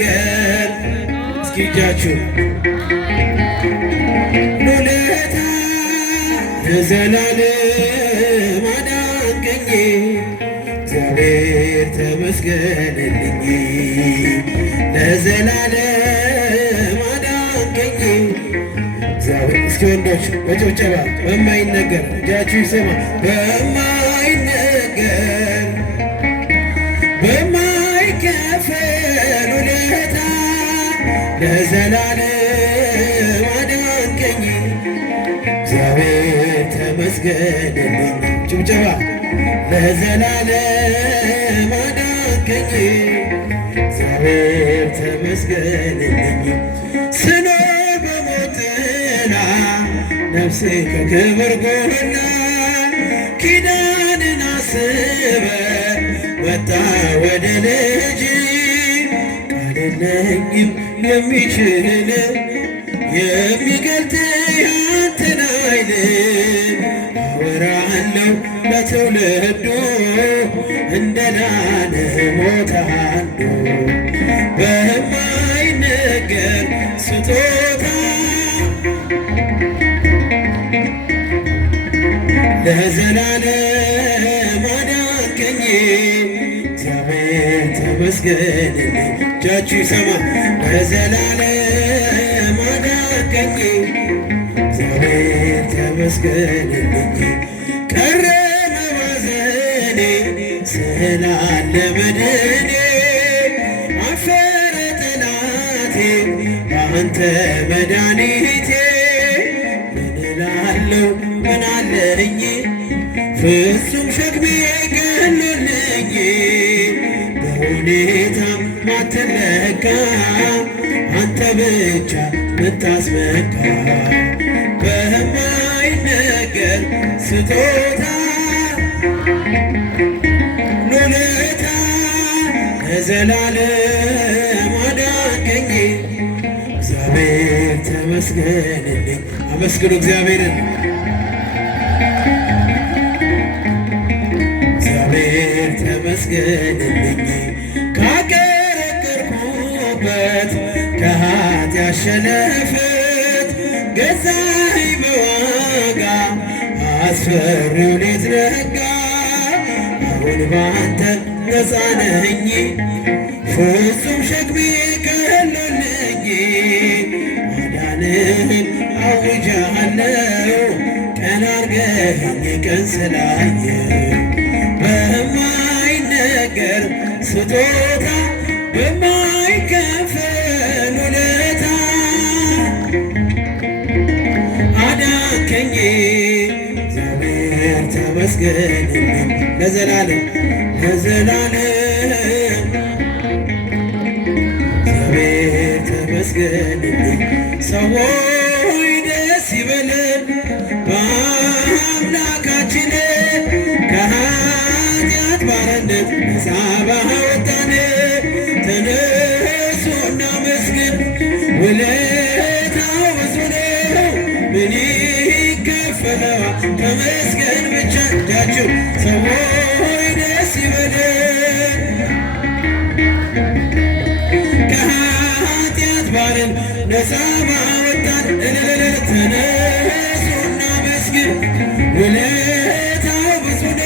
በማይነገር እስኪ እጃችሁ ውለታ ለዘላለም አዳንከኝ እግዚአብሔር ተመስገንልኝ ለዘላለም አዳንከኝ እግዚአብሔር። እስኪ ወንዶች በጭብጨባ በማይነገር እጃችሁ ይሰማ በማይነገር በማይከፈል ውለታ ለዘላለም አዳንከኝ እግዚአብሔር ተመስገንልኝ። ጭብጨባ ለዘላለም አዳንከኝ እግዚአብሔር ተመስገንልኝ። ስኖር በሞት ጥላ ነፍሴ ከክብር ጎና ኪዳንን አስበ መጣ ወደ ልጅ ቃል የለኝም የሚችል የሚገልጥ ያንተን ኃይል አወራለሁ ለትውልዱ እንደናነ ሞታለሁ በማይነገር ስጦታ ለዘላለም አዳንከኝ እግዚአብሔር ተመስገንልኝ። እጃችሁ ይሰማ ለዘላለም አዳንከኝ እግዚአብሔር ተመስገንልኝ። ቀረ መባዘኔ ስላለ መድኔ አፈረ ጠላቴ በአንተ መድኃኒቴ ምን እላለሁ ምን አለኝ ፍጹም ሸክሜ ቀሎልኝ በሁኔታ ማትለካ አንተ ብቻ ምታስመካ በማይነገር ስጦታ ውለታ ለዘላለም አዳንከኝ እግዚአብሔር ተመስገንልኝ። አመስግኑ እግዚአብሔርን። እግዚአብሔር ተመስገንልኝ ካቀረቀርኩበት ከኃጢአት ሸለፈት ገዛኸኝ በዋጋ አስፈሪውን የተዘጋ አሁን ባንተ ነፃ ነኝ ፍጹም ሸክሜ ቀሎልኝ ማዳንህን አውጃለሁ ቀን አርገኸኝ ቀን ስላየሁ በማይነገር ስጦታ በማይከፈል ውለታ አዳንከኝ እግዚአብሔር ተመስገንልኝ ለዘላለም ለዘላለም እግዚአብሔር ተመስገንልኝ። ሰዎች ደስ ይበለን በአምላካችን ከኃጢአት ባርነት ነፃ ባወጣን ተነሱ እናመስግን ውለታው ብዙ ነው ምን ይከፈለዋል ተመስገን ብቻ። እጃችሁ ሰዎች ደስ ይበለን ከኃጢአት ባርን ነፃ ባወጣን ተነሱ እናመስግን ውለታው ብዙ ነው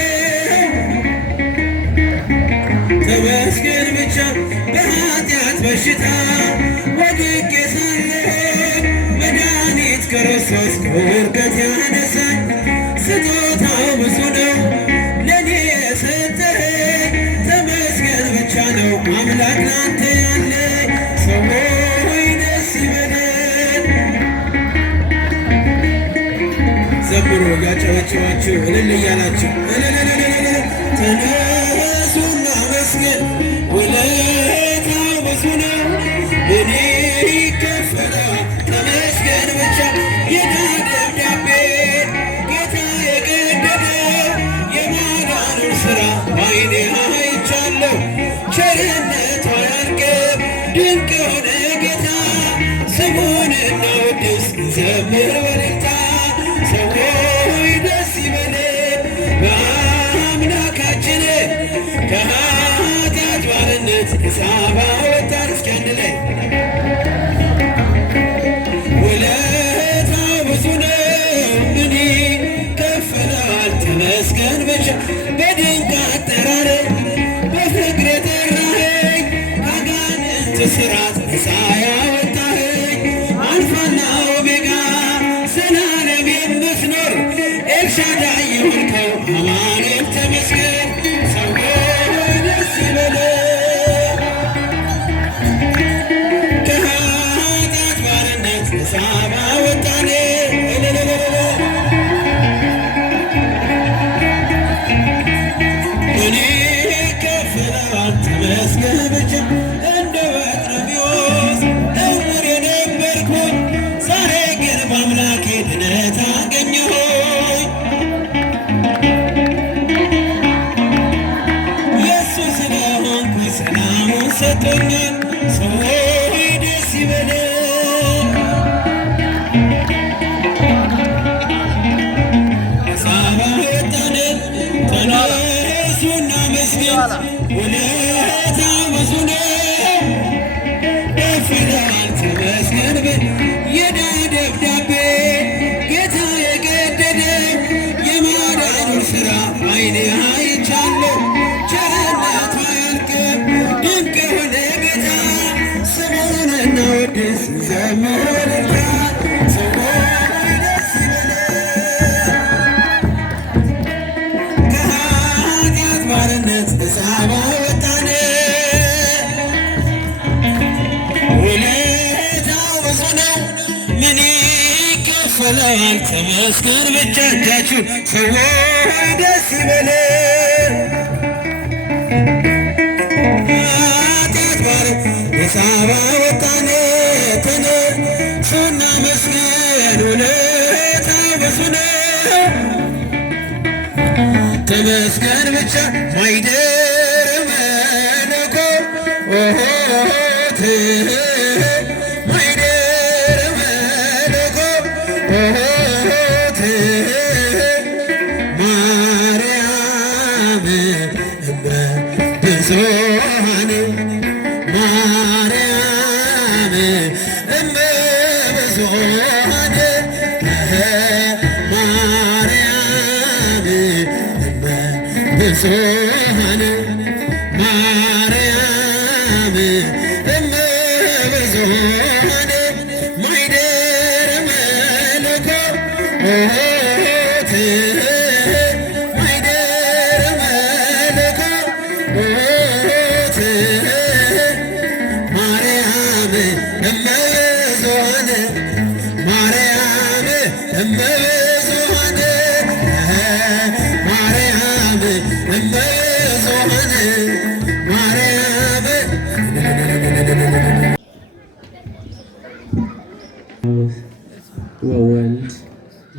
ተመስገን ብቻ። በኃጢአት በሽታ ወድቄ ሳለሁ መድኃኒት ክርስቶስ ከውድቀት ያነሳኝ ስጦታው ብዙ ነው ለእኔ የሰጠኸኝ ተመስገን ብቻ ነው አምላክ ላንተ ያለኝ። ሰዎች ደስ ይበለን። ዘምሩ ያጨበጭባችሁ እልል እያላችሁ ተነሱና መስገን ውለታው ብዙ ነው ምን ይከፈላል ተመስገን ብቻ። የዕዳ ደብዳቤ ጌታ የቀደደ የማዳኑን ሥራ በዓይኔ አይቻለሁ ቸርነቱ አያልቅም ድንቅ የሆነ ጌታ ስሙን እናወድስ ዘምር በእልልታ። ሰዎች ደስ ይበለን በአምላካችን ከኃጢአት ባርነት ነፃ ባወጣን እስኪ አንድ ላይ እስራት ነፃ ያወጣኸኝ አልፋና ኦሜጋ ዘላለም የምትኖር ኤልሻዳይ የሆንከው አማኑኤል ተመስገን። ሰዎች ደስ ይበለን ከኃጢአት ባርነት ነፃ ባወጣን እኔ ከፍለዋል ተመስገን ብቻ እንደ በርጤሜዎስ ዕውር የነበርኩኝ ዛሬ ግን በአምላኬ ድነት አገኘሁኝ። የእሱ ስለሆንኩኝ ሰላሙን ሰጥቶኛል። ሰዎች ደስ ይበለን ነፃ ባወጣን ተነሱና መስገን ውለታው ብዙ ነው። ከፍለዋል ተመስገን የዕዳ ደብዳቤ ጌታ የቀደደ የማዳኑን ሥራ ዓይኔ አይቻለሁ። ቸርነቱ አያልቅም ድንቅ የሆነ ጌታ ስሙን እናወድስ እንዘምር እልልታ። ሰዎች ደስ ይበለን ከኃጢአት ባርነት ነፃ ባወጣን ውለታው ብዙ ነው ምን ይከፈለዋል ተመስገን ብቻ። እጃችሁን ሰዎች ደስ ይበለን ኃጢአት ባርነት ነፃ ባወጣን ተነሱና መስገን ውለታው ብዙ ነው ተመስገን ብቻ። ማይደር መለኮት ማይደር መለኮት ማርያም እመ ብዙኃን ማርያም እመ ብዙኃን ማርያም እመ ብዙኃን ማርያም እመ ብዙኃን ማይደረ መለኮት ማይደረ መለኮት ማርያም እመ ብዙኃን ማርያም እመ ብዙኃን ማርያም እመ ብዙኃን ማርያም ወወልድ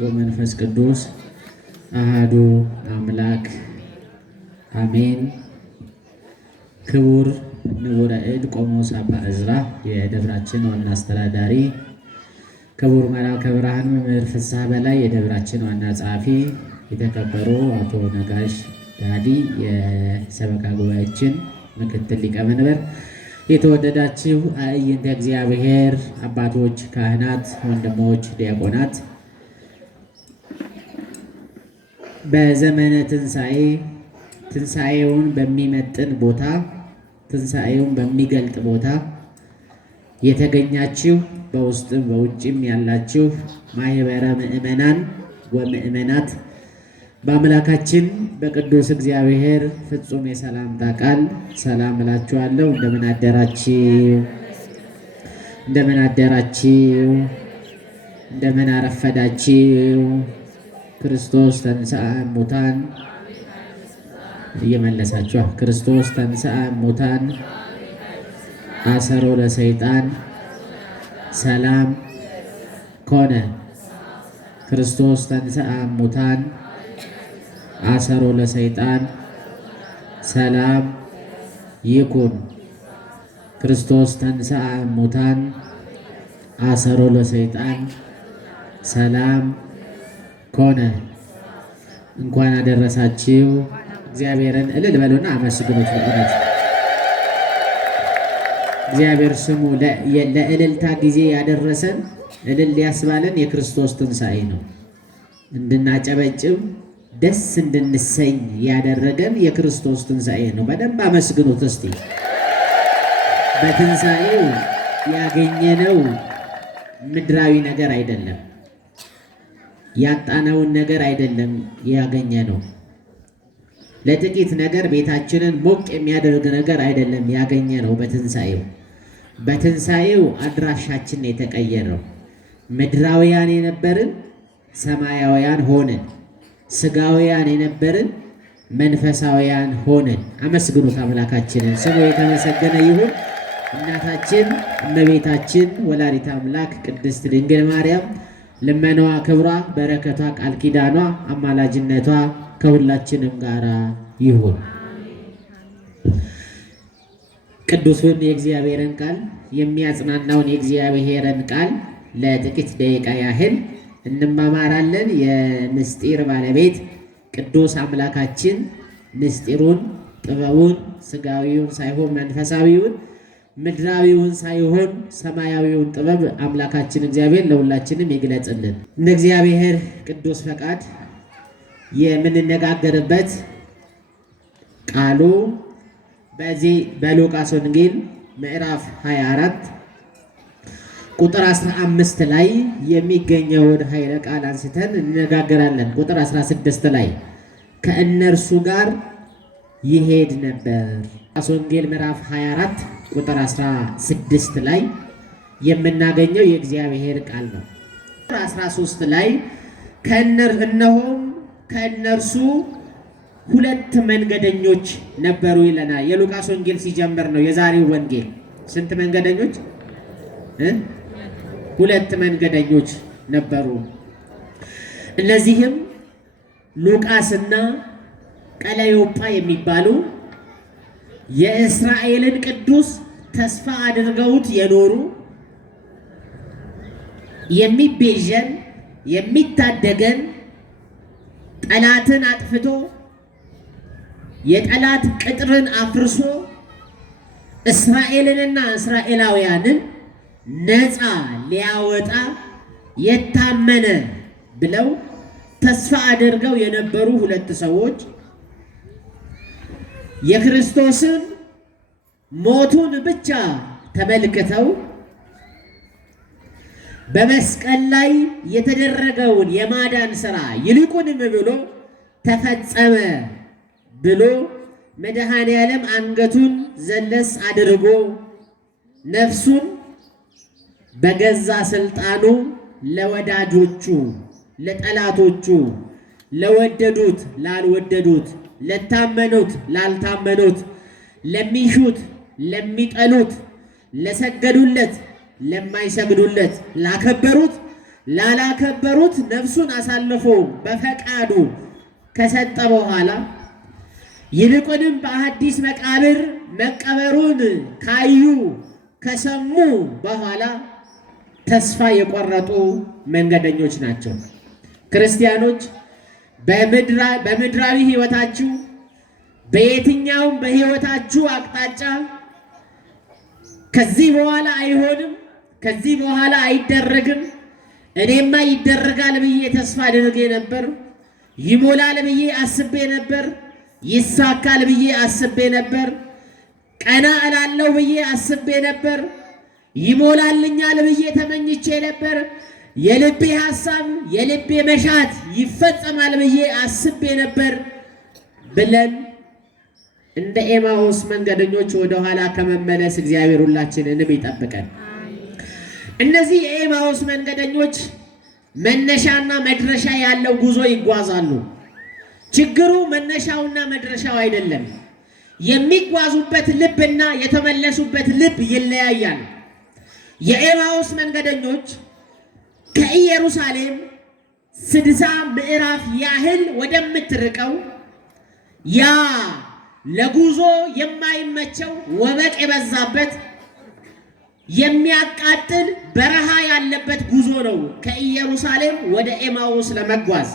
ወመንፈስ ቅዱስ አሃዱ አምላክ አሜን። ክቡር ንቡረ እድ ቆሞስ አባ ዕዝራ የደብራችን ዋና አስተዳዳሪ፣ ክቡር መልአከ ብርሃን መምህር ፍስሐ በላይ የደብራችን ዋና ጸሐፊ፣ የተከበሩ አቶ ነጋሽ ዳዲ የሰበካ ጉባኤያችን ምክትል ሊቀመንበር፣ የተወደዳችሁ አዕይንተ እግዚአብሔር አባቶች፣ ካህናት፣ ወንድሞች፣ ዲያቆናት በዘመነ ትንሣኤ ትንሣኤውን በሚመጥን ቦታ ትንሣኤውን በሚገልጥ ቦታ የተገኛችሁ በውስጥም በውጭም ያላችሁ ማኅበረ ምእመናን ወምእመናት በአምላካችን በቅዱስ እግዚአብሔር ፍጹም የሰላምታ ቃል ሰላም እላችኋለሁ። እንደምን አደራችሁ? እንደምን አደራችሁ? እንደምን አረፈዳችሁ? ክርስቶስ ተንሥአ እሙታን እየመለሳችሁ ክርስቶስ ተንሥአ እሙታን አሰሮ ለሰይጣን ሰላም ኮነ። ክርስቶስ ተንሥአ እሙታን አሰሮ ለሰይጣን ሰላም ይኩን። ክርስቶስ ተንሥአ እሙታን አሰሮ ለሰይጣን ሰላም ኮነ። እንኳን አደረሳችሁ። እግዚአብሔርን እልል በሉና አመስግኑት። በእውነት እግዚአብሔር ስሙ ለእልልታ ጊዜ ያደረሰን እልል ያስባለን የክርስቶስ ትንሣኤ ነው። እንድናጨበጭብ ደስ እንድንሰኝ ያደረገን የክርስቶስ ትንሣኤ ነው። በደንብ አመስግኑት እስቲ። በትንሣኤው ያገኘነው ምድራዊ ነገር አይደለም። ያጣነውን ነገር አይደለም ያገኘነው። ለጥቂት ነገር ቤታችንን ሞቅ የሚያደርግ ነገር አይደለም ያገኘነው። በትንሣኤው አድራሻችን የተቀየረው። ምድራውያን የነበርን ሰማያውያን ሆንን። ስጋውያን የነበርን መንፈሳውያን ሆንን። አመስግኑት አምላካችንን፣ ስሙ የተመሰገነ ይሁን። እናታችን እመቤታችን ወላዲተ አምላክ ቅድስት ድንግል ማርያም ልመናዋ፣ ክብሯ፣ በረከቷ፣ ቃል ኪዳኗ፣ አማላጅነቷ ከሁላችንም ጋር ይሁን። ቅዱሱን የእግዚአብሔርን ቃል የሚያጽናናውን የእግዚአብሔርን ቃል ለጥቂት ደቂቃ ያህል እንማማራለን። የምስጢር ባለቤት ቅዱስ አምላካችን ምስጢሩን፣ ጥበቡን፣ ስጋዊውን ሳይሆን መንፈሳዊውን፣ ምድራዊውን ሳይሆን ሰማያዊውን ጥበብ አምላካችን እግዚአብሔር ለሁላችንም ይግለጽልን። እንደ እግዚአብሔር ቅዱስ ፈቃድ የምንነጋገርበት ቃሉ በዚህ በሉቃስ ወንጌል ምዕራፍ 24 ቁጥር 15 ላይ የሚገኘውን ኃይለ ቃል አንስተን እንነጋገራለን። ቁጥር 16 ላይ ከእነርሱ ጋር ይሄድ ነበር። ሉቃስ ወንጌል ምዕራፍ 24 ቁጥር 16 ላይ የምናገኘው የእግዚአብሔር ቃል ነው። ቁጥር 13 ላይ እነሆም ከእነርሱ ሁለት መንገደኞች ነበሩ ይለናል። የሉቃስ ወንጌል ሲጀምር ነው የዛሬው ወንጌል። ስንት መንገደኞች? ሁለት መንገደኞች ነበሩ። እነዚህም ሉቃስና ቀለዮጳ የሚባሉ የእስራኤልን ቅዱስ ተስፋ አድርገውት የኖሩ የሚቤዠን የሚታደገን ጠላትን አጥፍቶ የጠላት ቅጥርን አፍርሶ እስራኤልንና እስራኤላውያንን ነፃ ሊያወጣ የታመነ ብለው ተስፋ አድርገው የነበሩ ሁለት ሰዎች የክርስቶስን ሞቱን ብቻ ተመልክተው በመስቀል ላይ የተደረገውን የማዳን ሥራ ይልቁንም ብሎ ተፈጸመ ብሎ መድኃኔ ዓለም አንገቱን ዘለስ አድርጎ ነፍሱን በገዛ ስልጣኑ ለወዳጆቹ ለጠላቶቹ ለወደዱት ላልወደዱት ለታመኑት ላልታመኑት ለሚሹት ለሚጠሉት ለሰገዱለት ለማይሰግዱለት ላከበሩት ላላከበሩት ነፍሱን አሳልፎ በፈቃዱ ከሰጠ በኋላ ይልቁንም በአዲስ መቃብር መቀበሩን ካዩ ከሰሙ በኋላ ተስፋ የቆረጡ መንገደኞች ናቸው። ክርስቲያኖች በምድራዊ ሕይወታችሁ በየትኛውም በሕይወታችሁ አቅጣጫ ከዚህ በኋላ አይሆንም፣ ከዚህ በኋላ አይደረግም፣ እኔማ ይደረጋል ብዬ ተስፋ አድርጌ ነበር፣ ይሞላል ብዬ አስቤ ነበር፣ ይሳካል ብዬ አስቤ ነበር፣ ቀና እላለሁ ብዬ አስቤ ነበር፣ ይሞላልኛል ብዬ ተመኝቼ ነበር፣ የልቤ ሐሳብ የልቤ መሻት ይፈጸማል ብዬ አስቤ ነበር ብለን እንደ ኤማሁስ መንገደኞች ወደ ኋላ ከመመለስ እግዚአብሔር ሁላችንንም ይጠብቀን። እነዚህ የኤማሁስ መንገደኞች መነሻና መድረሻ ያለው ጉዞ ይጓዛሉ። ችግሩ መነሻውና መድረሻው አይደለም። የሚጓዙበት ልብና የተመለሱበት ልብ ይለያያል። የኤማሁስ መንገደኞች ከኢየሩሳሌም 60 ምዕራፍ ያህል ወደምትርቀው ያ ለጉዞ የማይመቸው ወበቅ የበዛበት የሚያቃጥል በረሃ ያለበት ጉዞ ነው። ከኢየሩሳሌም ወደ ኤማሁስ ለመጓዝ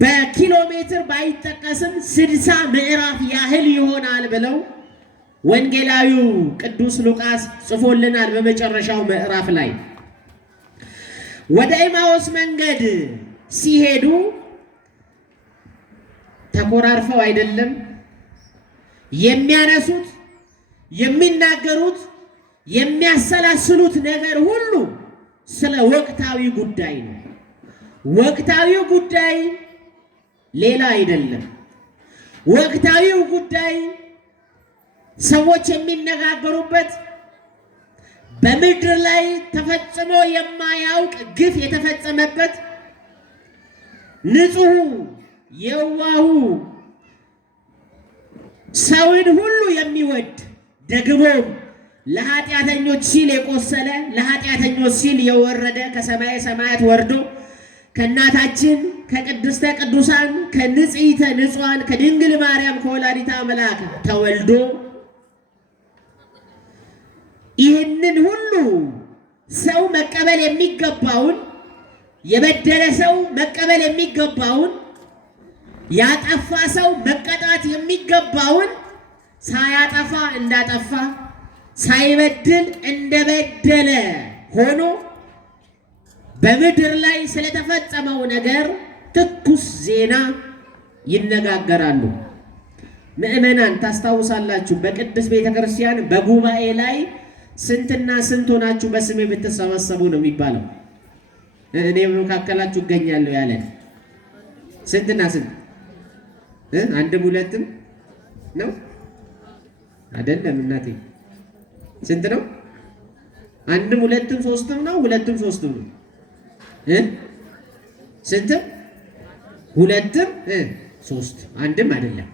በኪሎ ሜትር ባይጠቀስም 60 ምዕራፍ ያህል ይሆናል ብለው ወንጌላዊው ቅዱስ ሉቃስ ጽፎልናል። በመጨረሻው ምዕራፍ ላይ ወደ ኤማሁስ መንገድ ሲሄዱ ተኮራርፈው አይደለም የሚያነሱት፣ የሚናገሩት የሚያሰላስሉት ነገር ሁሉ ስለ ወቅታዊ ጉዳይ ነው። ወቅታዊው ጉዳይ ሌላ አይደለም። ወቅታዊው ጉዳይ ሰዎች የሚነጋገሩበት በምድር ላይ ተፈጽሞ የማያውቅ ግፍ የተፈጸመበት ንጹሑ የዋሁ ሰውን ሁሉ የሚወድ ደግሞ ለኃጢአተኞች ሲል የቆሰለ ለኃጢአተኞች ሲል የወረደ ከሰማየ ሰማያት ወርዶ ከእናታችን ከቅድስተ ቅዱሳን ከንጽሕተ ንጹሐን ከድንግል ማርያም ከወላዲተ አምላክ ተወልዶ ይህንን ሁሉ ሰው መቀበል የሚገባውን የበደለ ሰው መቀበል የሚገባውን ያጠፋ ሰው መቀጣት የሚገባውን ሳያጠፋ እንዳጠፋ ሳይበድል እንደበደለ ሆኖ በምድር ላይ ስለተፈጸመው ነገር ትኩስ ዜና ይነጋገራሉ። ምእመናን ታስታውሳላችሁ፣ በቅድስት ቤተክርስቲያን በጉባኤ ላይ ስንትና ስንት ሆናችሁ በስሜ ብትሰበሰቡ ነው የሚባለው። እኔ በመካከላችሁ እገኛለሁ ያለ ስንትና ስንት? አንድም ሁለትም ነው አይደለም እናቴ? ስንት ነው? አንድም ሁለትም ሶስትም ነው? ሁለትም ሶስትም ነው? ስንትም? ሁለትም ሶስት አንድም አይደለም።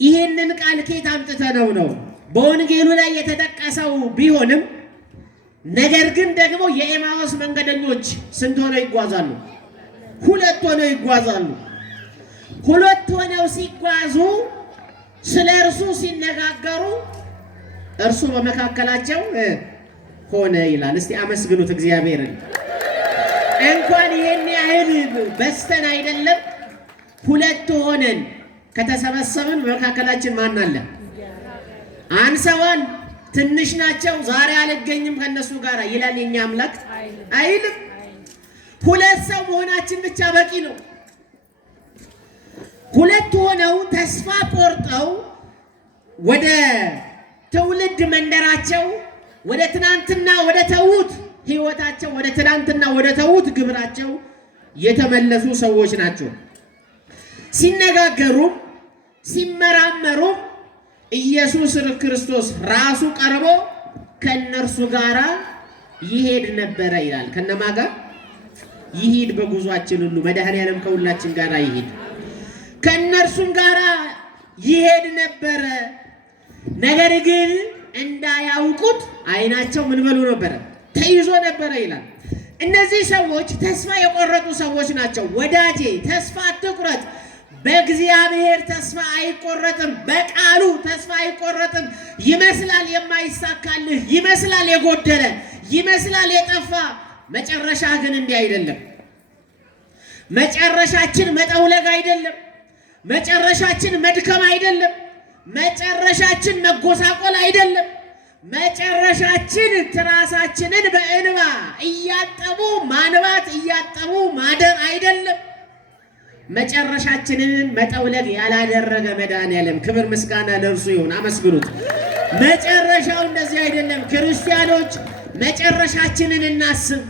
ይሄንን ቃል ከየት አምጥተነው ነው? በወንጌሉ ላይ የተጠቀሰው ቢሆንም ነገር ግን ደግሞ የኤማውስ መንገደኞች ስንት ሆነው ይጓዛሉ? ሁለት ሆነው ይጓዛሉ። ሁለት ሆነው ሲጓዙ ስለ እርሱ ሲነጋገሩ እርሱ በመካከላቸው ሆነ ይላል። እስቲ አመስግኑት እግዚአብሔርን። እንኳን ይሄን ያህል በስተን አይደለም ሁለት ሆነን ከተሰበሰብን በመካከላችን ማን አለ? አንሰዋል፣ ትንሽ ናቸው፣ ዛሬ አልገኝም ከነሱ ጋር ይላል የኛ አምላክ አይልም። ሁለት ሰው መሆናችን ብቻ በቂ ነው። ሁለት ሆነው ተስፋ ቆርጠው ወደ ትውልድ መንደራቸው ወደ ትናንትና ወደ ተዉት ሕይወታቸው ወደ ትናንትና ወደ ተዉት ግብራቸው የተመለሱ ሰዎች ናቸው። ሲነጋገሩም ሲመራመሩም ኢየሱስ ክርስቶስ ራሱ ቀርቦ ከነርሱ ጋራ ይሄድ ነበረ ይላል። ከነማ ጋር ይሄድ? በጉዟችን ሁሉ መድኃኔዓለም ከሁላችን ጋራ ይሄድ። ከነርሱም ጋራ ይሄድ ነበረ። ነገር ግን እንዳያውቁት ዓይናቸው ምን በሉ ነበረ? ተይዞ ነበረ ይላል። እነዚህ ሰዎች ተስፋ የቆረጡ ሰዎች ናቸው። ወዳጄ ተስፋ አትቁረጥ። በእግዚአብሔር ተስፋ አይቆረጥም። በቃሉ ተስፋ አይቆረጥም። ይመስላል የማይሳካልህ፣ ይመስላል የጎደለ፣ ይመስላል የጠፋ። መጨረሻ ግን እንዲህ አይደለም። መጨረሻችን መጠውለግ አይደለም። መጨረሻችን መድከም አይደለም። መጨረሻችን መጎሳቆል አይደለም። መጨረሻችን ትራሳችንን በእንባ እያጠቡ ማንባት እያጠቡ ማደር አይደለም። መጨረሻችንን መጠውለግ ያላደረገ መድኃኔዓለም ክብር ምስጋና ለእርሱ ይሁን። አመስግኑት። መጨረሻው እንደዚህ አይደለም። ክርስቲያኖች መጨረሻችንን እናስብ።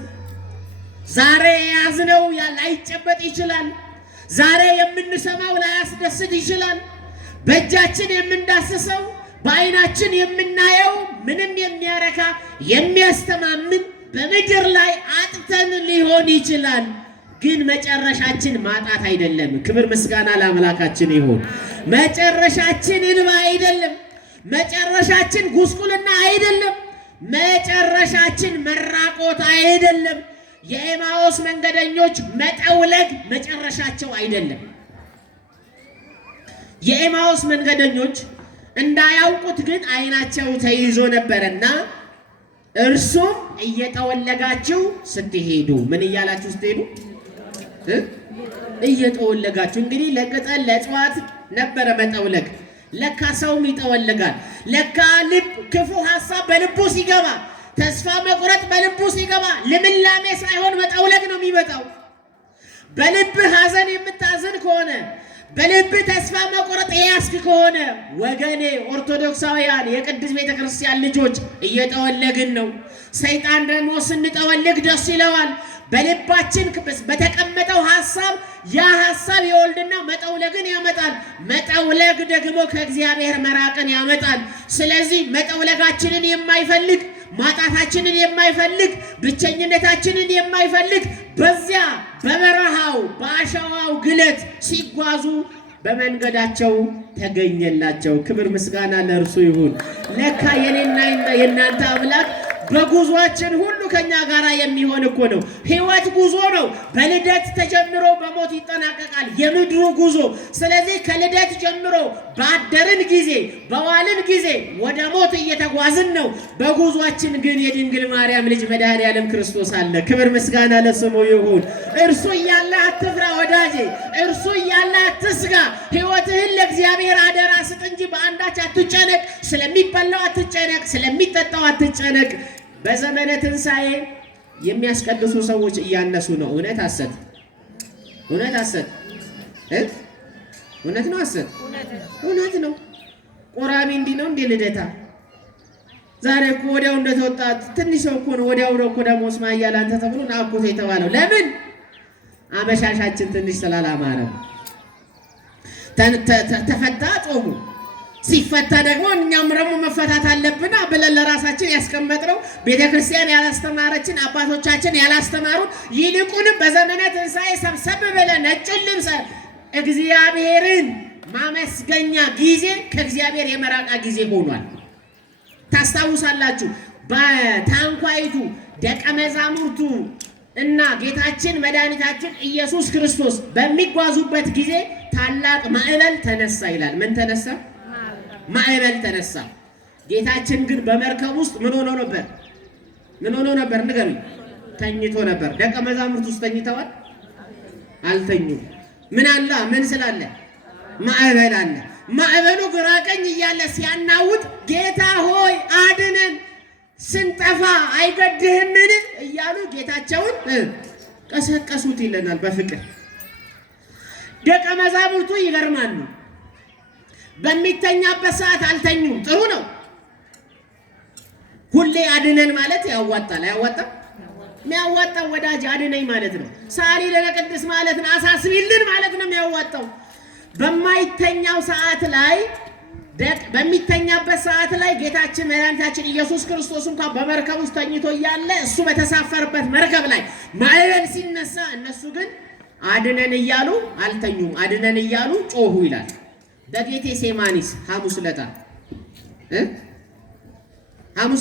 ዛሬ የያዝነው ላይጨበጥ ይችላል። ዛሬ የምንሰማው ላያስደስት ይችላል። በእጃችን የምንዳስሰው በዓይናችን የምናየው ምንም የሚያረካ የሚያስተማምን በምድር ላይ አጥተን ሊሆን ይችላል። ግን መጨረሻችን ማጣት አይደለም። ክብር ምስጋና ለአምላካችን ይሁን። መጨረሻችን እንባ አይደለም። መጨረሻችን ጉስቁልና አይደለም። መጨረሻችን መራቆት አይደለም። የኤማውስ መንገደኞች መጠውለግ መጨረሻቸው አይደለም። የኤማውስ መንገደኞች እንዳያውቁት ግን ዓይናቸው ተይዞ ነበርና እርሱም እየጠወለጋችሁ ስትሄዱ ምን እያላችሁ ስትሄዱ? እየጠወለጋችሁ። እንግዲህ ለቅጠል ለእጽዋት ነበረ መጠውለግ። ለካ ሰውም ይጠወለጋል። ለካ ልብ ክፉ ሐሳብ በልቡ ሲገባ፣ ተስፋ መቁረጥ በልቡ ሲገባ ልምላሜ ሳይሆን መጠውለግ ነው የሚመጣው። በልብህ ሐዘን የምታዝን ከሆነ በልብ ተስፋ መቁረጥ ያስክ ከሆነ ወገኔ ኦርቶዶክሳውያን የቅድስት ቤተክርስቲያን ልጆች እየጠወለግን ነው። ሰይጣን ደግሞ ስንጠወልግ ደስ ይለዋል። በልባችን በተቀመጠው ሐሳብ ያ ሐሳብ ይወልድና መጠውለግን ያመጣል። መጠውለግ ደግሞ ከእግዚአብሔር መራቅን ያመጣል። ስለዚህ መጠውለጋችንን የማይፈልግ ማጣታችንን የማይፈልግ ብቸኝነታችንን የማይፈልግ በዚያ በበረሃው በአሸዋው ግለት ሲጓዙ በመንገዳቸው ተገኘላቸው። ክብር ምስጋና ለእርሱ ይሁን። ለካ የኔና የእናንተ አምላክ በጉዟችን ሁሉ ከኛ ጋር የሚሆን እኮ ነው። ህይወት ጉዞ ነው። በልደት ተጀምሮ በሞት ይጠናቀቃል የምድሩ ጉዞ። ስለዚህ ከልደት ጀምሮ ባደርን ጊዜ በዋልን ጊዜ ወደ ሞት እየተጓዝን ነው። በጉዟችን ግን የድንግል ማርያም ልጅ መድኃኔዓለም ክርስቶስ አለ። ክብር ምስጋና ለስሙ ይሁን። እርሱ እያለ አትፍራ ወዳጄ፣ እርሱ እያለ አትስጋ። ህይወትህን ለእግዚአብሔር አደራ ስጥ እንጂ በአንዳች አትጨነቅ። ስለሚበላው አትጨነቅ፣ ስለሚጠጣው አትጨነቅ። በዘመነ ትንሣኤ የሚያስቀድሱ ሰዎች እያነሱ ነው። እውነት ሐሰት? እውነት ሐሰት? እውነት ነው ሐሰት? እውነት ነው። ቆራቢ እንዲህ ነው እንዴ ልደታ? ዛሬ እኮ ወዲያው እንደተወጣ ትንሽ ሰው እኮ ነው ወዲያው እኮ ደሞስ ማያል አንተ ተብሎ ናቁቶ የተባለው ለምን? አመሻሻችን ትንሽ ስላላማረ ተፈታ ጾሙ ሲፈታ ደግሞ እኛም ደግሞ መፈታት አለብን ብለን ለራሳችን ያስቀመጥነው ቤተክርስቲያን ያላስተማረችን አባቶቻችን ያላስተማሩን ይልቁንም በዘመነ ትንሣኤ ሰብሰብ ብለን ነጭ ልብስ እግዚአብሔርን ማመስገኛ ጊዜ ከእግዚአብሔር የመራቃ ጊዜ ሆኗል። ታስታውሳላችሁ በታንኳይቱ ደቀ መዛሙርቱ እና ጌታችን መድኃኒታችን ኢየሱስ ክርስቶስ በሚጓዙበት ጊዜ ታላቅ ማዕበል ተነሳ ይላል። ምን ተነሳ? ማዕበል ተነሳ። ጌታችን ግን በመርከብ ውስጥ ምን ሆኖ ነበር? ምን ሆኖ ነበር? ንገሩኝ። ተኝቶ ነበር። ደቀ መዛሙርት ውስጥ ተኝተዋል? አልተኙም። ምን አለ? ምን ስላለ? ማዕበል አለ። ማዕበሉ ግራ ቀኝ እያለ ሲያናውጥ ጌታ ሆይ አድነን፣ ስንጠፋ አይገድህምን እያሉ ጌታቸውን ቀሰቀሱት ይለናል በፍቅር። ደቀ መዛሙርቱ ይገርማሉ። በሚተኛበት ሰዓት አልተኙም። ጥሩ ነው። ሁሌ አድነን ማለት ያዋጣል። አያዋጣም? የሚያዋጣው ወዳጅ አድነኝ ማለት ነው። ሳሊ ለቅድስ ማለት ነው። አሳስቢልን ማለት ነው የሚያዋጣው። በማይተኛው ሰዓት ላይ በሚተኛበት ሰዓት ላይ ጌታችን መድኃኒታችን ኢየሱስ ክርስቶስ እንኳን በመርከብ ውስጥ ተኝቶ እያለ እሱ በተሳፈረበት መርከብ ላይ ማዕበል ሲነሳ እነሱ ግን አድነን እያሉ አልተኙም። አድነን እያሉ ጮሁ ይላል። በጌቴ ሴማኒስ ሐሙስ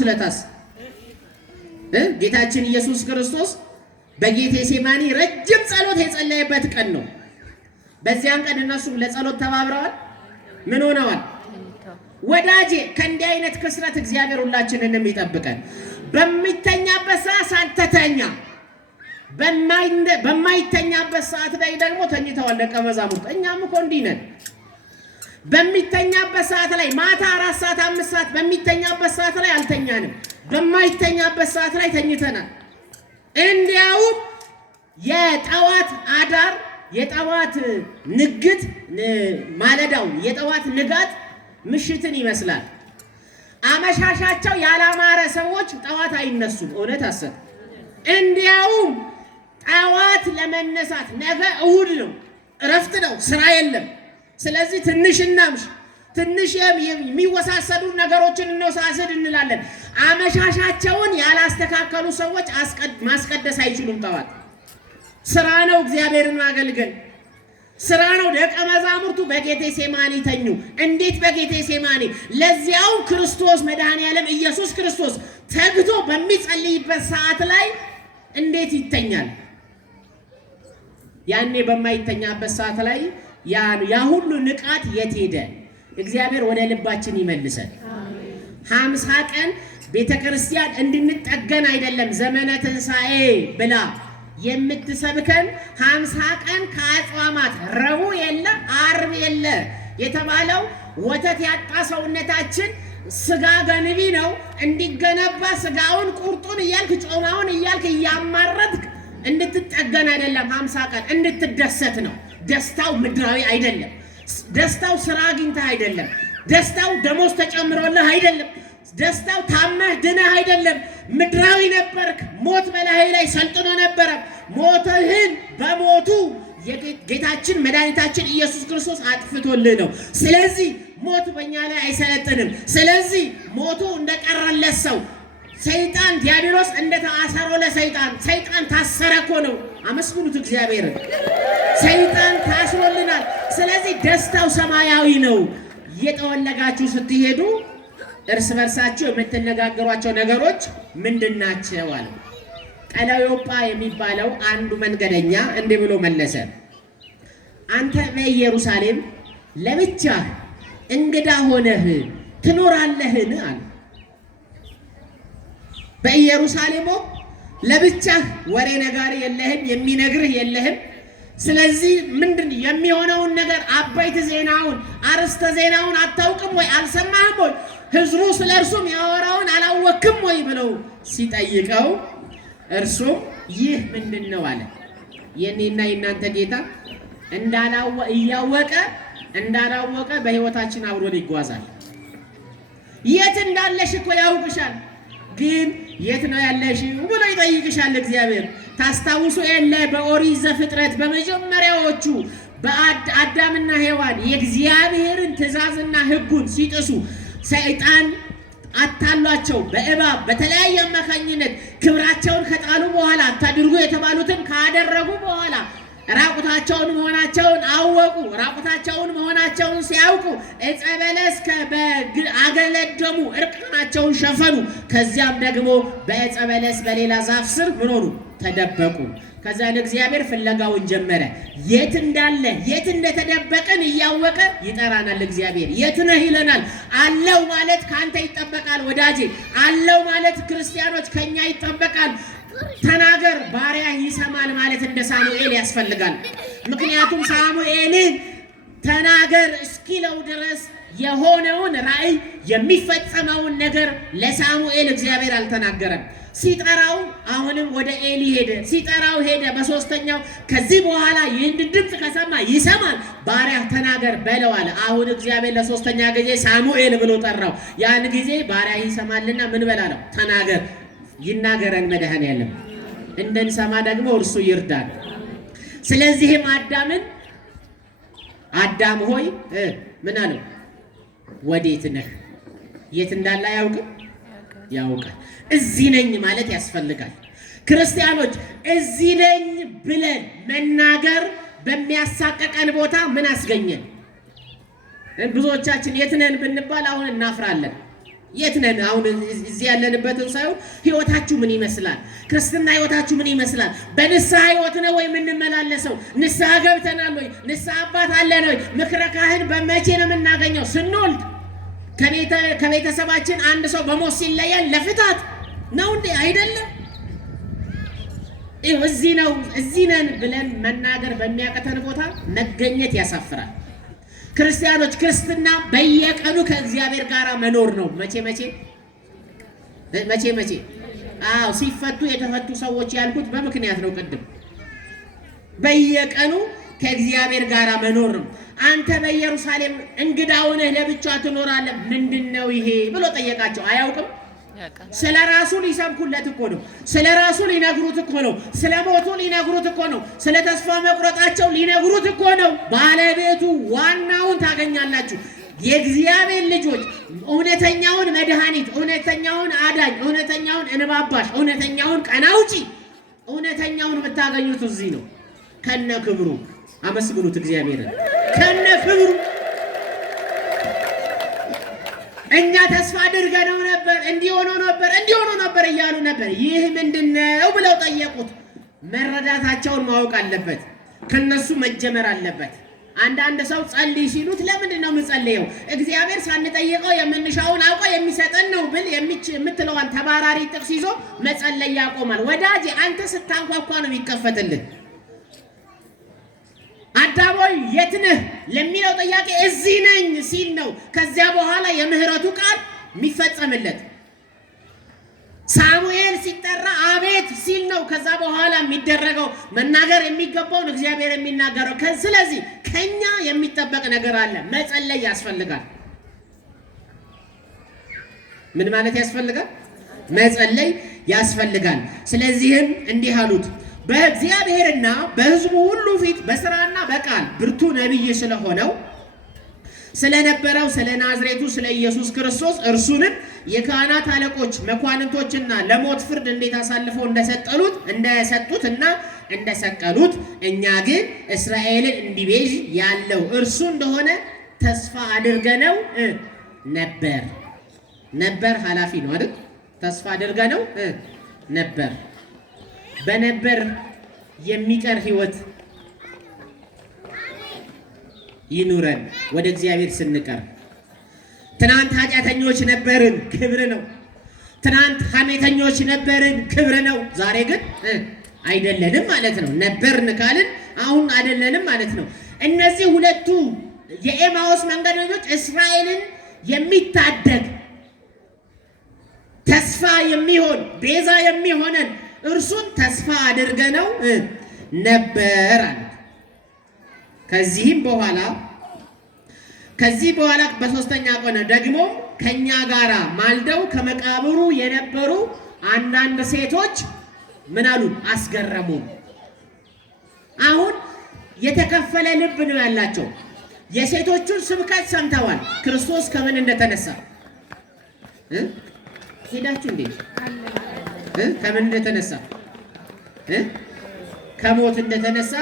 ዕለታስ ጌታችን ኢየሱስ ክርስቶስ በጌቴ ሴማኒ ረጅም ጸሎት የጸለየበት ቀን ነው። በዚያን ቀን እነሱም ለጸሎት ተባብረዋል። ምን ሆነዋል? ወዳጄ ከእንዲህ አይነት ክስረት እግዚአብሔር ሁላችንንም ይጠብቀን። በሚተኛበት ሰዓት ሳልተተኛ በማይተኛበት ሰዓት ላይ ደግሞ ተኝተዋል ደቀ መዛሙርት። እኛም እኮ እንዲህ ነን። በሚተኛበት ሰዓት ላይ ማታ 4 ሰዓት 5 ሰዓት በሚተኛበት ሰዓት ላይ አልተኛንም። በማይተኛበት ሰዓት ላይ ተኝተናል። እንዲያውም የጠዋት አዳር የጠዋት ንግት ማለዳው የጠዋት ንጋት ምሽትን ይመስላል። አመሻሻቸው ያላማረ ሰዎች ጠዋት አይነሱም። እውነት አሰብ እንዲያውም ጠዋት ለመነሳት ነገ እሁድ ነው፣ እረፍት ነው፣ ስራ የለም። ስለዚህ ትንሽ የሚወሳሰዱ ነገሮችን እንወሳሰድ እንላለን። አመሻሻቸውን ያላስተካከሉ ሰዎች ማስቀደስ አይችሉም። ጠዋት ስራ ነው፣ እግዚአብሔርን ማገልገል ስራ ነው። ደቀ መዛሙርቱ በጌቴ ሴማኒ ተኙ። እንዴት በጌቴ ሴማኒ? ለዚያው ክርስቶስ መድኃኔዓለም ኢየሱስ ክርስቶስ ተግቶ በሚጸልይበት ሰዓት ላይ እንዴት ይተኛል? ያኔ በማይተኛበት ሰዓት ላይ ያ ሁሉ ንቃት የት ሄደ? እግዚአብሔር ወደ ልባችን ይመልሰን። 50 ቀን ቤተክርስቲያን እንድንጠገን አይደለም ዘመነ ትንሣኤ ብላ የምትሰብከን 50 ቀን ከአጽዋማት ረቡዕ የለ ዓርብ የለ የተባለው ወተት ያጣ ሰውነታችን ስጋ ገንቢ ነው እንዲገነባ ስጋውን ቁርጡን እያልክ ጮማውን እያልክ እያማረትክ እንድትጠገን አይደለም። 50 ቀን እንድትደሰት ነው። ደስታው ምድራዊ አይደለም። ደስታው ስራ አግኝተህ አይደለም። ደስታው ደሞዝ ተጨምሮልህ አይደለም። ደስታው ታመህ ድነህ አይደለም። ምድራዊ ነበርክ፣ ሞት በላይህ ላይ ሰልጥኖ ነበረ። ሞትህን በሞቱ ጌታችን መድኃኒታችን ኢየሱስ ክርስቶስ አጥፍቶልህ ነው። ስለዚህ ሞት በእኛ ላይ አይሰለጥንም። ስለዚህ ሞቱ እንደቀረለት ሰው ሰይጣን ዲያብሎስ እንደተአሰረው ለሰይጣን ሰይጣን ታሰረ እኮ ነው። አመስግኑት እግዚአብሔርን። ሰይጣን ታስሮልናል። ስለዚህ ደስታው ሰማያዊ ነው። እየጠወለጋችሁ ስትሄዱ እርስ በርሳችሁ የምትነጋገሯቸው ነገሮች ምንድናቸው አለ። ቀለዮጳ የሚባለው አንዱ መንገደኛ እንዲህ ብሎ መለሰ። አንተ በኢየሩሳሌም ለብቻህ እንግዳ ሆነህ ትኖራለህን አለ። በኢየሩሳሌም ለብቻህ ወሬ ነጋሪ የለህም፣ የሚነግርህ የለህም። ስለዚህ ምንድን የሚሆነውን ነገር አበይት ዜናውን አርስተ ዜናውን አታውቅም ወይ? አልሰማህም ወይ? ህዝቡ ስለ እርሱም ያወራውን አላወክም ወይ ብለው ሲጠይቀው እርሱም ይህ ምንድን ነው አለ። የኔና የናንተ ጌታ እያወቀ እንዳላወቀ በህይወታችን አብሮን ይጓዛል። የት እንዳለሽ እኮ ያውቅሻል፣ ግን የት ነው ያለሽ ብሎ ይጠይቅሻል እግዚአብሔር። ታስታውሱ የለ በኦሪት ዘፍጥረት በመጀመሪያዎቹ በአዳምና ሔዋን የእግዚአብሔርን ትእዛዝና ህጉን ሲጥሱ ሰይጣን አታሏቸው በእባብ በተለያየ አማካኝነት ክብራቸውን ከጣሉ በኋላ አታድርጉ የተባሉትን ካደረጉ በኋላ ራቁታቸውን መሆናቸውን አወቁ። ራቁታቸውን መሆናቸውን ሲያውቁ ዕፀ በለስ አገለደሙ፣ እርቃናቸውን ሸፈኑ። ከዚያም ደግሞ በዕፀ በለስ በሌላ ዛፍ ስር ምን ሆኑ? ተደበቁ። ከዛን እግዚአብሔር ፍለጋውን ጀመረ። የት እንዳለ የት እንደተደበቀን እያወቀ ይጠራናል። እግዚአብሔር የት ነህ ይለናል። አለው ማለት ካንተ ይጠበቃል ወዳጄ። አለው ማለት ክርስቲያኖች ከኛ ይጠበቃል። ተናገር ባሪያ ይሰማል ማለት እንደ ሳሙኤል ያስፈልጋል። ምክንያቱም ሳሙኤልን ተናገር እስኪለው ድረስ የሆነውን ራእይ የሚፈጸመውን ነገር ለሳሙኤል እግዚአብሔር አልተናገረም። ሲጠራው አሁንም ወደ ኤሊ ሄደ። ሲጠራው ሄደ። በሶስተኛው ከዚህ በኋላ ይህን ድምፅ ከሰማ ይሰማል፣ ባሪያ ተናገር በለው አለ። አሁን እግዚአብሔር ለሶስተኛ ጊዜ ሳሙኤል ብሎ ጠራው። ያን ጊዜ ባሪያ ይሰማልና ምን በላለው? ተናገር። ይናገረን መድኃኔዓለም፣ እንድንሰማ ደግሞ እርሱ ይርዳል። ስለዚህም አዳም ሆይ ምን አለው? ወዴት ነህ? የት እንዳለ አያውቅም? ያውቃል። እዚህ ነኝ ማለት ያስፈልጋል። ክርስቲያኖች እዚህ ነኝ ብለን መናገር በሚያሳቀቀን ቦታ ምን አስገኘን? ብዙዎቻችን የት ነን ብንባል አሁን እናፍራለን። የት ነን? አሁን እዚህ ያለንበትን ሳይሆን ህይወታችሁ ምን ይመስላል? ክርስትና ህይወታችሁ ምን ይመስላል? በንስሐ ህይወት ነው ወይ የምንመላለሰው? ንስሐ ገብተናል ወይ? ንስሐ አባት አለን ወይ? ምክረ ካህን በመቼ ነው የምናገኘው? ስንወልድ ከቤተሰባችን አንድ ሰው በሞት ሲለየን ለፍታት ነው እንዴ? አይደለም። እዚህ ነን ብለን መናገር በሚያቀተን ቦታ መገኘት ያሳፍራል። ክርስቲያኖች ክርስትና በየቀኑ ከእግዚአብሔር ጋር መኖር ነው። መቼ ሲፈቱ የተፈቱ ሰዎች ያልኩት በምክንያት ነው። ቅድም በየቀኑ ከእግዚአብሔር ጋር መኖር ነው። አንተ በኢየሩሳሌም እንግዳ ሆነህ ለብቻ ትኖራለህ፣ ምንድነው ይሄ ብሎ ጠየቃቸው። አያውቅም። ስለ ራሱ ሊሰብኩለት እኮ ነው። ስለ ራሱ ሊነግሩት እኮ ነው። ስለ ሞቱ ሊነግሩት እኮ ነው። ስለ ተስፋ መቁረጣቸው ሊነግሩት እኮ ነው። ባለቤቱ ዋናውን ታገኛላችሁ። የእግዚአብሔር ልጆች እውነተኛውን መድኃኒት፣ እውነተኛውን አዳኝ፣ እውነተኛውን እንባባሽ፣ እውነተኛውን ቀን አውጪ፣ እውነተኛውን የምታገኙት እዚህ ነው። ከነ ክብሩ አመስግኑት እግዚአብሔርን። ከነ ክብሩ እኛ ተስፋ አድርገነው ነበር፣ እንዲሆኖ ነበር እያሉ ነበር። ይህ ምንድነው ብለው ጠየቁት። መረዳታቸውን ማወቅ አለበት። ከነሱ መጀመር አለበት። አንዳንድ ሰው ጸልይ ሲሉት ለምንድን ነው የምጸልየው? እግዚአብሔር ሳንጠይቀው የምንሻውን አውቆ የሚሰጠን ነው ብል የምትለዋን ተባራሪ ጥቅስ ይዞ መጸለይ ያቆማል። ወዳጄ አንተ ስታንኳኳ ነው የሚከፈትልህ። አዳም ሆይ የት ነህ ለሚለው ጥያቄ እዚህ ነኝ ሲል ነው ከዚያ በኋላ የምህረቱ ቃል የሚፈጸምለት። ሳሙኤል ሲጠራ አቤት ሲል ነው ከዛ በኋላ የሚደረገው መናገር የሚገባውን እግዚአብሔር የሚናገረው። ስለዚህ ከኛ የሚጠበቅ ነገር አለ። መጸለይ ያስፈልጋል። ምን ማለት ያስፈልጋል? መጸለይ ያስፈልጋል። ስለዚህም እንዲህ አሉት፣ በእግዚአብሔርና በሕዝቡ ሁሉ ፊት በሥራና በቃል ብርቱ ነቢይ ስለሆነው ስለነበረው ስለ ናዝሬቱ ስለ ኢየሱስ ክርስቶስ እርሱንም የካህናት አለቆች መኳንንቶችና ለሞት ፍርድ እንዴት አሳልፈው እንደሰጡትና እንደሰቀሉት እኛ ግን እስራኤልን እንዲቤዥ ያለው እርሱ እንደሆነ ተስፋ አድርገነው ነበር ኃላፊ ነው አይደል? ተስፋ አድርገነው ነበር። በነበር የሚቀር ሕይወት ይኑረን ወደ እግዚአብሔር ስንቀር። ትናንት ኃጢአተኞች ነበርን፣ ክብር ነው። ትናንት ሐሜተኞች ነበርን፣ ክብር ነው። ዛሬ ግን አይደለንም ማለት ነው። ነበርን ካልን አሁን አይደለንም ማለት ነው። እነዚህ ሁለቱ የኤማውስ መንገደኞች እስራኤልን የሚታደግ ተስፋ የሚሆን ቤዛ የሚሆነን እርሱን ተስፋ አድርገነው ነበር አለ። ከዚህ በኋላ በሶስተኛ ቀን ደግሞ ከኛ ጋራ ማልደው ከመቃብሩ የነበሩ አንዳንድ ሴቶች ምን አሉ? አስገረሙ። አሁን የተከፈለ ልብ ነው ያላቸው። የሴቶቹን ስብከት ሰምተዋል። ክርስቶስ ከምን እንደተነሳ ሄዳችሁ እንዴ? ከምን እንደተነሳ ከሞት እንደተነሳ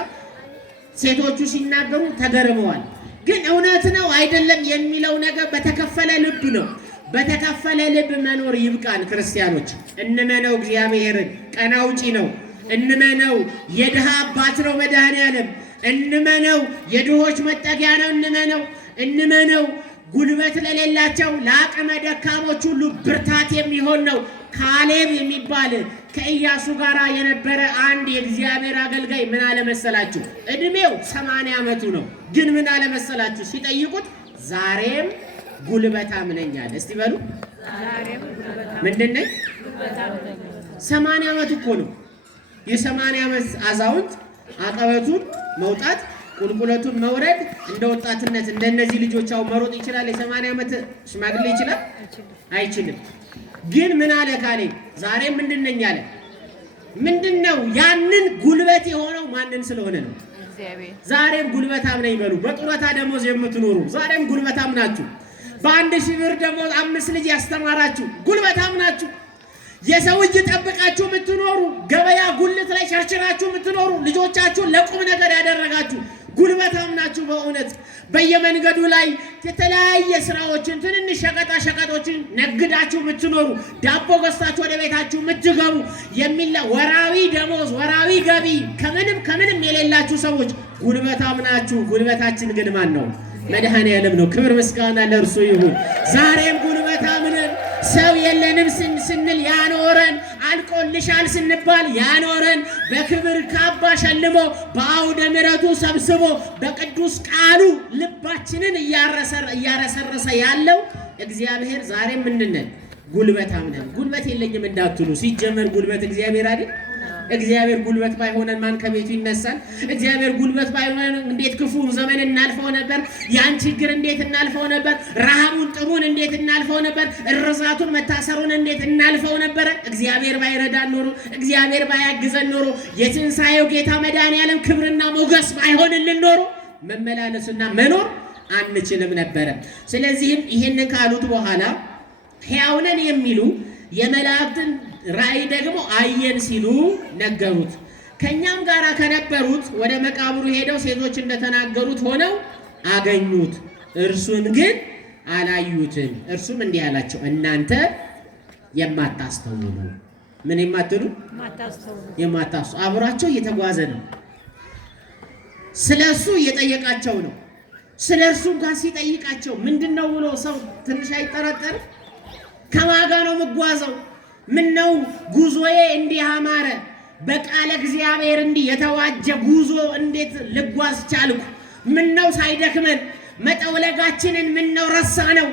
ሴቶቹ ሲናገሩ ተገርመዋል። ግን እውነት ነው አይደለም የሚለው ነገር በተከፈለ ልብ ነው። በተከፈለ ልብ መኖር ይብቃን ክርስቲያኖች። እንመነው እግዚአብሔርን። ቀን አውጪ ነው። እንመነው የድሃ አባት ነው መድኃኔዓለም። እንመነው የድሆች መጠጊያ ነው። እንመነው ጉልበት ለሌላቸው ለአቅመ ደካሞች ሁሉ ብርታት የሚሆን ነው። ካሌብ የሚባል ከኢያሱ ጋር የነበረ አንድ የእግዚአብሔር አገልጋይ ምን አለ መሰላችሁ? እድሜው 80 ዓመቱ ነው። ግን ምን አለ መሰላችሁ ሲጠይቁት ዛሬም ጉልበታም ነኝ አለ። እስቲ በሉ ምንድን ነኝ? 80 ዓመት እኮ ነው። የ80 ዓመት አዛውንት አቀበቱን መውጣት ቁልቁለቱን መውረድ እንደ ወጣትነት እንደነዚህ ልጆች አው መሮጥ ይችላል። የ80 ዓመት ሽማግሌ ይችላል? አይችልም። ግን ምን አለ ካሌብ? ዛሬም ምንድን ነኝ አለ። ምንድነው? ያንን ጉልበት የሆነው ማንን ስለሆነ ነው? ዛሬም ጉልበታም ነኝ በሉ። በጡረታ ደሞዝ የምትኖሩ ዛሬም ጉልበታም ናችሁ። በ1000 ብር ደሞዝ 5 ልጅ ያስተማራችሁ ጉልበታም ናችሁ። የሰው እጅ ጠብቃችሁ የምትኖሩ ገበያ ጉልት ላይ ቸርችራችሁ የምትኖሩ ልጆቻችሁን ለቁም ነገር ያደረጋችሁ ጉልበታም ናችሁ። በእውነት በየመንገዱ ላይ የተለያየ ስራዎችን ትንንሽ ሸቀጣ ሸቀጦችን ነግዳችሁ የምትኖሩ ዳቦ ገዝታችሁ ወደ ቤታችሁ የምትገቡ ወራዊ ደሞዝ ወራዊ ገቢ ከምንም የሌላችሁ ሰዎች ጉልበታም ናችሁ። ጉልበታችን ግን ማን ነው? መድኃኔዓለም ነው። ክብር ምስጋና ለእርሱ ይሁን። ዛሬም ጉልበታም ነን። ሰው የለንም ስንል ያኖረን፣ አልቆልሻል ስንባል ያኖረን፣ በክብር ካባ ሸልሞ በአውደ ምሕረቱ ሰብስቦ በቅዱስ ቃሉ ልባችንን እያረሰረሰ ያለው እግዚአብሔር ዛሬም ምንድን ነን? ጉልበታም ነን። ጉልበት የለኝም እንዳትሉ፣ ሲጀመር ጉልበት እግዚአብሔር አይደል? እግዚአብሔር ጉልበት ባይሆነን ማን ከቤቱ ይነሳል? እግዚአብሔር ጉልበት ባይሆነን እንዴት ክፉን ዘመን እናልፈው ነበር? ያን ችግር እንዴት እናልፈው ነበር? ረሃቡን ጥሩን እንዴት እናልፈው ነበር? እርዛቱን መታሰሩን እንዴት እናልፈው ነበር? እግዚአብሔር ባይረዳን ኖሮ፣ እግዚአብሔር ባያግዘን ኖሮ፣ የትንሣኤው ጌታ መድኃኔዓለም ክብርና ሞገስ ባይሆንልን ኖሮ መመላለስና መኖር አንችልም ነበረ። ስለዚህም ይሄንን ካሉት በኋላ ሕያው ነን የሚሉ የመላእክትን ራእይ ደግሞ አየን ሲሉ ነገሩት። ከኛም ጋር ከነበሩት ወደ መቃብሩ ሄደው ሴቶች እንደተናገሩት ሆነው አገኙት፣ እርሱን ግን አላዩትም። እርሱም እንዲህ አላቸው፣ እናንተ የማታስተውሉ ምን የማትሉ የማታስተውሉ። አብሯቸው እየተጓዘ ነው። ስለሱ እየጠየቃቸው ነው። ስለሱ እንኳን ሲጠይቃቸው ምንድነው ብሎ ሰው ትንሽ አይጠረጠርም? ከማጋ ነው የምጓዘው? ምነው ጉዞዬ እንዲህ አማረ? በቃለ እግዚአብሔር እንዲህ የተዋጀ ጉዞ እንዴት ልጓዝ ቻልኩ? ምነው ሳይደክመን መጠውለጋችንን ምነው ረሳ ነው?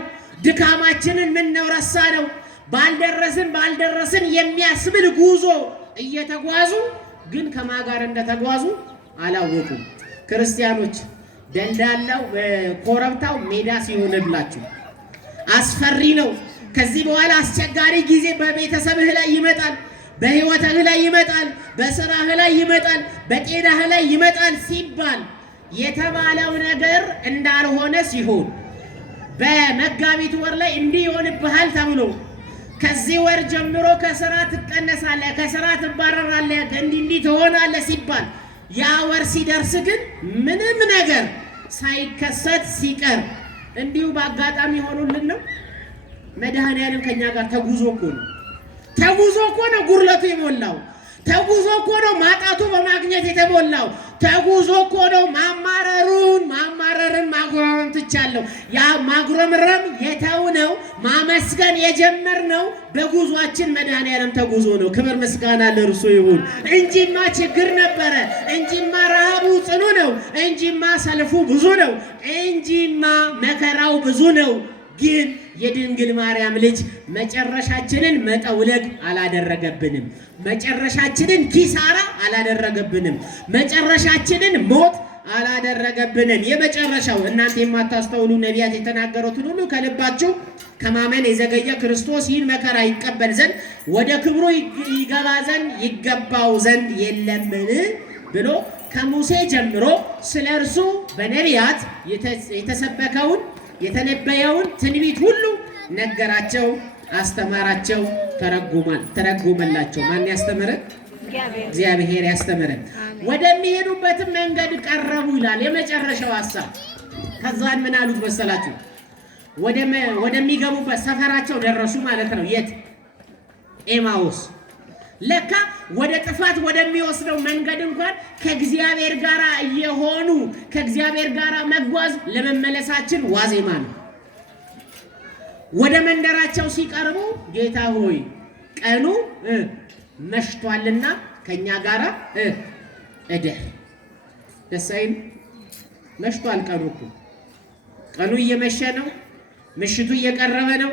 ድካማችንን ምነው ረሳ ነው? ባልደረስን የሚያስብል ጉዞ እየተጓዙ ግን ከማን ጋር እንደተጓዙ አላወቁም። ክርስቲያኖች ደልዳላው ኮረብታው ሜዳ ሲሆንላችሁ አስፈሪ ነው። ከዚህ በኋላ አስቸጋሪ ጊዜ በቤተሰብህ ላይ ይመጣል፣ በህይወትህ ላይ ይመጣል፣ በስራህ ላይ ይመጣል፣ በጤናህ ላይ ይመጣል ሲባል የተባለው ነገር እንዳልሆነ ሲሆን በመጋቢት ወር ላይ እንዲህ ይሆንብሃል ተብሎ ከዚህ ወር ጀምሮ ከስራ ትቀነሳለህ፣ ከስራ ትባረራለህ፣ እንዲህ ትሆናለህ ሲባል ያ ወር ሲደርስ ግን ምንም ነገር ሳይከሰት ሲቀር እንዲሁ በአጋጣሚ ሆኖልን ነው። መድኃኔዓለም ከኛ ጋር ተጉዞ እኮ ነው ጉርለቱ የሞላው። ተጉዞ እኮ ነው ማጣቱ በማግኘት የተሞላው። ተጉዞ እኮ ነው ማጉረምረም ትቻለሁ። ያ ማጉረምረም የተውነው ማመስገን የጀመርነው በጉዟችን መድኃኔዓለም ተጉዞ ነው። ክብር ምስጋና ለእርሱ ይሁን። እንጂማ ችግር ነበረ፣ እንጂማ ረሃቡ ጽኑ ነው፣ እንጂማ ሰልፉ ብዙ ነው፣ እንጂማ መከራው ብዙ ነው። ግን የድንግል ማርያም ልጅ መጨረሻችንን መጠውለግ አላደረገብንም። መጨረሻችንን ኪሳራ አላደረገብንም። መጨረሻችንን ሞት አላደረገብንም። የመጨረሻው እናንተ የማታስተውሉ ነቢያት የተናገሩትን ሁሉ ከልባችሁ ከማመን የዘገየ ክርስቶስ ይህን መከራ ይቀበል ዘንድ ወደ ክብሩ ይገባ ዘንድ ይገባው ዘንድ የለምን ብሎ ከሙሴ ጀምሮ ስለ እርሱ በነቢያት የተሰበከውን የተነበየውን ትንቢት ሁሉ ነገራቸው፣ አስተማራቸው፣ ተረጎመላቸው። ማን ያስተምረን? እግዚአብሔር ያስተምረን። ወደሚሄዱበትም መንገድ ቀረቡ ይላል የመጨረሻው ሐሳብ። ከዛን ምን አሉት መሰላችሁ? ወደሚገቡበት ሰፈራቸው ደረሱ ማለት ነው። የት? ኤማውስ። ለካ ወደ ጥፋት ወደሚወስደው መንገድ እንኳን ከእግዚአብሔር ጋር እየሆኑ ከእግዚአብሔር ጋር መጓዝ ለመመለሳችን ዋዜማ ነው። ወደ መንደራቸው ሲቀርቡ ጌታ ሆይ ቀኑ መሽቷልና ከኛ ጋር እደር። ደስ አይል? መሽቷል። ቀኑ እየመሸ ነው። ምሽቱ እየቀረበ ነው።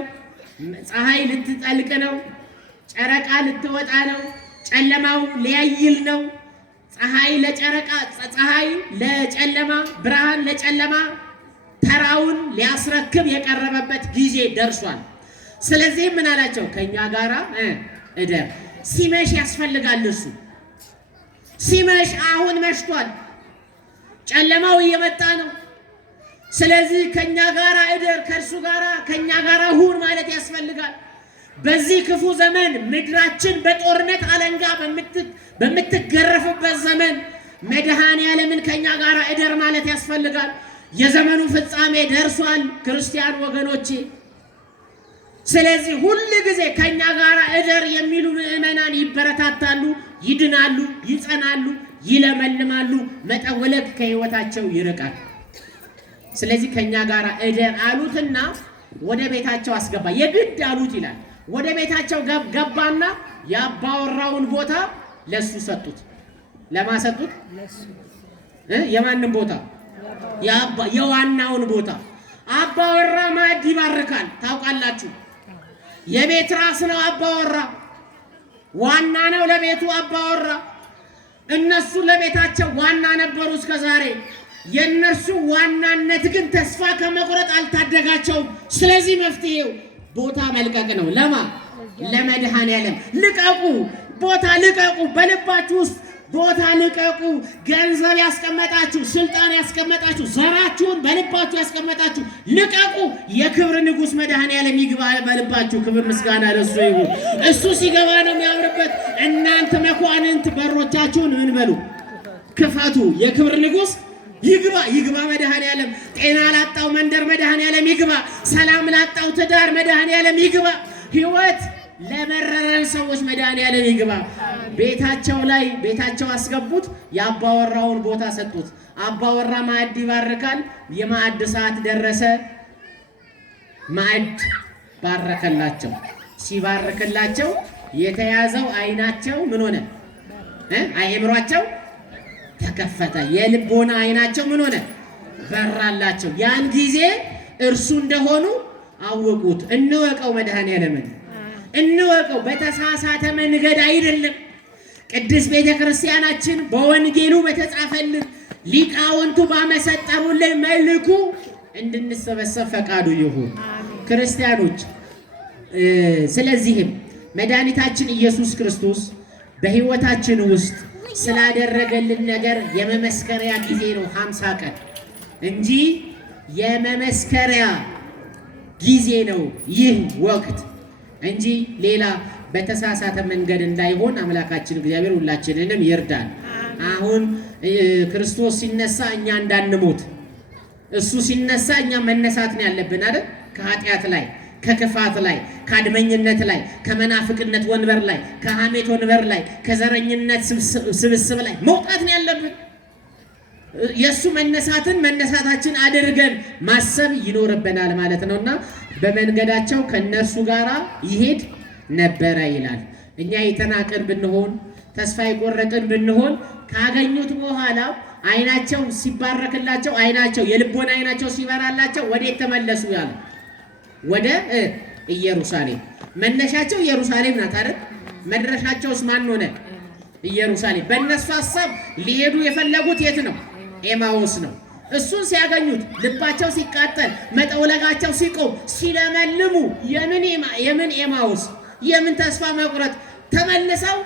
ፀሐይ ልትጠልቅ ነው። ጨረቃ ልትወጣ ነው። ጨለማው ሊያይል ነው። ፀሐይ ለጨለማ፣ ብርሃን ለጨለማ ተራውን ሊያስረክብ የቀረበበት ጊዜ ደርሷል። ስለዚህ ምን አላቸው? ከኛ ጋራ እደር። ሲመሽ ያስፈልጋል። እሱ ሲመሽ፣ አሁን መሽቷል። ጨለማው እየመጣ ነው። ስለዚህ ከኛ ጋራ እደር፣ ከእርሱ ጋራ ከኛ ጋራ ሁን ማለት ያስፈልጋል። በዚህ ክፉ ዘመን ምድራችን በጦርነት አለንጋ በምትገረፍበት ዘመን መድኃኔዓለምን ከኛ ጋር እደር ማለት ያስፈልጋል። የዘመኑ ፍጻሜ ደርሷል ክርስቲያን ወገኖቼ። ስለዚህ ሁል ጊዜ ከኛ ጋር እደር የሚሉ ምዕመናን ይበረታታሉ፣ ይድናሉ፣ ይጸናሉ፣ ይለመልማሉ። መጠወለግ ከህይወታቸው ይርቃል። ስለዚህ ከኛ ጋር እደር አሉትና ወደ ቤታቸው አስገባ። የግድ አሉት ይላል። ወደ ቤታቸው ገባና የአባወራውን ቦታ ለሱ ሰጡት። ለማሰጡት የማንን ቦታ? የዋናውን ቦታ። አባወራ ማዕድ ይባርካል። ታውቃላችሁ፣ የቤት ራስ ነው አባወራ። ዋና ነው ለቤቱ አባወራ። እነሱ ለቤታቸው ዋና ነበሩ እስከዛሬ። የእነርሱ ዋናነት ግን ተስፋ ከመቁረጥ አልታደጋቸውም። ስለዚህ መፍትሄው ቦታ መልቀቅ ነው። ለማ? ለመድኃኔዓለም። ልቀቁ፣ ቦታ ልቀቁ። በልባችሁ ውስጥ ቦታ ልቀቁ። ገንዘብ ያስቀመጣችሁ፣ ስልጣን ያስቀመጣችሁ፣ ዘራችሁን በልባችሁ ያስቀመጣችሁ ልቀቁ። የክብር ንጉሥ መድኃኔዓለም ይግባ በልባችሁ። ክብር ምስጋና ለእሱ ይሁን። እሱ ሲገባ ነው የሚያምርበት። እናንተ መኳንንት በሮቻችሁን ምን በሉ? ክፈቱ። የክብር ንጉሥ ይግባ መድኃኔዓለም። ጤና ላጣው መንደር መድኃኔዓለም ይግባ። ሰላም ላጣው ትዳር መድኃኔዓለም ይግባ። ሕይወት ለመረረን ሰዎች መድኃኔዓለም ይግባ። ቤታቸው አስገቡት። የአባወራውን ቦታ ሰጡት። አባወራ ማዕድ ይባርካል። የማዕድ ሰዓት ደረሰ። ማዕድ ባረከላቸው። ሲባርክላቸው የተያዘው አይናቸው ምን ሆነ? አእምሯቸው ተከፈተ። የልቦና አይናቸው ምን ሆነ? በራላቸው። ያን ጊዜ እርሱ እንደሆኑ አወቁት። እንወቀው መድኃኔዓለምን። እንወቀው። በተሳሳተ መንገድ አይደለም። ቅድስት ቤተ ክርስቲያናችን በወንጌሉ በተጻፈልን ሊቃውንቱ ባመሰጠሩልን መልኩ እንድንሰበሰብ ፈቃዱ ይሁን ክርስቲያኖች። ስለዚህም መድኃኒታችን ኢየሱስ ክርስቶስ በሕይወታችን ውስጥ ስላደረገልን ነገር የመመስከሪያ ጊዜ ነው 50 ቀን እንጂ የመመስከሪያ ጊዜ ነው ይህ ወቅት እንጂ ሌላ በተሳሳተ መንገድ እንዳይሆን አምላካችን እግዚአብሔር ሁላችንንም ይርዳል። አሁን ክርስቶስ ሲነሳ እኛ እንዳንሞት፣ እሱ ሲነሳ እኛ መነሳት ነው ያለብን አይደል? ከኃጢአት ላይ፣ ከክፋት ላይ፣ ከአድመኝነት ላይ፣ ከመናፍቅነት ወንበር ላይ፣ ከሐሜት ወንበር ላይ፣ ከዘረኝነት ስብስብ ላይ መውጣት ነው ያለብን። የእሱ መነሳትን መነሳታችን አድርገን ማሰብ ይኖርብናል ማለት ነውና በመንገዳቸው ከነርሱ ጋር ይሄድ ነበረ ይላል። እኛ የተናቅን ብንሆን ተስፋ የቆረጥን ብንሆን ካገኙት በኋላ አይናቸው ሲባረክላቸው አይናቸው የልቦና አይናቸው ሲበራላቸው ወዴት ተመለሱ? ያለ ወደ ኢየሩሳሌም። መነሻቸው ኢየሩሳሌም ናት አይደል? መድረሻቸውስ ማን ሆነ? ኢየሩሳሌም። በእነሱ ሀሳብ ሊሄዱ የፈለጉት የት ነው? ኤማውስ ነው። እሱን ሲያገኙት ልባቸው ሲቃጠል መጠውለጋቸው ሲቆም ሲለመልሙ የምን ኤማውስ የምን ተስፋ መቁረጥ ተመልሰው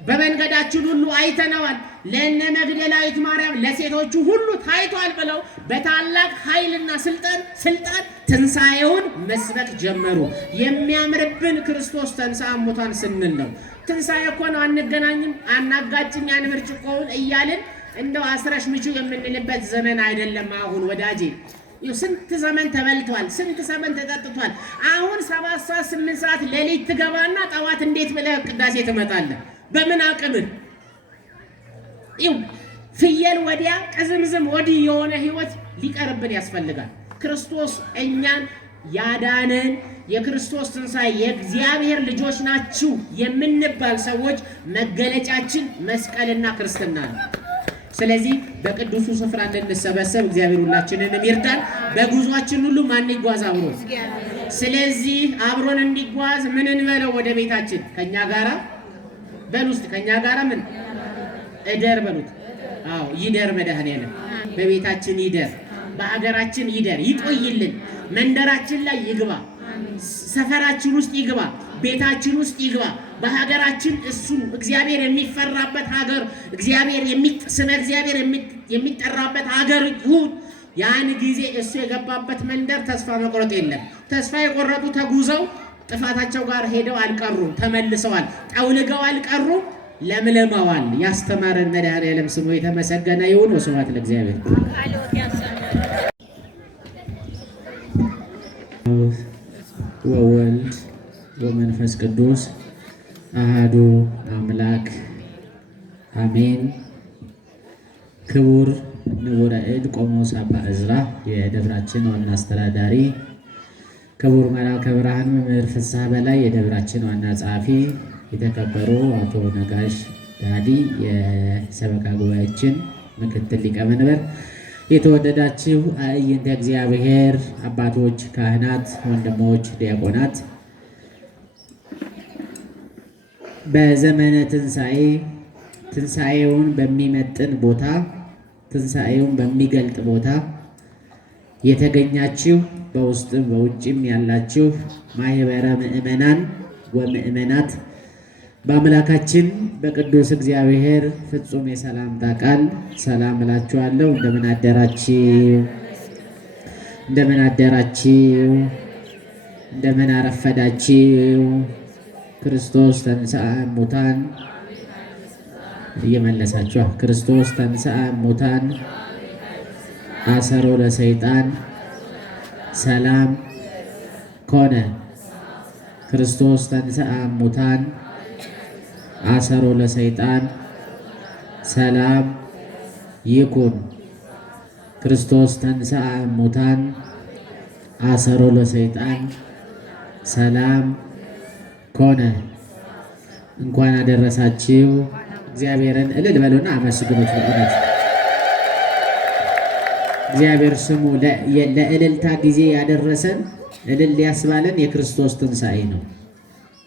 በመንገዳችን ሁሉ አይተነዋል፣ ለእነ መግደላዊት ማርያም ለሴቶቹ ሁሉ ታይቷል ብለው በታላቅ ኃይልና ስልጣን ትንሣኤውን መስበክ ጀመሩ። የሚያምርብን ክርስቶስ ተንሥአ እሙታን ስንል ነው። ትንሣኤ እኮ ነው። አንገናኝም፣ አናጋጭም ያን ብርጭቆውን እያልን እንደው አስረሽ ምቹ የምንልበት ዘመን አይደለም። አሁን ወዳጄ ስንት ዘመን ተበልቷል፣ ስንት ዘመን ተጠጥቷል። አሁን 7 ሰዓት 8 ሰዓት ሌሊት ትገባና ጠዋት እንዴት ብለህ ቅዳሴ ትመጣለህ? በምን አቅምህ? ፍየል ወዲያ ቅዝምዝም ወዲህ የሆነ ህይወት ሊቀርብን ያስፈልጋል። ክርስቶስ እኛን ያዳነን የክርስቶስ ትንሣኤ የእግዚአብሔር ልጆች ናችሁ የምንባል ሰዎች መገለጫችን መስቀልና ክርስትና ነው። ስለዚህ በቅዱሱ ስፍራ እንድንሰበሰብ እግዚአብሔር ሁላችንንም ይርዳን። በጉዟችን ሁሉ ማን ይጓዝ? አብሮ። ስለዚህ አብሮን እንዲጓዝ ምን እንበለው? ወደ ቤታችን ከኛ ጋራ በል ውስጥ ከኛ ጋራ ምን እደር በሉት። አዎ ይደር፣ መድኃኔዓለም በቤታችን ይደር፣ በሀገራችን ይደር፣ ይቆይልን፣ መንደራችን ላይ ይግባ፣ ሰፈራችን ውስጥ ይግባ፣ ቤታችን ውስጥ ይግባ። በሀገራችን እሱን እግዚአብሔር የሚፈራበት ሀገር ስመ እግዚአብሔር የሚጠራበት ሀገር ይሁን። ያን ጊዜ እሱ የገባበት መንደር ተስፋ መቁረጥ የለም። ተስፋ የቆረጡ ተጉዘው ጥፋታቸው ጋር ሄደው አልቀሩም፣ ተመልሰዋል። ጠውልገው አልቀሩም፣ ለምልመዋል። ያስተማረን መድኃኔዓለም ስሙ የተመሰገነ ይሁን። ወስብሐት ለእግዚአብሔር። ወወልድ ወመንፈስ ቅዱስ አሃዱ አምላክ አሜን። ክቡር ንቡረ እድ ቆሞስ አባ ዕዝራ የደብራችን ዋና አስተዳዳሪ፣ ክቡር መልአከ ብርሃን መምህር ፍስሐ በላይ የደብራችን ዋና ጸሐፊ፣ የተከበሩ አቶ ነጋሽ ዳዲ የሰበካ ጉባኤያችን ምክትል ሊቀመንበር፣ የተወደዳችሁ አዕይንተ እግዚአብሔር አባቶች፣ ካህናት፣ ወንድሞች፣ ዲያቆናት በዘመነ ትንሣኤውን በሚመጥን ቦታ ትንሣኤውን በሚገልጥ ቦታ የተገኛችሁ በውስጥም በውጭም ያላችሁ ማህበረ ምእመናን ወምእመናት በአምላካችን በቅዱስ እግዚአብሔር ፍጹም የሰላምታ ቃል ሰላም እላችኋለሁ። እንደምን አደራችሁ? እንደምን አደራችሁ? እንደምን አረፈዳችሁ? ክርስቶስ ተንሥአ እሙታን እየመለሳችሁ ክርስቶስ ተንሥአ እሙታን አሰሮ ለሰይጣን ሰላም ኮነ። ክርስቶስ ተንሥአ እሙታን አሰሮ ለሰይጣን ሰላም ይኩን። ክርስቶስ ተንሥአ እሙታን አሰሮ ለሰይጣን ሰላም ኮነ። እንኳን አደረሳችሁ። እግዚአብሔርን እልል በሉና አመስግኑት። በእውነት እግዚአብሔር ስሙ ለእልልታ ጊዜ ያደረሰን እልል ሊያስባለን የክርስቶስ ትንሣኤ ነው።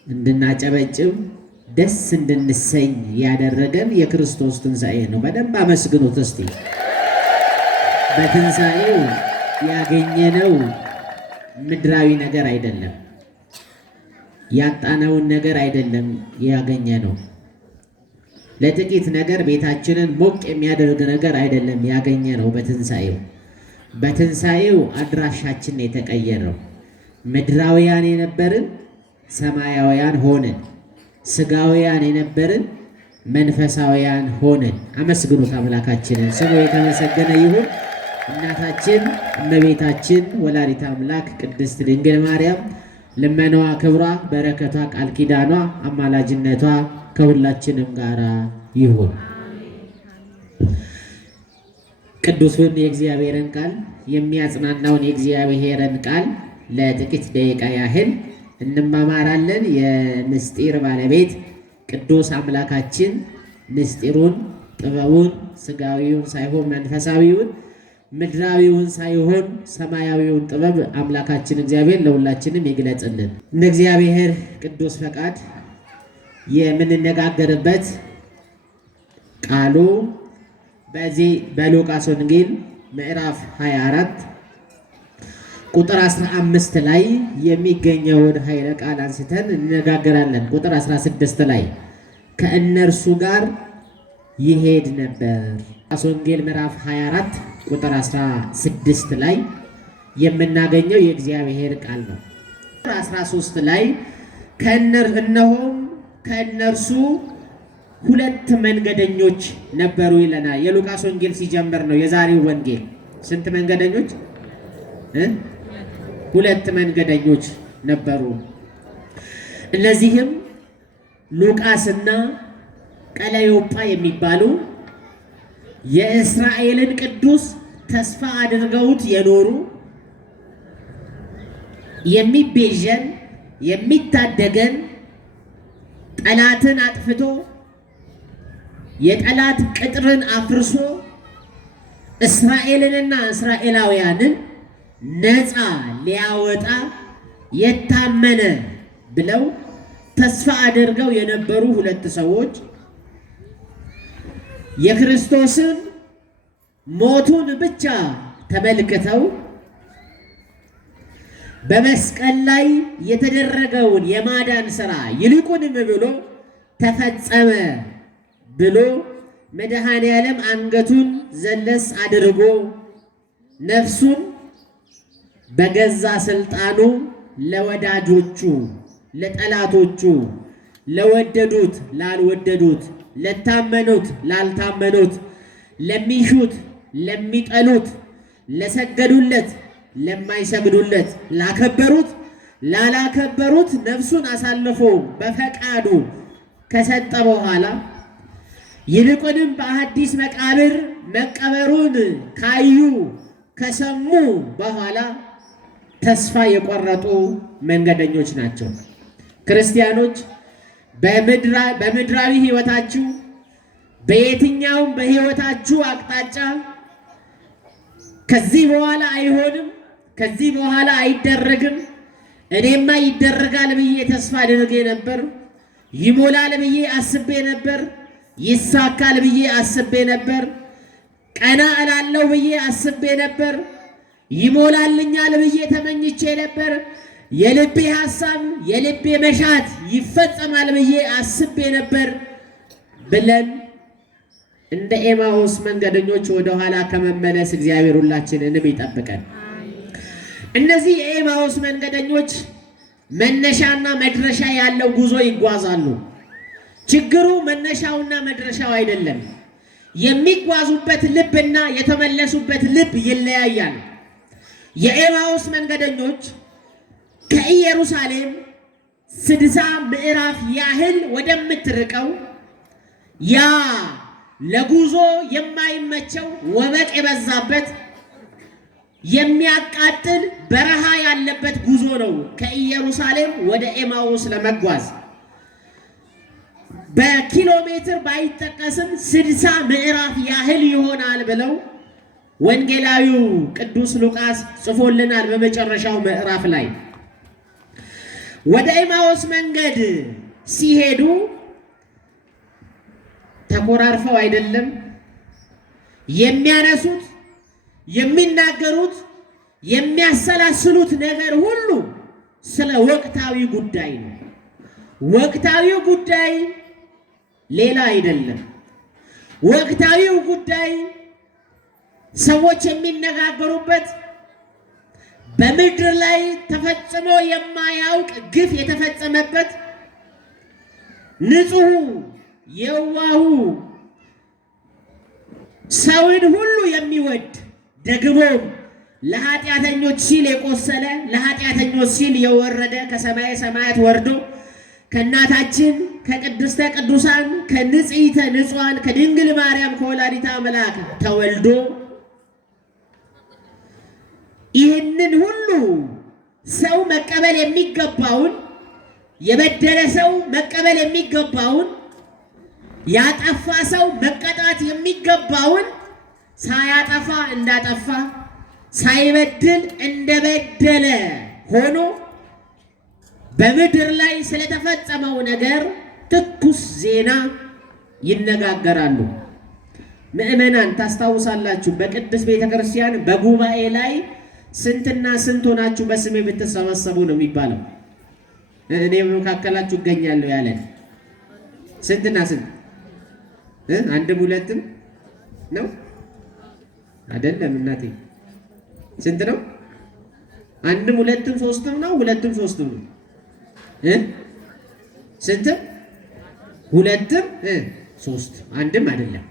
እንድናጨበጭብ ደስ እንድንሰኝ ያደረገን የክርስቶስ ትንሣኤ ነው። በደንብ አመስግኑት እስቲ። በትንሣኤው ያገኘነው ምድራዊ ነገር አይደለም፣ ያጣነውን ነገር አይደለም ያገኘነው። ለጥቂት ነገር ቤታችንን ሞቅ የሚያደርግ ነገር አይደለም ያገኘነው። በትንሣኤው አድራሻችን የተቀየረው። ምድራውያን የነበርን ሰማያውያን ሆንን፣ ስጋውያን የነበርን መንፈሳውያን ሆንን። አመስግኑት አምላካችንን፣ ስሙ የተመሰገነ ይሁን። እናታችን እመቤታችን ወላዲተ አምላክ ቅድስት ድንግል ማርያም ልመናዋ፣ ክብሯ፣ በረከቷ፣ ቃል ኪዳኗ፣ አማላጅነቷ ከሁላችንም ጋር ይሁን። ቅዱሱን የእግዚአብሔርን ቃል የሚያጽናናውን የእግዚአብሔርን ቃል ለጥቂት ደቂቃ ያህል እንማማራለን። የምስጢር ባለቤት ቅዱስ አምላካችን ምስጢሩን፣ ጥበቡን፣ ስጋዊውን ሳይሆን መንፈሳዊውን፣ ምድራዊውን ሳይሆን ሰማያዊውን ጥበብ አምላካችን እግዚአብሔር ለሁላችንም ይግለጽልን። እንደ እግዚአብሔር ቅዱስ ፈቃድ የምንነጋገርበት ቃሉ በዚህ በሉቃስ ወንጌል ምዕራፍ 24 ቁጥር 15 ላይ የሚገኘውን ኃይለ ቃል አንስተን እንነጋገራለን። ቁጥር 16 ላይ ከእነርሱ ጋር ይሄድ ነበር። ሉቃስ ወንጌል ምዕራፍ 24 ቁጥር 16 ላይ የምናገኘው የእግዚአብሔር ቃል ነው። ቁጥር 13 ላይ እነሆም ከእነርሱ ሁለት መንገደኞች ነበሩ ይለናል። የሉቃስ ወንጌል ሲጀምር ነው የዛሬው ወንጌል። ስንት መንገደኞች? ሁለት መንገደኞች ነበሩ። እነዚህም ሉቃስና ቀለዮጳ የሚባሉ የእስራኤልን ቅዱስ ተስፋ አድርገውት የኖሩ የሚቤዠን የሚታደገን ጠላትን አጥፍቶ የጠላት ቅጥርን አፍርሶ እስራኤልንና እስራኤላውያንን ነፃ ሊያወጣ የታመነ ብለው ተስፋ አድርገው የነበሩ ሁለት ሰዎች የክርስቶስን ሞቱን ብቻ ተመልክተው በመስቀል ላይ የተደረገውን የማዳን ሥራ ይልቁንም ብሎ ተፈጸመ ብሎ መድኃኔ ዓለም አንገቱን ዘለስ አድርጎ ነፍሱን በገዛ ስልጣኑ ለወዳጆቹ ለጠላቶቹ ለወደዱት ላልወደዱት ለታመኑት ላልታመኑት ለሚሹት ለሚጠሉት ለሰገዱለት ለማይሰግዱለት ላከበሩት ላላከበሩት ነፍሱን አሳልፎ በፈቃዱ ከሰጠ በኋላ ይልቁንም በአዲስ መቃብር መቀበሩን ካዩ ከሰሙ በኋላ ተስፋ የቆረጡ መንገደኞች ናቸው። ክርስቲያኖች በምድራዊ ሕይወታችሁ በየትኛውም በሕይወታችሁ አቅጣጫ ከዚህ በኋላ አይሆንም፣ ከዚህ በኋላ አይደረግም፣ እኔማ ይደረጋል ብዬ ተስፋ አድርጌ ነበር፣ ይሞላል ብዬ አስቤ ነበር፣ ይሳካል ብዬ አስቤ ነበር፣ ቀና እላለሁ ብዬ አስቤ ነበር፣ ይሞላልኛል ብዬ ተመኝቼ ነበር፣ የልቤ ሐሳብ የልቤ መሻት ይፈጸማል ብዬ አስቤ ነበር ብለን እንደ ኤማሁስ መንገደኞች ወደ ኋላ ከመመለስ እግዚአብሔር ሁላችንንም ይጠብቀን። እነዚህ የኤማሁስ መንገደኞች መነሻና መድረሻ ያለው ጉዞ ይጓዛሉ። ችግሩ መነሻውና መድረሻው አይደለም። የሚጓዙበት ልብና የተመለሱበት ልብ ይለያያል። የኤማሁስ መንገደኞች ከኢየሩሳሌም 60 ምዕራፍ ያህል ወደምትርቀው ያ ለጉዞ የማይመቸው ወበቅ የበዛበት የሚያቃጥል በረሃ ያለበት ጉዞ ነው። ከኢየሩሳሌም ወደ ኤማሁስ ለመጓዝ በኪሎ ሜትር ባይጠቀስም 60 ምዕራፍ ያህል ይሆናል ብለው ወንጌላዊው ቅዱስ ሉቃስ ጽፎልናል። በመጨረሻው ምዕራፍ ላይ ወደ ኤማሁስ መንገድ ሲሄዱ ተኮራርፈው አይደለም የሚያነሱት፣ የሚናገሩት፣ የሚያሰላስሉት ነገር ሁሉ ስለ ወቅታዊ ጉዳይ ነው። ወቅታዊው ጉዳይ ሌላ አይደለም። ወቅታዊው ጉዳይ ሰዎች የሚነጋገሩበት በምድር ላይ ተፈጽሞ የማያውቅ ግፍ የተፈጸመበት ንጹሑ የዋሁ ሰውን ሁሉ የሚወድ ደግሞ ለኃጢአተኞች ሲል የቆሰለ ለኃጢአተኞች ሲል የወረደ ከሰማየ ሰማያት ወርዶ ከእናታችን ከቅድስተ ቅዱሳን ከንጽሕተ ንጹሐን ከድንግል ማርያም ከወላዲተ አምላክ ተወልዶ ይህንን ሁሉ ሰው መቀበል የሚገባውን የበደለ ሰው መቀበል የሚገባውን ያጠፋ ሰው መቀጣት የሚገባውን ሳያጠፋ እንዳጠፋ ሳይበድል እንደበደለ ሆኖ በምድር ላይ ስለተፈጸመው ነገር ትኩስ ዜና ይነጋገራሉ። ምእመናን ታስታውሳላችሁ፣ በቅድስት ቤተ ክርስቲያን በጉባኤ ላይ ስንትና ስንት ሆናችሁ በስሜ ብትሰበሰቡ ነው የሚባለው። እኔ በመካከላችሁ እገኛለሁ ያለ ስንትና ስንት? አንድም ሁለትም ነው አይደለም እናቴ? ስንት ነው? አንድም ሁለትም ሶስትም ነው? ሁለትም ሶስትም ነው? ስንትም? ሁለትም ሶስት አንድም አይደለም።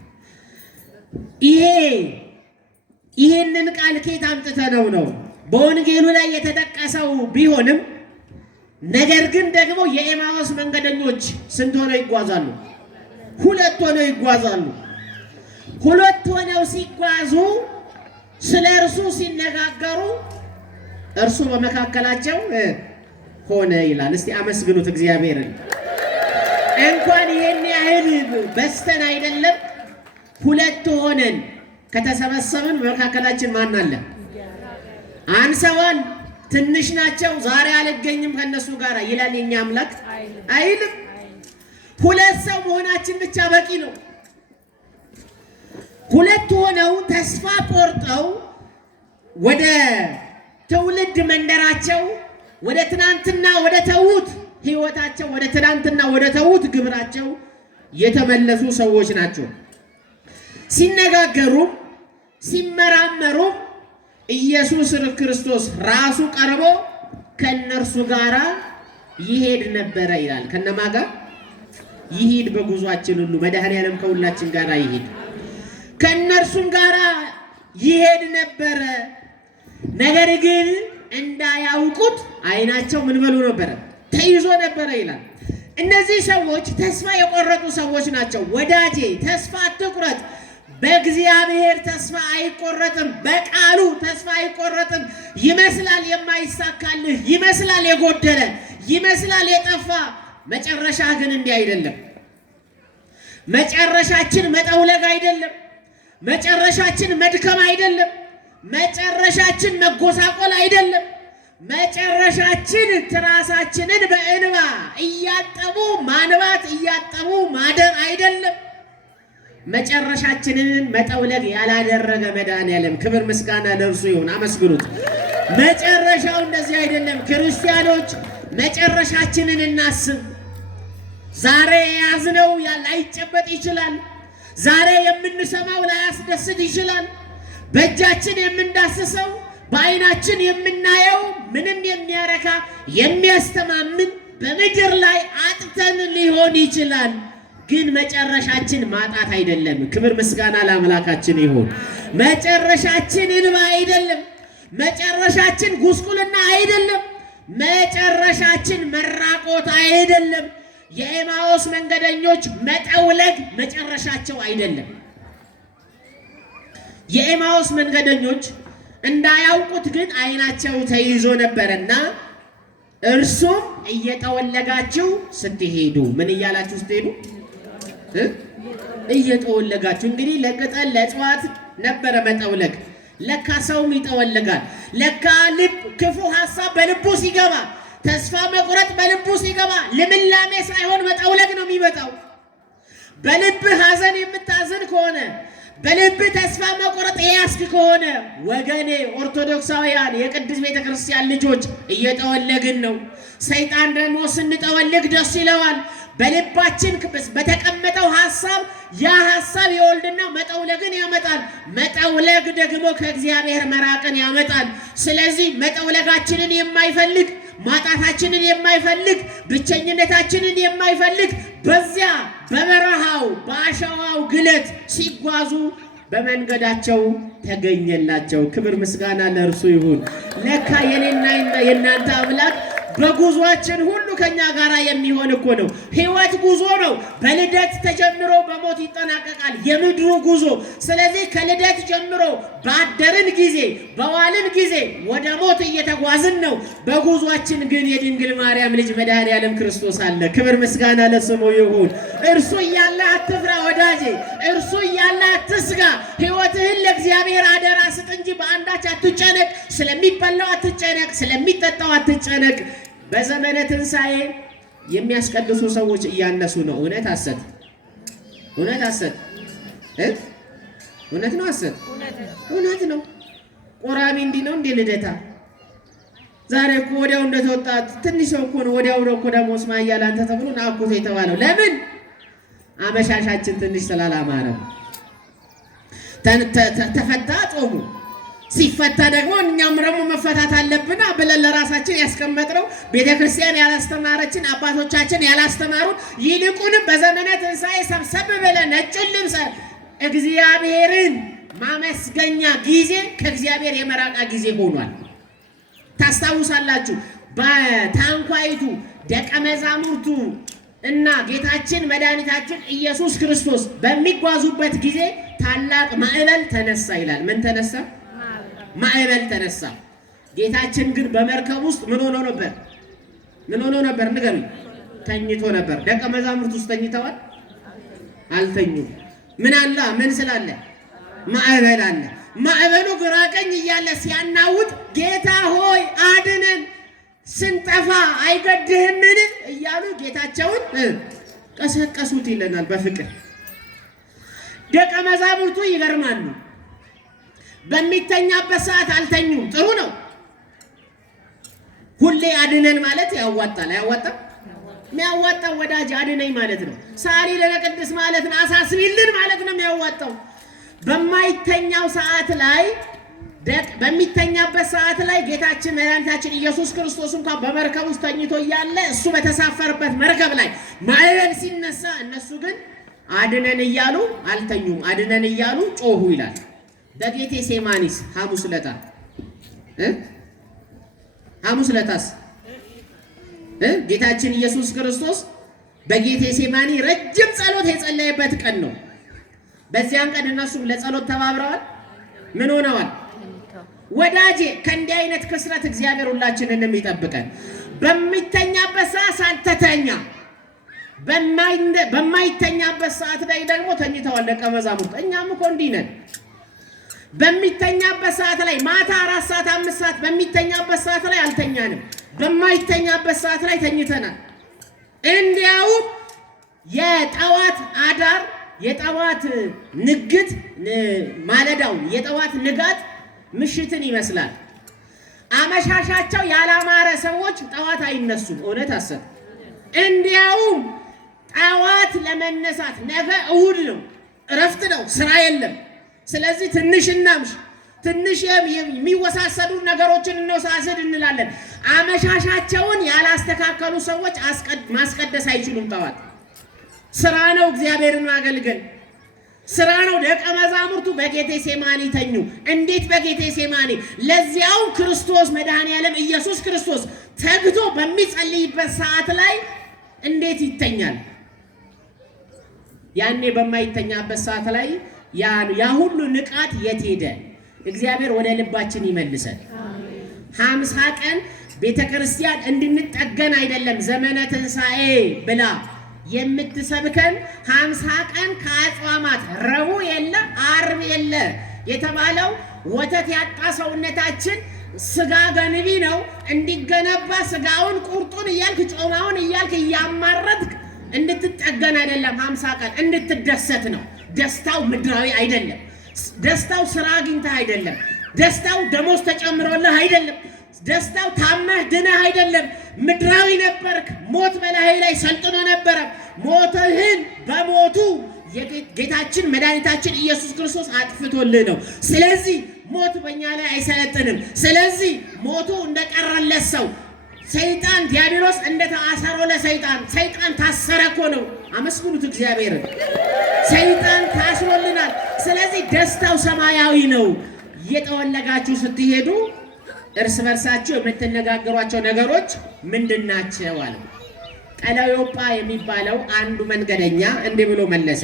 ይሄንን ቃል ከየት አምጥተነው ነው? በወንጌሉ ላይ የተጠቀሰው ቢሆንም ነገር ግን ደግሞ የኤማሁስ መንገደኞች ስንት ሆነው ይጓዛሉ? ሁለት ሆነው ይጓዛሉ። ሁለት ሆነው ሲጓዙ ስለ እርሱ ሲነጋገሩ እርሱ በመካከላቸው ሆነ ይላል። እስቲ አመስግኑት እግዚአብሔርን። እንኳን ይሄን ያህል በስተን አይደለም ሁለት ሆነን ከተሰበሰብን በመካከላችን ማን አለ? አንሰዋል፣ ትንሽ ናቸው፣ ዛሬ አልገኝም ከነሱ ጋር ይላል የኛ አምላክ አይልም። ሁለት ሰው መሆናችን ብቻ በቂ ነው። ሁለት ሆነው ተስፋ ቆርጠው ወደ ትውልድ መንደራቸው ወደ ትናንትና ወደ ተዉት ሕይወታቸው ወደ ትናንትና ወደ ተዉት ግብራቸው የተመለሱ ሰዎች ናቸው። ሲነጋገሩም ሲመራመሩም ኢየሱስ ክርስቶስ ራሱ ቀርቦ ከነርሱ ጋራ ይሄድ ነበረ ይላል። ከነማ ጋር ይሄድ? በጉዟችን ሁሉ መድኃኔዓለም ከሁላችን ጋራ ይሄድ። ከነርሱም ጋራ ይሄድ ነበረ። ነገር ግን እንዳያውቁት ዓይናቸው ምን ብሎ ነበረ? ተይዞ ነበረ ይላል። እነዚህ ሰዎች ተስፋ የቆረጡ ሰዎች ናቸው። ወዳጄ ተስፋ አትቁረጥ። በእግዚአብሔር ተስፋ አይቆረጥም። በቃሉ ተስፋ አይቆረጥም። ይመስላል የማይሳካልህ፣ ይመስላል የጎደለ፣ ይመስላል የጠፋ። መጨረሻ ግን እንዲህ አይደለም። መጨረሻችን መጠውለግ አይደለም። መጨረሻችን መድከም አይደለም። መጨረሻችን መጎሳቆል አይደለም። መጨረሻችን ትራሳችንን በእንባ እያጠቡ ማንባት እያጠቡ ማደር አይደለም። መጨረሻችንን መጠውለግ ያላደረገ መድኃኔዓለም ክብር ምስጋና ለእርሱ ይሁን። አመስግኑት። መጨረሻው እንደዚህ አይደለም። ክርስቲያኖች መጨረሻችንን እናስብ። ዛሬ የያዝነው ላይጨበጥ ይችላል። ዛሬ የምንሰማው ላያስደስት ይችላል። በእጃችን የምንዳስሰው በዓይናችን የምናየው ምንም የሚያረካ የሚያስተማምን በምድር ላይ አጥተን ሊሆን ይችላል። ግን መጨረሻችን ማጣት አይደለም። ክብር ምስጋና ለአምላካችን ይሁን። መጨረሻችን እንባ አይደለም። መጨረሻችን ጉስቁልና አይደለም። መጨረሻችን መራቆት አይደለም። የኤማሁስ መንገደኞች መጠውለግ መጨረሻቸው አይደለም። የኤማሁስ መንገደኞች እንዳያውቁት ግን ዓይናቸው ተይዞ ነበርና እርሱም እየጠወለጋችሁ ስትሄዱ ምን እያላችሁ ስትሄዱ? እየጠወለጋችሁ። እንግዲህ ለቅጠል ለእጽዋት ነበረ መጠውለግ። ለካ ሰውም ይጠወለጋል። ለካ ልብ ክፉ ሐሳብ በልቡ ሲገባ፣ ተስፋ መቁረጥ ስትገባ ልምላሜ ሳይሆን መጠውለግ ነው የሚመጣው። በልብህ ሐዘን የምታዝን ከሆነ በልብህ ተስፋ መቁረጥ ያስክ ከሆነ ወገኔ ኦርቶዶክሳውያን የቅድስት ቤተክርስቲያን ልጆች እየጠወለግን ነው። ሰይጣን ደግሞ ስንጠወልግ ደስ ይለዋል። በልባችን በተቀመጠው ሐሳብ ያ ሐሳብ ይወልድና መጠውለግን ያመጣል። መጠውለግ ደግሞ ከእግዚአብሔር መራቅን ያመጣል። ስለዚህ መጠውለጋችንን የማይፈልግ ማጣታችንን የማይፈልግ ብቸኝነታችንን የማይፈልግ በዚያ በበረሃው በአሸዋው ግለት ሲጓዙ በመንገዳቸው ተገኘላቸው። ክብር ምስጋና ለእርሱ ይሁን። ለካ የኔና የእናንተ አምላክ በጉዟችን ሁሉ ከኛ ጋር የሚሆን እኮ ነው። ሕይወት ጉዞ ነው። በልደት ተጀምሮ በሞት ይጠናቀቃል የምድሩ ጉዞ። ስለዚህ ከልደት ጀምሮ ባደርን ጊዜ በዋልን ጊዜ ወደ ሞት እየተጓዝን ነው። በጉዟችን ግን የድንግል ማርያም ልጅ መድኃኔዓለም ክርስቶስ አለ። ክብር ምስጋና ለስሙ ይሁን። እርሱ እያለ አትፍራ ወዳጄ፣ እርሱ እያለ አትስጋ። ሕይወትህን ለእግዚአብሔር አደራ ስጥ እንጂ በአንዳች አትጨነቅ። ስለሚበላው አትጨነቅ፣ ስለሚጠጣው አትጨነቅ። በዘመነ ትንሣኤ የሚያስቀድሱ ሰዎች እያነሱ ነው። እውነት ሐሰት? እውነት ሐሰት? እውነት ነው ሐሰት? እውነት ነው። ቆራቢ እንዲህ ነው እንዴ ልደታ? ዛሬ እኮ ወዲያው እንደተወጣ ትንሽ ሰው እኮ ነው ወዲያው ነው እኮ ደሞስ ማያል አንተ ተብሎ ናኩት የተባለው። ለምን? አመሻሻችን ትንሽ ስላላማረ። ተፈታ ጾሙ ሲፈታ ደግሞ እኛም ደግሞ መፈታት አለብን ብለን ለራሳችን ያስቀመጥነው ቤተክርስቲያን ያላስተማረችን አባቶቻችን ያላስተማሩን ይልቁንም በዘመነ ትንሣኤ ሰብሰብ ብለን ነጭ ልብስ እግዚአብሔርን ማመስገኛ ጊዜ ከእግዚአብሔር የመራቃ ጊዜ ሆኗል። ታስታውሳላችሁ። በታንኳይቱ ደቀ መዛሙርቱ እና ጌታችን መድኃኒታችን ኢየሱስ ክርስቶስ በሚጓዙበት ጊዜ ታላቅ ማዕበል ተነሳ ይላል። ምን ተነሳ? ማዕበል ተነሳ። ጌታችን ግን በመርከብ ውስጥ ምን ሆኖ ነበር? ምን ሆኖ ነበር? ንገሩኝ። ተኝቶ ነበር። ደቀ መዛሙርት ውስጥ ተኝተዋል? አልተኙም። ምን አለ? ምን ስላለ? ማዕበል አለ። ማዕበሉ ግራ ቀኝ እያለ ሲያናውጥ ጌታ ሆይ አድነን፣ ስንጠፋ አይገድህምን እያሉ ጌታቸውን ቀሰቀሱት ይለናል በፍቅር። ደቀ መዛሙርቱ ይገርማሉ። በሚተኛበት ሰዓት አልተኙም። ጥሩ ነው። ሁሌ አድነን ማለት ያዋጣል። አያዋጣም? የሚያዋጣው ወዳጅ አድነኝ ማለት ነው። ሳሊ ለቅድስ ማለት ነው። አሳስቢልን ማለት ነው የሚያዋጣው። በማይተኛው ሰዓት ላይ በሚተኛበት ሰዓት ላይ ጌታችን መድኃኒታችን ኢየሱስ ክርስቶስ እንኳን በመርከብ ውስጥ ተኝቶ እያለ እሱ በተሳፈረበት መርከብ ላይ ማዕበል ሲነሳ እነሱ ግን አድነን እያሉ አልተኙም። አድነን እያሉ ጮሁ ይላል። በጌቴ ሴማኒስ ሐሙስ ዕለታስ ጌታችን ኢየሱስ ክርስቶስ በጌቴ ሴማኒ ረጅም ጸሎት የጸለየበት ቀን ነው። በዚያን ቀን እነሱም ለጸሎት ተባብረዋል። ምን ሆነዋል? ወዳጄ ከእንዲህ አይነት ክስረት እግዚአብሔር ሁላችንንም ይጠብቀን። በሚተኛበት ሰዓት ሳልተተኛ በማይተኛበት ሰዓት ላይ ደግሞ ተኝተዋል ደቀ መዛሙርት። እኛም እኮ እንዲህ ነን። በሚተኛበት ሰዓት ላይ ማታ 4 ሰዓት 5 ሰዓት በሚተኛበት ሰዓት ላይ አልተኛንም። በማይተኛበት ሰዓት ላይ ተኝተናል። እንዲያውም የጠዋት አዳር የጠዋት ንግት ማለዳው የጠዋት ንጋት ምሽትን ይመስላል። አመሻሻቸው ያላማረ ሰዎች ጠዋት አይነሱም። እውነት ሐሰት? እንዲያውም ጠዋት ለመነሳት ነገ እሁድ ነው፣ እረፍት ነው፣ ስራ የለም። ስለዚህ ትንሽ እናምሽ፣ ትንሽ የሚወሳሰዱ ነገሮችን እንወሳሰድ እንላለን። አመሻሻቸውን ያላስተካከሉ ሰዎች ማስቀደስ አይችሉም። ጠዋት ስራ ነው፣ እግዚአብሔርን ማገልገል ስራ ነው። ደቀ መዛሙርቱ በጌቴ ሴማኒ ተኙ። እንዴት በጌቴ ሴማኒ? ለዚያው ክርስቶስ መድኃኔዓለም ኢየሱስ ክርስቶስ ተግቶ በሚጸልይበት ሰዓት ላይ እንዴት ይተኛል? ያኔ በማይተኛበት ሰዓት ላይ ያ ሁሉ ንቃት የት ሄደ? እግዚአብሔር ወደ ልባችን ይመልሰን። 50 ቀን ቤተ ክርስቲያን እንድንጠገን አይደለም ዘመነ ትንሣኤ ብላ የምትሰብከን 50 ቀን ከአጽዋማት ረቡዕ የለ ዓርብ የለ የተባለው ወተት ያጣ ሰውነታችን ስጋ ገንቢ ነው። እንዲገነባ ስጋውን ቁርጡን እያልክ ጮማውን እያልክ እያማረትክ እንድትጠገን አይደለም። 50 ቀን እንድትደሰት ነው። ደስታው ምድራዊ አይደለም። ደስታው ስራ አግኝተህ አይደለም። ደስታው ደሞዝ ተጨምሮልህ አይደለም። ደስታው ታመህ ድነህ አይደለም። ምድራዊ ነበርክ። ሞት በላይ ላይ ሰልጥኖ ነበረ። ሞትህን በሞቱ ጌታችን መድኃኒታችን ኢየሱስ ክርስቶስ አጥፍቶልህ ነው። ስለዚህ ሞት በእኛ ላይ አይሰለጥንም። ስለዚህ ሞቱ እንደቀረለት ሰው ሰይጣን ዲያብሎስ እንደተአሰረ ለሰይጣን ሰይጣን ታሰረ እኮ ነው። አመስግኑት እግዚአብሔርን። ሰይጣን ታስሮልናል። ስለዚህ ደስታው ሰማያዊ ነው። እየጠወለጋችሁ ስትሄዱ እርስ በርሳችሁ የምትነጋገሯቸው ነገሮች ምንድናቸው አለ። ቀለዮጳ የሚባለው አንዱ መንገደኛ እንዲህ ብሎ መለሰ።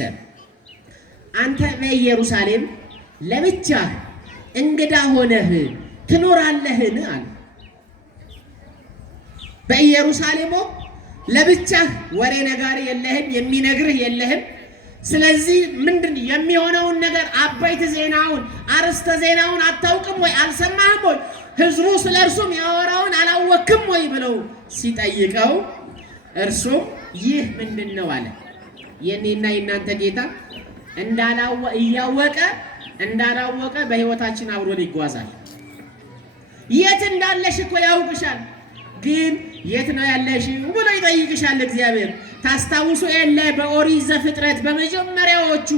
አንተ በኢየሩሳሌም ለብቻህ እንግዳ ሆነህ ትኖራለህን አለ። በኢየሩሳሌም ለብቻህ ወሬ ነጋሪ የለህም፣ የሚነግርህ የለህም። ስለዚህ ምንድን የሚሆነውን ነገር አበይት ዜናውን አርስተ ዜናውን አታውቅም ወይ? አልሰማህም ወይ? ህዝቡ ስለ እርሱም ያወራውን አላወክም ወይ ብለው ሲጠይቀው እርሱም ይህ ምንድን ነው አለ። የኔና የናንተ ጌታ እንዳላወቀ በህይወታችን አብሮን ይጓዛል። የት እንዳለሽ እኮ ያውቅሻል። ግን የት ነው ያለሽ ብሎ ይጠይቅሻል እግዚአብሔር። ታስታውሱ የለ በኦሪት ዘፍጥረት በመጀመሪያዎቹ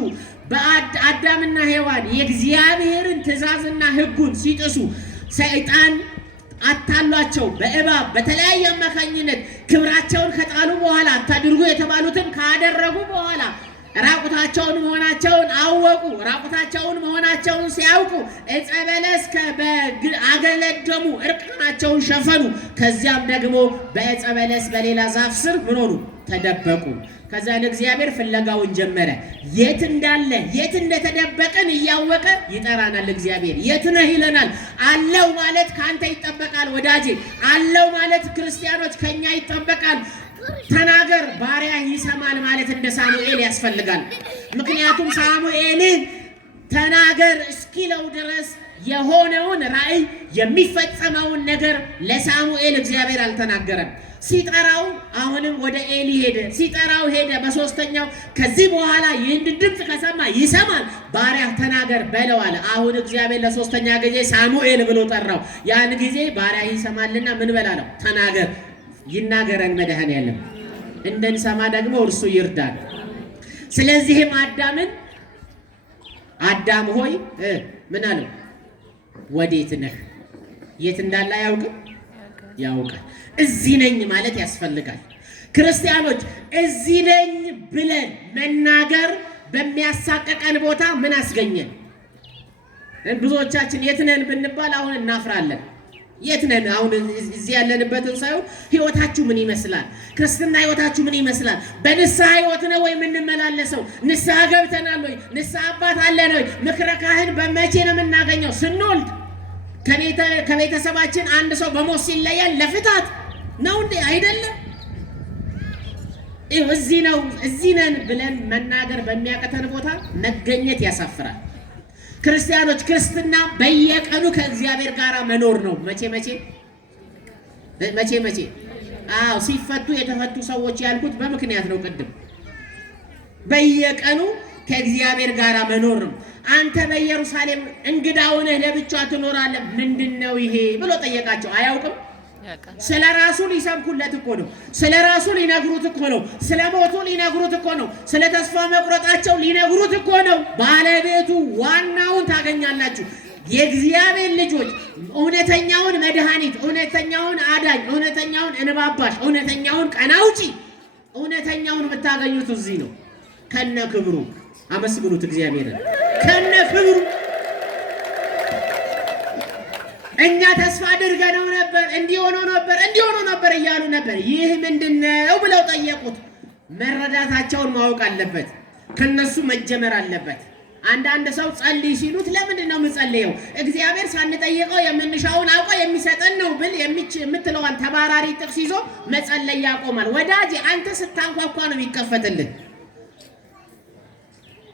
በአዳምና ሔዋን የእግዚአብሔርን ትእዛዝና ሕጉን ሲጥሱ ሰይጣን አታሏቸው በእባብ በተለያየ አማካኝነት ክብራቸውን ከጣሉ በኋላ አታድርጉ የተባሉትን ካደረጉ በኋላ ራቁታቸውን መሆናቸውን አወቁ። ራቁታቸውን መሆናቸውን ሲያውቁ ዕፀ በለስ አገለደሙ፣ እርቃናቸውን ሸፈኑ። ከዚያም ደግሞ በዕፀ በለስ በሌላ ዛፍ ስር ምን ሆኑ? ተደበቁ። ከዛን እግዚአብሔር ፍለጋውን ጀመረ። የት እንዳለ የት እንደተደበቀን እያወቀ ይጠራናል። እግዚአብሔር የት ነህ ይለናል። አለው ማለት ካንተ ይጠበቃል ወዳጄ። አለው ማለት ክርስቲያኖች ከኛ ይጠበቃል። ተናገር ባሪያ ይሰማል ማለት እንደ ሳሙኤል ያስፈልጋል። ምክንያቱም ሳሙኤልን ተናገር እስኪለው ድረስ የሆነውን ራእይ የሚፈጸመውን ነገር ለሳሙኤል እግዚአብሔር አልተናገረም። ሲጠራው አሁንም ወደ ኤሊ ሄደ። ሲጠራው ሄደ። በሶስተኛው ከዚህ በኋላ ይህን ድምፅ ከሰማ ይሰማል፣ ባሪያ ተናገር በለው አለ። አሁን እግዚአብሔር ለሶስተኛ ጊዜ ሳሙኤል ብሎ ጠራው። ያን ጊዜ ባሪያ ይሰማልና ምን በላለው? ተናገር። ይናገረን መድኃኔዓለም እንድንሰማ ደግሞ እርሱ ይርዳል። ስለዚህም አዳም ሆይ ምን አለው? ወዴት ነህ? የት እንዳለ አያውቅም? ያውቃል። እዚህ ነኝ ማለት ያስፈልጋል። ክርስቲያኖች እዚህ ነኝ ብለን መናገር በሚያሳቀቀን ቦታ ምን አስገኘን? ብዙዎቻችን የት ነን ብንባል አሁን እናፍራለን። የት ነን? አሁን እዚህ ያለንበትን ሳይሆን ህይወታችሁ ምን ይመስላል? ክርስትና ህይወታችሁ ምን ይመስላል? በንስሐ ህይወት ነው ወይ የምንመላለሰው? ንስሐ ገብተናል ወይ? ንስሐ አባት አለን ወይ? ምክረ ካህን በመቼ ነው የምናገኘው? ስንወልድ ከቤተሰባችን አንድ ሰው በሞት ሲለየን ለፍታት ነው እንዴ? አይደለም። እዚህ ነው እዚህ ነን ብለን መናገር በሚያቀተን ቦታ መገኘት ያሳፍራል። ክርስቲያኖች ክርስትና በየቀኑ ከእግዚአብሔር ጋር መኖር ነው። መቼ አዎ ሲፈቱ የተፈቱ ሰዎች ያልኩት በምክንያት ነው። ቅድም በየቀኑ ከእግዚአብሔር ጋር መኖር ነው። አንተ በኢየሩሳሌም እንግዳ ሆነህ ለብቻ ትኖራለህ፣ ምንድነው ይሄ ብሎ ጠየቃቸው። አያውቅም። ስለ ራሱ ሊሰብኩለት እኮ ነው። ስለ ራሱ ሊነግሩት እኮ ነው። ስለ ሞቱ ሊነግሩት እኮ ነው። ስለ ተስፋ መቁረጣቸው ሊነግሩት እኮ ነው። ባለቤቱ ዋናውን ታገኛላችሁ። የእግዚአብሔር ልጆች እውነተኛውን መድኃኒት፣ እውነተኛውን አዳኝ፣ እውነተኛውን እንባባሽ፣ እውነተኛውን ቀን አውጪ፣ እውነተኛውን የምታገኙት እዚህ ነው። ከነ ክብሩ አመስግኑት እግዚአብሔርን። ከነ ክብሩ እኛ ተስፋ አድርገነው ነበር፣ እንዲሆኖ ነበር እያሉ ነበር። ይህ ምንድነው ብለው ጠየቁት። መረዳታቸውን ማወቅ አለበት። ከነሱ መጀመር አለበት። አንዳንድ ሰው ጸልይ ሲሉት ለምንድን ነው የምጸልየው? እግዚአብሔር ሳንጠይቀው የምንሻውን አውቆ የሚሰጠን ነው ብል የምትለዋን ተባራሪ ጥቅስ ይዞ መጸለይ ያቆማል። ወዳጅ አንተ ስታንኳኳ ነው የሚከፈትልህ።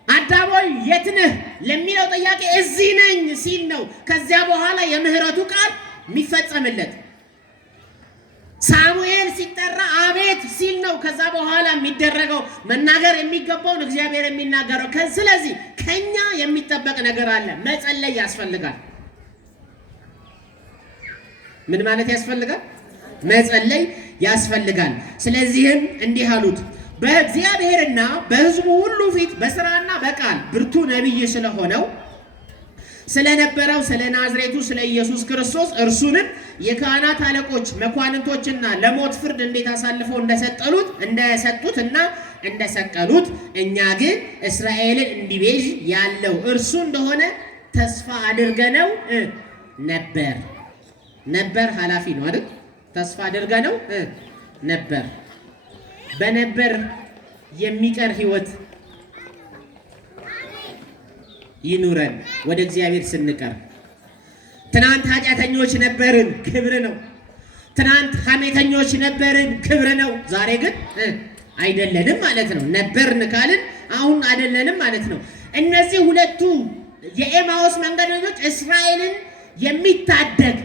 አዳም ሆይ የት ነህ ለሚለው ጥያቄ እዚህ ነኝ ሲል ነው። ከዚያ በኋላ የምህረቱ ቃል የሚፈጸምለት። ሳሙኤል ሲጠራ አቤት ሲል ነው ከዛ በኋላ የሚደረገው መናገር የሚገባውን እግዚአብሔር የሚናገረው። ስለዚህ ከኛ የሚጠበቅ ነገር አለ። መጸለይ ያስፈልጋል። ምን ማለት ያስፈልጋል? መጸለይ ያስፈልጋል። ስለዚህም እንዲህ አሉት፣ በእግዚአብሔርና በሕዝቡ ሁሉ ፊት በሥራና በቃል ብርቱ ነቢይ ስለሆነው ስለነበረው ስለ ናዝሬቱ ስለ ኢየሱስ ክርስቶስ እርሱንም የካህናት አለቆች መኳንንቶችና ለሞት ፍርድ እንዴት አሳልፈው እንደሰጡትና እንደሰቀሉት እኛ ግን እስራኤልን እንዲቤዥ ያለው እርሱ እንደሆነ ተስፋ አድርገነው ነበር። ኃላፊ ነው አይደል? ተስፋ አድርገነው ነበር። በነበር የሚቀር ህይወት ይኑረን ወደ እግዚአብሔር ስንቀር። ትናንት ኃጢአተኞች ነበርን፣ ክብር ነው። ትናንት ሐሜተኞች ነበርን፣ ክብር ነው። ዛሬ ግን አይደለንም ማለት ነው። ነበርን ካልን አሁን አይደለንም ማለት ነው። እነዚህ ሁለቱ የኤማውስ መንገደኞች እስራኤልን የሚታደግ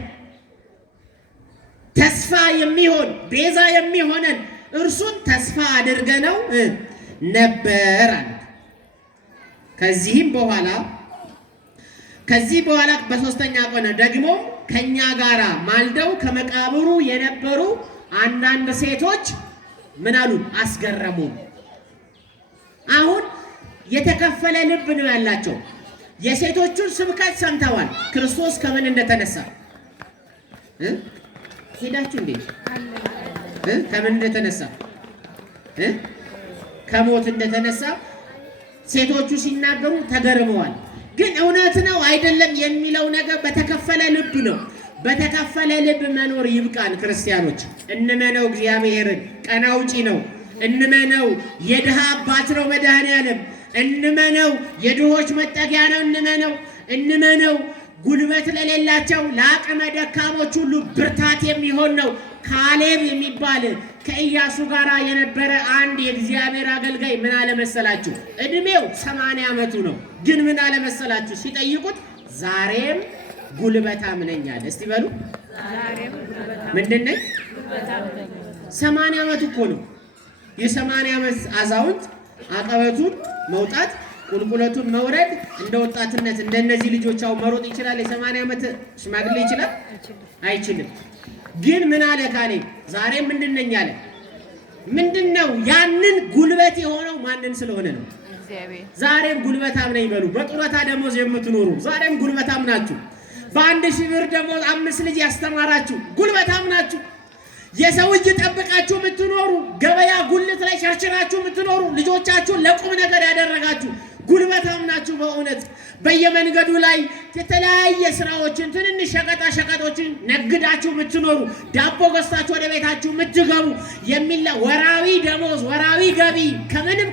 ተስፋ የሚሆን ቤዛ የሚሆነን እርሱን ተስፋ አድርገነው ነበር አለ። ከዚህ በኋላ በሶስተኛ ቀን ደግሞ ከኛ ጋራ ማልደው ከመቃብሩ የነበሩ አንዳንድ ሴቶች ምን አሉ? አስገረሙ። አሁን የተከፈለ ልብ ነው ያላቸው። የሴቶቹን ስብከት ሰምተዋል። ክርስቶስ ከምን እንደተነሳ ሄዳችሁ እንዴ? ከምን እንደተነሳ ከሞት እንደተነሳ ሴቶቹ ሲናገሩ ተገርመዋል። ግን እውነት ነው አይደለም የሚለው ነገር በተከፈለ ልብ ነው። በተከፈለ ልብ መኖር ይብቃን። ክርስቲያኖች እንመነው። እግዚአብሔርን ቀን አውጪ ነው። እንመነው። የድሃ አባት ነው መድኃኔዓለም። እንመነው። የድሆች መጠጊያ ነው። እንመነው። ጉልበት ለሌላቸው ለአቅመ ደካሞች ሁሉ ብርታት የሚሆን ነው። ካሌብ የሚባል ከኢያሱ ጋር የነበረ አንድ የእግዚአብሔር አገልጋይ ምን አለ መሰላችሁ? እድሜው 80 ዓመቱ ነው። ግን ምን አለ መሰላችሁ ሲጠይቁት ዛሬም ጉልበታም ነኝ አለ። እስቲ በሉ ምንድን ነኝ? 80 ዓመቱ እኮ ነው። የ80 ዓመት አዛውንት አቀበቱን መውጣት ቁልቁለቱን መውረድ እንደ ወጣትነት እንደነዚህ ልጆቻው መሮጥ ይችላል። የ80 ዓመት ሽማግሌ ይችላል? አይችልም። ግን ምን አለ ካሌብ? ዛሬ ምንድነኝ አለ። ምንድነው? ያንን ጉልበት የሆነው ማንን ስለሆነ ነው? እግዚአብሔር። ዛሬም ጉልበታም ነኝ በሉ። በጡረታ ደሞዝ የምትኖሩ ዛሬም ጉልበታም ናችሁ። በ1000 ብር ደሞዝ 5 ልጅ ያስተማራችሁ ጉልበታም ናችሁ። የሰው እጅ ጠብቃችሁ የምትኖሩ ገበያ ጉልት ላይ ሸርችራችሁ የምትኖሩ ልጆቻችሁን ለቁም ነገር ያደረጋችሁ ጉልበታም ናችሁ። በእውነት በየመንገዱ ላይ የተለያየ ስራዎችን ትንንሽ ሸቀጦችን ነግዳችሁ የምትኖሩ ዳቦ ገዝታችሁ ወደ ቤታችሁ የምትገቡ ወራዊ ደሞዝ ወራዊ ገቢ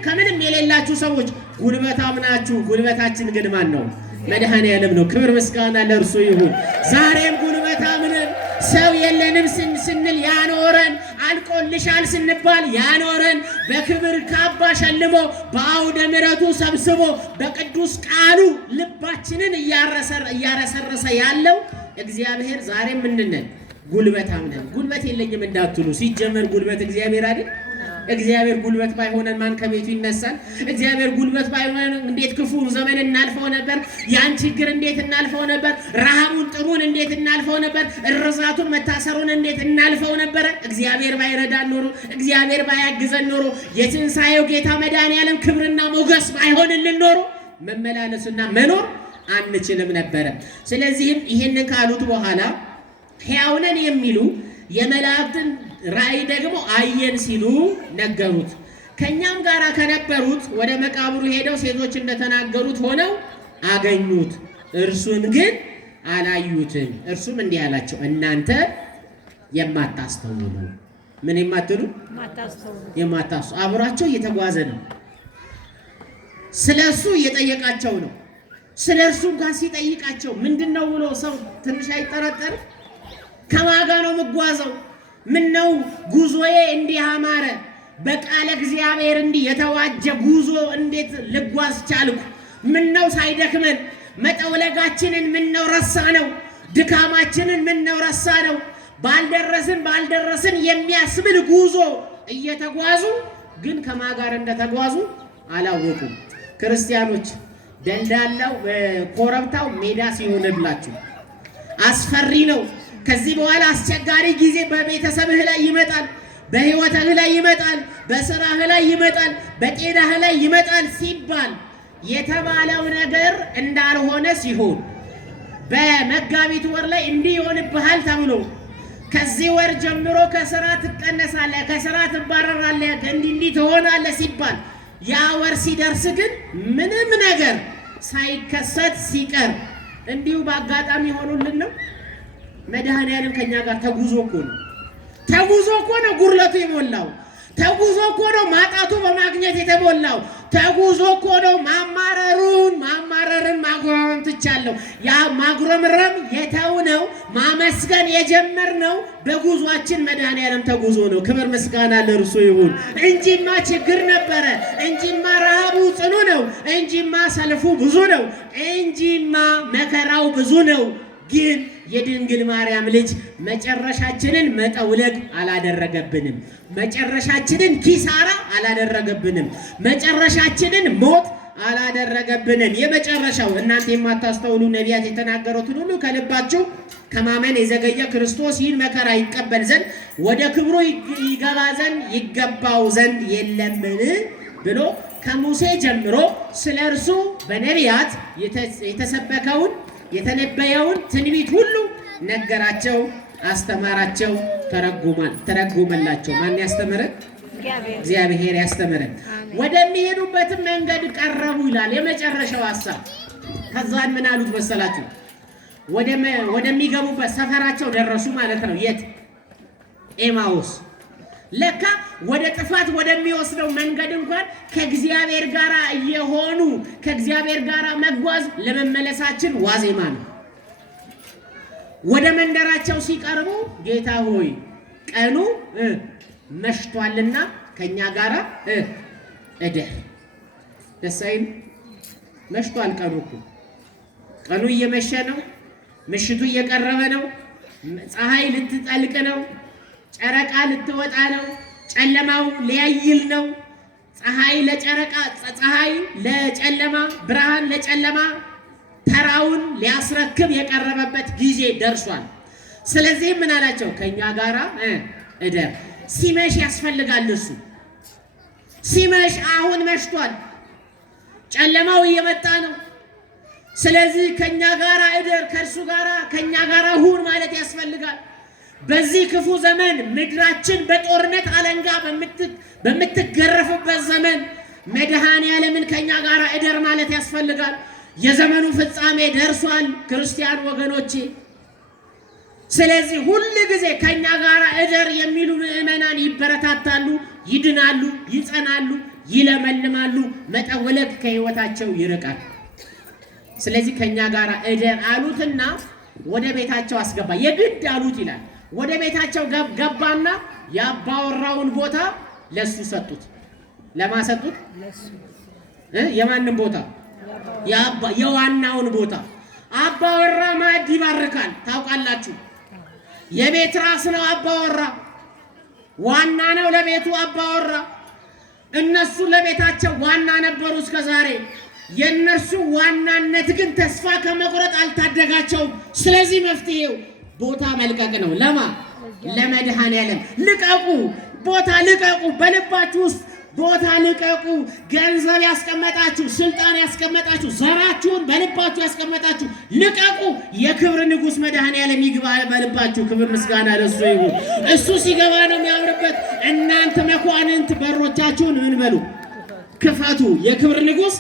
ከምንም የሌላችሁ ሰዎች ጉልበታም ናችሁ። ጉልበታችን ግን ማን ነው? መድኃኔዓለም ነው። ክብር ምስጋና ለእርሱ ይሁን። ዛሬም ጉልበታም ነን። ሰው የለንም ስንል ያኖረን፣ አልቆልሻል ስንባል ያኖረን፣ በክብር ካባ ሸልሞ በአውደ ምሕረቱ ሰብስቦ በቅዱስ ቃሉ ልባችንን እያረሰረሰ ያለው እግዚአብሔር ዛሬም ምንድነን? ጉልበታም ነን። ጉልበት የለኝም እንዳትሉ፣ ሲጀመር ጉልበት እግዚአብሔር አይደል? እግዚአብሔር ጉልበት ባይሆነን ማን ከቤቱ ይነሳል? እግዚአብሔር ጉልበት ባይሆነን እንዴት ክፉን ዘመን እናልፈው ነበር? ያን ችግር እንዴት እናልፈው ነበር? ረሃቡን ጥሙን እንዴት እናልፈው ነበር? እርዛቱን መታሰሩን እንዴት እናልፈው ነበር? እግዚአብሔር ባይረዳን ኖሮ፣ እግዚአብሔር ባያግዘን ኖሮ፣ የትንሣኤው ጌታ መድኃኔዓለም ክብርና ሞገስ ባይሆንልን ኖሮ መመላለስና መኖር አንችልም ነበረ። ስለዚህም ይህንን ካሉት በኋላ ሕያው ነን የሚሉ የመላእክትን ራእይ ደግሞ አየን ሲሉ ነገሩት። ከኛም ጋር ከነበሩት ወደ መቃብሩ ሄደው ሴቶች እንደተናገሩት ሆነው አገኙት፣ እርሱን ግን አላዩትም። እርሱም እንዲህ አላቸው፣ እናንተ የማታስተውሉ ምን የማትሉ የማታስተውሉ። አብሯቸው እየተጓዘ ነው። ስለሱ እየጠየቃቸው ነው። ስለሱ እንኳን ሲጠይቃቸው ምንድነው ብሎ ሰው ትንሽ አይጠረጠርም? ከማጋ ነው የምጓዘው? ምነው ጉዞዬ እንዲህ አማረ? በቃለ እግዚአብሔር እንዲህ የተዋጀ ጉዞ እንዴት ልጓዝ ቻልኩ? ምነው ሳይደክመን መጠውለጋችንን ምነው ረሳ ነው? ድካማችንን ምን ነው ረሳ ነው። ባልደረስን የሚያስብል ጉዞ እየተጓዙ ግን ከማን ጋር እንደተጓዙ አላወቁም። ክርስቲያኖች ደልዳላው ኮረብታው ሜዳ ሲሆንላችሁ አስፈሪ ነው። ከዚህ በኋላ አስቸጋሪ ጊዜ በቤተሰብህ ላይ ይመጣል፣ በህይወትህ ላይ ይመጣል፣ በስራህ ላይ ይመጣል፣ በጤናህ ላይ ይመጣል ሲባል የተባለው ነገር እንዳልሆነ ሲሆን በመጋቢት ወር ላይ እንዲህ ይሆንብሃል ተብሎ ከዚህ ወር ጀምሮ ከስራ ትቀነሳለህ፣ ከስራ ትባረራለህ፣ እንዲህ ትሆናለህ ሲባል ያ ወር ሲደርስ ግን ምንም ነገር ሳይከሰት ሲቀር እንዲሁ በአጋጣሚ ሆኖልን ነው። መድኃኔዓለም ከኛ ጋር ተጉዞ እኮ ነው ጉድለቱ የሞላው። ተጉዞ እኮ ነው ማጣቱ በማግኘት የተሞላው። ተጉዞ እኮ ነው ማማረርን ማጉረምረም ትቻለሁ። ያ ማጉረምረም የተውነው ማመስገን የጀመርነው በጉዟችን መድኃኔዓለም ተጉዞ ነው። ክብር ምስጋና ለእርሱ ይሁን። እንጂማ ችግር ነበረ፣ እንጂማ ረሃቡ ጽኑ ነው፣ እንጂማ ሰልፉ ብዙ ነው፣ እንጂማ መከራው ብዙ ነው። ግን የድንግል ማርያም ልጅ መጨረሻችንን መጠውለግ አላደረገብንም። መጨረሻችንን ኪሳራ አላደረገብንም። መጨረሻችንን ሞት አላደረገብንም። የመጨረሻው እናንተ የማታስተውሉ ነቢያት የተናገሩትን ሁሉ ከልባችሁ ከማመን የዘገየ ክርስቶስ ይህን መከራ ይቀበል ዘንድ ወደ ክብሩ ይገባ ዘንድ ይገባው ዘንድ የለምን ብሎ ከሙሴ ጀምሮ ስለ እርሱ በነቢያት የተሰበከውን የተነበየውን ትንቢት ሁሉ ነገራቸው፣ አስተማራቸው፣ ተረጎመላቸው። ማን ያስተምረን? እግዚአብሔር ያስተምረን። ወደሚሄዱበትም መንገድ ቀረቡ ይላል የመጨረሻው ሐሳብ። ከዛን ምን አሉት መሰላችሁ? ወደሚገቡበት ሰፈራቸው ደረሱ ማለት ነው። የት? ኤማውስ። ለካ ወደ ጥፋት ወደሚወስደው መንገድ እንኳን ከእግዚአብሔር ጋር እየሆኑ ከእግዚአብሔር ጋር መጓዝ ለመመለሳችን ዋዜማ ነው። ወደ መንደራቸው ሲቀርቡ ጌታ ሆይ ቀኑ መሽቷልና ከኛ ጋር እደር። ደስ አይል? መሽቷል። ቀኑ እየመሸ ነው። ምሽቱ እየቀረበ ነው። ፀሐይ ልትጠልቅ ነው። ጨረቃ ልትወጣ ነው። ጨለማው ሊያይል ነው። ፀሐይ ለጨለማ፣ ብርሃን ለጨለማ ተራውን ሊያስረክብ የቀረበበት ጊዜ ደርሷል። ስለዚህ ምን አላቸው? ከኛ ጋራ እደር። ሲመሽ ያስፈልጋል። እሱ ሲመሽ፣ አሁን መሽቷል። ጨለማው እየመጣ ነው። ስለዚህ ከኛ ጋራ እደር፣ ከኛ ጋራ ሁን ማለት ያስፈልጋል። በዚህ ክፉ ዘመን ምድራችን በጦርነት አለንጋ በምትገረፍበት ዘመን መድኃኔዓለምን ከኛ ጋር እደር ማለት ያስፈልጋል። የዘመኑ ፍጻሜ ደርሷል ክርስቲያን ወገኖቼ። ስለዚህ ሁል ጊዜ ከኛ ጋር እደር የሚሉ ምዕመናን ይበረታታሉ፣ ይድናሉ፣ ይጸናሉ፣ ይለመልማሉ። መጠወለግ ከህይወታቸው ይርቃል። ስለዚህ ከኛ ጋር እደር አሉትና ወደ ቤታቸው አስገባ። የግድ አሉት ይላል። ወደ ቤታቸው ገባና የአባወራውን ቦታ ለሱ ሰጡት። ለማሰጡት የማንን ቦታ? የዋናውን ቦታ። አባወራ ማዕድ ይባርካል። ታውቃላችሁ፣ የቤት ራስ ነው አባወራ። ዋና ነው ለቤቱ አባወራ። እነሱ ለቤታቸው ዋና ነበሩ እስከ ዛሬ። የእነርሱ ዋናነት ግን ተስፋ ከመቁረጥ አልታደጋቸውም። ስለዚህ መፍትሄው ቦታ መልቀቅ ነው። ለማ? ለመድኃኔዓለም። ልቀቁ፣ ቦታ ልቀቁ። በልባችሁ ውስጥ ቦታ ልቀቁ። ገንዘብ ያስቀመጣችሁ፣ ስልጣን ያስቀመጣችሁ፣ ዘራችሁን በልባችሁ ያስቀመጣችሁ ልቀቁ። የክብር ንጉሥ መድኃኔዓለም ይግባ በልባችሁ። ክብር ምስጋና ለሱ ይሁን። እሱ ሲገባ ነው የሚያምርበት። እናንተ መኳንንት በሮቻችሁን ምን በሉ? ክፈቱ። የክብር ንጉሥ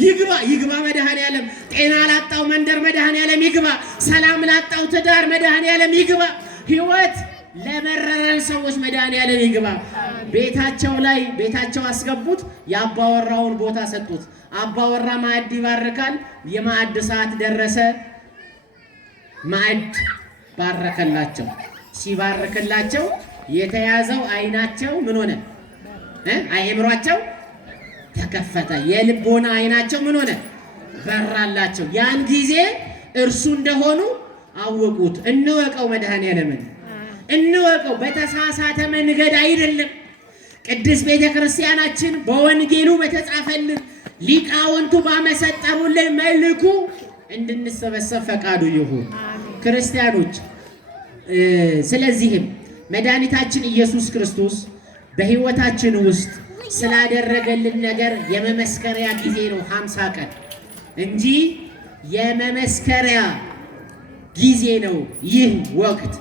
ይግባ መድኃኔዓለም። ጤና ላጣው መንደር መድኃኔዓለም ይግባ። ሰላም ላጣው ትዳር መድኃኔዓለም ይግባ። ሕይወት ለመረረን ሰዎች መድኃኔዓለም ይግባ። ቤታቸው አስገቡት። የአባወራውን ቦታ ሰጡት። አባወራ ማዕድ ይባርካል። የማዕድ ሰዓት ደረሰ። ማዕድ ባረከላቸው። ሲባርክላቸው የተያዘው አይናቸው ምን ሆነ? አእምሯቸው ተከፈተ። የልቦና አይናቸው ምን ሆነ? በራላቸው። ያን ጊዜ እርሱ እንደሆኑ አወቁት። እንወቀው፣ መድኃኔዓለምን እንወቀው። በተሳሳተ መንገድ አይደለም። ቅድስት ቤተ ክርስቲያናችን በወንጌሉ በተጻፈልን ሊቃውንቱ ባመሰጠሩልን መልኩ እንድንሰበሰብ ፈቃዱ ይሁን ክርስቲያኖች። ስለዚህም መድኃኒታችን ኢየሱስ ክርስቶስ በሕይወታችን ውስጥ ስላደረገልን ነገር የመመስከሪያ ጊዜ ነው 50 ቀን እንጂ የመመስከሪያ ጊዜ ነው ይህ ወቅት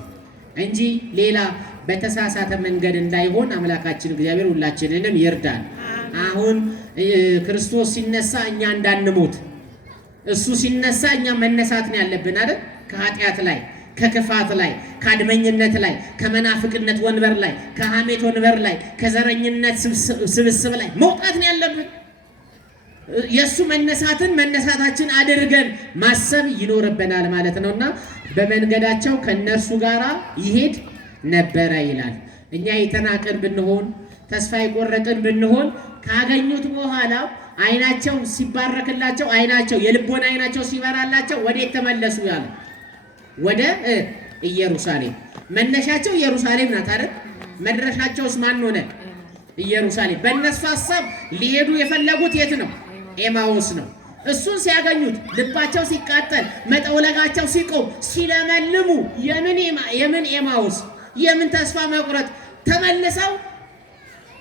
እንጂ ሌላ በተሳሳተ መንገድ እንዳይሆን አምላካችን እግዚአብሔር ሁላችንንም ይርዳል። አሁን ክርስቶስ ሲነሳ እኛ እንዳንሞት፣ እሱ ሲነሳ እኛ መነሳት ነው ያለብን አይደል? ከኃጢአት ላይ፣ ከክፋት ላይ፣ ከአድመኝነት ላይ፣ ከመናፍቅነት ወንበር ላይ፣ ከሐሜት ወንበር ላይ፣ ከዘረኝነት ስብስብ ላይ መውጣት ነው ያለብን። የእሱ መነሳታችን አድርገን ማሰብ ይኖርብናል ማለት ነውና በመንገዳቸው ከነርሱ ጋር ይሄድ ነበረ ይላል። እኛ የተናቅን ብንሆን ተስፋ የቆረጥን ብንሆን ካገኙት በኋላ አይናቸው ሲባረክላቸው አይናቸው የልቦና አይናቸው ሲበራላቸው ወዴት ተመለሱ? ያለ ወደ ኢየሩሳሌም። መነሻቸው ኢየሩሳሌም ናት አይደል? መድረሻቸውስ ማን ሆነ? ኢየሩሳሌም። በእነሱ ሀሳብ ሊሄዱ የፈለጉት የት ነው? ኤማውስ ነው። እሱን ሲያገኙት ልባቸው ሲቃጠል መጠውለጋቸው ሲቆም ሲለመልሙ የምን ኤማውስ የምን ተስፋ መቁረጥ? ተመልሰው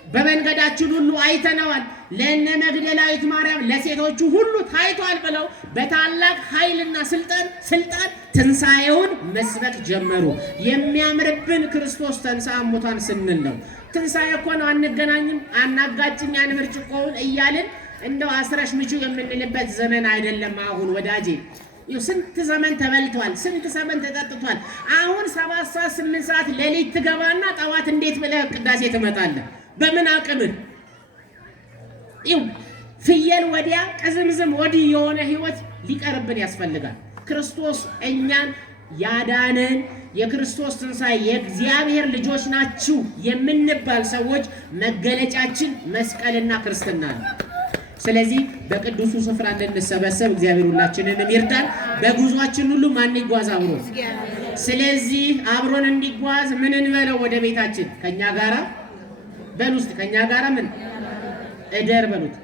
በመንገዳችን ሁሉ አይተነዋል፣ ለእነ መግደላዊት ማርያም ለሴቶቹ ሁሉ ታይቷል ብለው በታላቅ ኃይልና ስልጣን ትንሣኤውን መስበክ ጀመሩ። የሚያምርብን ክርስቶስ ተንሥአ እሙታን ስንል ነው። ትንሣኤ እኮ ነው። አንገናኝም፣ አናጋጭም ያን ብርጭቆውን እያልን እንደው አስረሽ ምቹ የምንልበት ዘመን አይደለም። አሁን ወዳጄ ስንት ዘመን ተበልቷል፣ ስንት ዘመን ተጠጥቷል። አሁን 7 ሰዓት 8 ሰዓት ሌሊት ትገባና ጠዋት እንዴት ብለህ ቅዳሴ ትመጣለህ? በምን አቅምህ? ፍየል ወዲያ ቅዝምዝም ወዲህ የሆነ ህይወት ሊቀርብን ያስፈልጋል። ክርስቶስ እኛን ያዳነን የክርስቶስ ትንሣኤ የእግዚአብሔር ልጆች ናችሁ የምንባል ሰዎች መገለጫችን መስቀልና ክርስትና ነው። ስለዚህ በቅዱሱ ስፍራ እንድንሰበሰብ እግዚአብሔር ሁላችንንም ይርዳን። በጉዟችን ሁሉ ማን ይጓዝ? አብሮ። ስለዚህ አብሮን እንዲጓዝ ምን እንበለው? ወደ ቤታችን ከኛ ጋራ በል ውስጥ ከኛ ጋራ ምን እደር በሉት።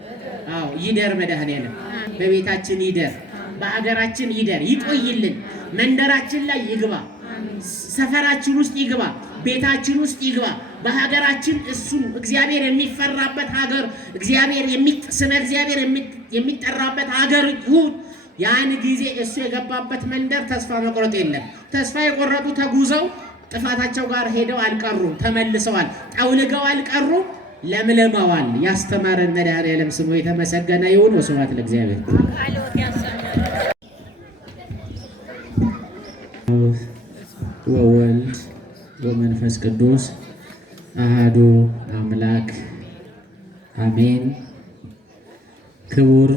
አዎ ይደር፣ መድኃኔዓለም በቤታችን ይደር፣ በሀገራችን ይደር፣ ይቆይልን፣ መንደራችን ላይ ይግባ፣ ሰፈራችን ውስጥ ይግባ፣ ቤታችን ውስጥ ይግባ። በሀገራችን እሱ እግዚአብሔር የሚፈራበት ሀገር ስመ እግዚአብሔር የሚጠራበት ሀገር ይሁን። ያን ጊዜ እሱ የገባበት መንደር ተስፋ መቁረጥ የለም። ተስፋ የቆረጡ ተጉዘው ጥፋታቸው ጋር ሄደው አልቀሩም፣ ተመልሰዋል። ጠውልገው አልቀሩም፣ ለምልመዋል። ያስተማረን መድኃኔዓለም ስሙ የተመሰገነ ይሁን። ወስብሐት ለእግዚአብሔር። ወወልድ ወመንፈስ ቅዱስ አሃዱ አምላክ አሜን። ክቡር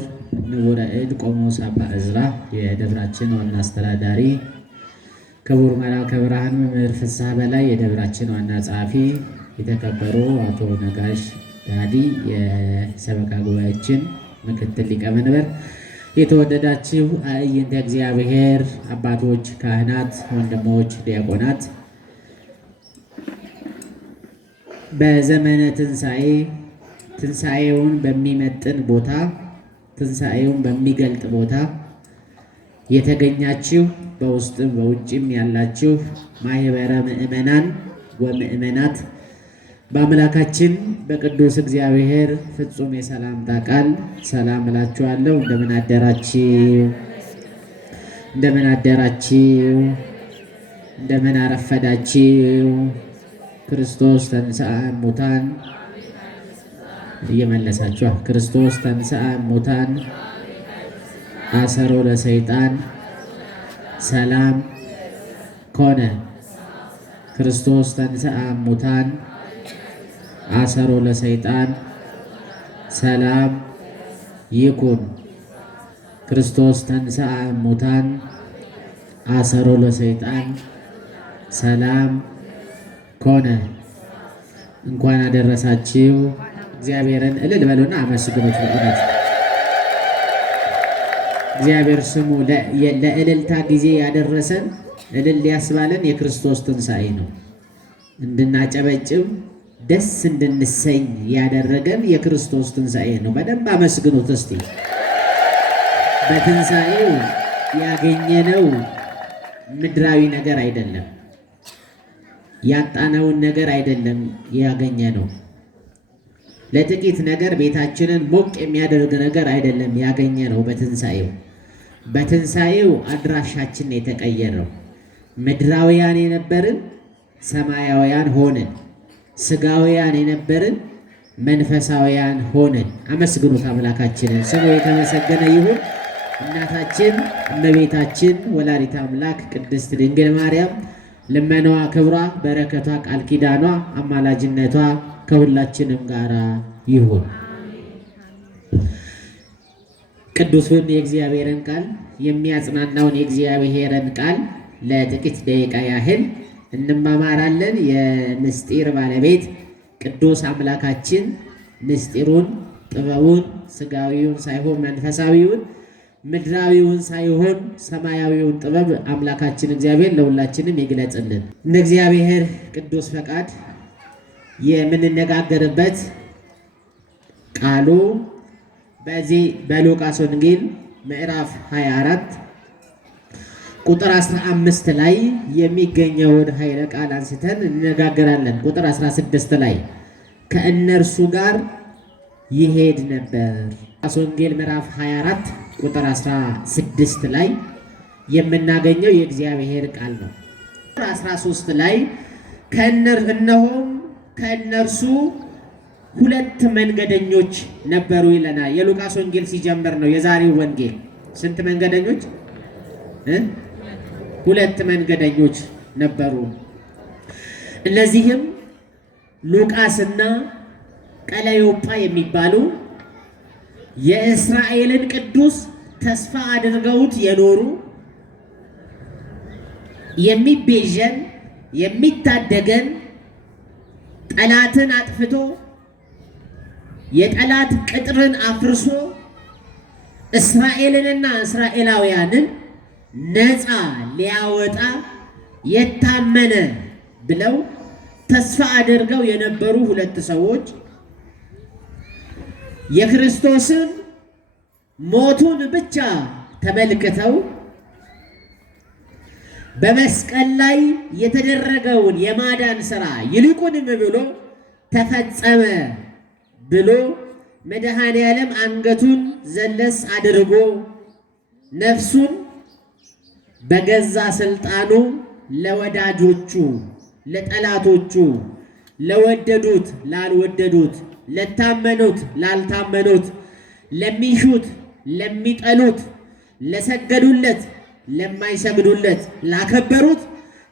ንቡረ እድ ቆሞስ አባ ዕዝራ የደብራችን ዋና አስተዳዳሪ፣ ክቡር መልአከ ብርሃን መምህር ፍስሐ በላይ የደብራችን ዋና ጸሐፊ፣ የተከበሩ አቶ ነጋሽ ዳዲ የሰበካ ጉባኤያችን ምክትል ሊቀመንበር፣ የተወደዳችሁ አዕይንተ እግዚአብሔር አባቶች፣ ካህናት፣ ወንድሞች፣ ዲያቆናት በዘመነ ትንሣኤውን በሚመጥን ቦታ ትንሣኤውን በሚገልጥ ቦታ የተገኛችሁ በውስጥም በውጭም ያላችሁ ማህበረ ምእመናን ወምእመናት በአምላካችን በቅዱስ እግዚአብሔር ፍጹም የሰላምታ ቃል ሰላም እላችኋለሁ። እንደምን አደራችሁ? እንደምን አደራችሁ? እንደምን አረፈዳችሁ? ክርስቶስ ተንሥአ እሙታን እየመለሳችሁ ክርስቶስ ተንሥአ እሙታን አሰሮ ለሰይጣን ሰላም ኮነ። ክርስቶስ ተንሥአ እሙታን አሰሮ ለሰይጣን ሰላም ይኩን። ክርስቶስ ተንሥአ እሙታን አሰሮ ለሰይጣን ሰላም ኮነ። እንኳን አደረሳችሁ። እግዚአብሔርን እልል በሉና አመስግኑት። በእውነት እግዚአብሔር ስሙ ለእልልታ ጊዜ ያደረሰን እልል ያስባለን የክርስቶስ ትንሣኤ ነው። እንድናጨበጭብ ደስ እንድንሰኝ ያደረገን የክርስቶስ ትንሣኤ ነው። በደንብ አመስግኑት እስቲ። በትንሣኤው ያገኘነው ምድራዊ ነገር አይደለም፣ ያጣነውን ነገር አይደለም ያገኘነው። ለጥቂት ነገር ቤታችንን ሞቅ የሚያደርግ ነገር አይደለም ያገኘነው። በትንሣኤው አድራሻችን የተቀየረው። ምድራውያን የነበርን ሰማያውያን ሆንን፣ ስጋውያን የነበርን መንፈሳውያን ሆንን። አመስግኑት አምላካችንን፣ ስሙ የተመሰገነ ይሁን። እናታችን እመቤታችን ወላዲተ አምላክ ቅድስት ድንግል ማርያም ልመናዋ፣ ክብሯ፣ በረከቷ፣ ቃል ኪዳኗ፣ አማላጅነቷ ከሁላችንም ጋር ይሁን። ቅዱሱን የእግዚአብሔርን ቃል የሚያጽናናውን የእግዚአብሔርን ቃል ለጥቂት ደቂቃ ያህል እንማማራለን። የምስጢር ባለቤት ቅዱስ አምላካችን ምስጢሩን፣ ጥበቡን፣ ስጋዊውን ሳይሆን መንፈሳዊውን፣ ምድራዊውን ሳይሆን ሰማያዊውን ጥበብ አምላካችን እግዚአብሔር ለሁላችንም ይግለጽልን። እንደ እግዚአብሔር ቅዱስ ፈቃድ የምንነጋገርበት ቃሉ በዚህ በሉቃስ ወንጌል ምዕራፍ 24 ቁጥር 15 ላይ የሚገኘውን ኃይለ ቃል አንስተን እንነጋገራለን። ቁጥር 16 ላይ ከእነርሱ ጋር ይሄድ ነበር። ሉቃስ ወንጌል ምዕራፍ 24 ቁጥር 16 ላይ የምናገኘው የእግዚአብሔር ቃል ነው። ቁጥር 13 ላይ እነሆም ከእነርሱ ሁለት መንገደኞች ነበሩ ይለናል። የሉቃስ ወንጌል ሲጀምር ነው የዛሬው ወንጌል። ስንት መንገደኞች? ሁለት መንገደኞች ነበሩ። እነዚህም ሉቃስና ቀለዮጳ የሚባሉ የእስራኤልን ቅዱስ ተስፋ አድርገውት የኖሩ የሚቤዠን የሚታደገን ጠላትን አጥፍቶ የጠላት ቅጥርን አፍርሶ እስራኤልንና እስራኤላውያንን ነፃ ሊያወጣ የታመነ ብለው ተስፋ አድርገው የነበሩ ሁለት ሰዎች የክርስቶስን ሞቱን ብቻ ተመልክተው በመስቀል ላይ የተደረገውን የማዳን ሥራ ይልቁንም ብሎ ተፈጸመ ብሎ መድኃኔ ዓለም አንገቱን ዘለስ አድርጎ ነፍሱን በገዛ ስልጣኑ ለወዳጆቹ፣ ለጠላቶቹ፣ ለወደዱት፣ ላልወደዱት፣ ለታመኑት፣ ላልታመኑት፣ ለሚሹት፣ ለሚጠሉት፣ ለሰገዱለት፣ ለማይሰግዱለት፣ ላከበሩት፣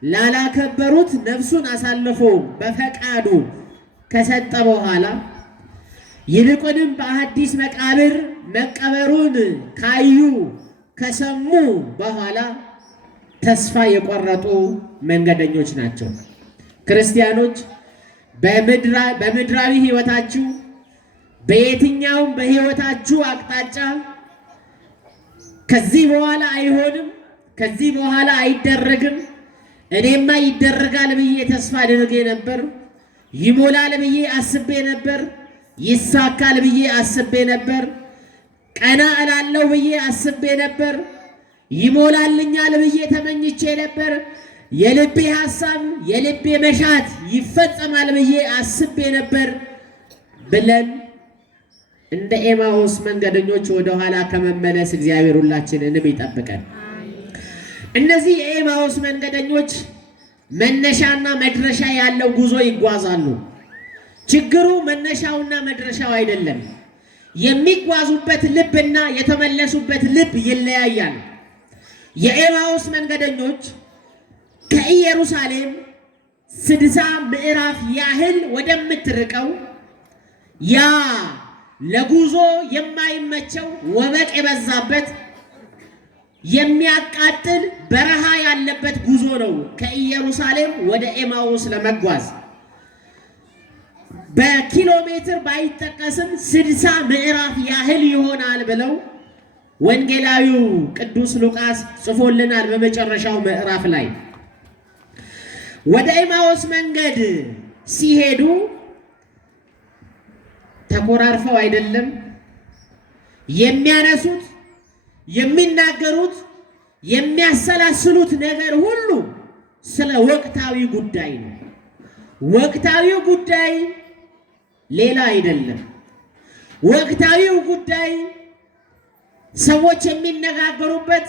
ላላከበሩት ነፍሱን አሳልፎ በፈቃዱ ከሰጠ በኋላ ይልቁንም በአዲስ መቃብር መቀበሩን ካዩ ከሰሙ በኋላ ተስፋ የቆረጡ መንገደኞች ናቸው። ክርስቲያኖች በምድራዊ ሕይወታችሁ በየትኛውም በሕይወታችሁ አቅጣጫ ከዚህ በኋላ አይሆንም፣ ከዚህ በኋላ አይደረግም፣ እኔማ ይደረጋል ብዬ ተስፋ አድርጌ ነበር፣ ይሞላል ብዬ አስቤ ነበር፣ ይሳካል ብዬ አስቤ ነበር፣ ቀና እላለሁ ብዬ አስቤ ነበር፣ ይሞላልኛል ብዬ ተመኝቼ ነበር፣ የልቤ ሐሳብ የልቤ መሻት ይፈጸማል ብዬ አስቤ ነበር ብለን እንደ ኤማሁስ መንገደኞች ወደ ኋላ ከመመለስ እግዚአብሔር ሁላችንንም ይጠብቀን። እነዚህ የኤማሁስ መንገደኞች መነሻና መድረሻ ያለው ጉዞ ይጓዛሉ። ችግሩ መነሻውና መድረሻው አይደለም። የሚጓዙበት ልብና የተመለሱበት ልብ ይለያያል። የኤማሁስ መንገደኞች ከኢየሩሳሌም 60 ምዕራፍ ያህል ወደምትርቀው ያ ለጉዞ የማይመቸው ወበቅ የበዛበት የሚያቃጥል በረሃ ያለበት ጉዞ ነው። ከኢየሩሳሌም ወደ ኤማሁስ ለመጓዝ በኪሎ ሜትር ባይጠቀስም 60 ምዕራፍ ያህል ይሆናል ብለው ወንጌላዊው ቅዱስ ሉቃስ ጽፎልናል። በመጨረሻው ምዕራፍ ላይ ወደ ኤማሁስ መንገድ ሲሄዱ ተኮራርፈው አይደለም የሚያነሱት፣ የሚናገሩት፣ የሚያሰላስሉት ነገር ሁሉ ስለ ወቅታዊ ጉዳይ ነው። ወቅታዊው ጉዳይ ሌላ አይደለም። ወቅታዊው ጉዳይ ሰዎች የሚነጋገሩበት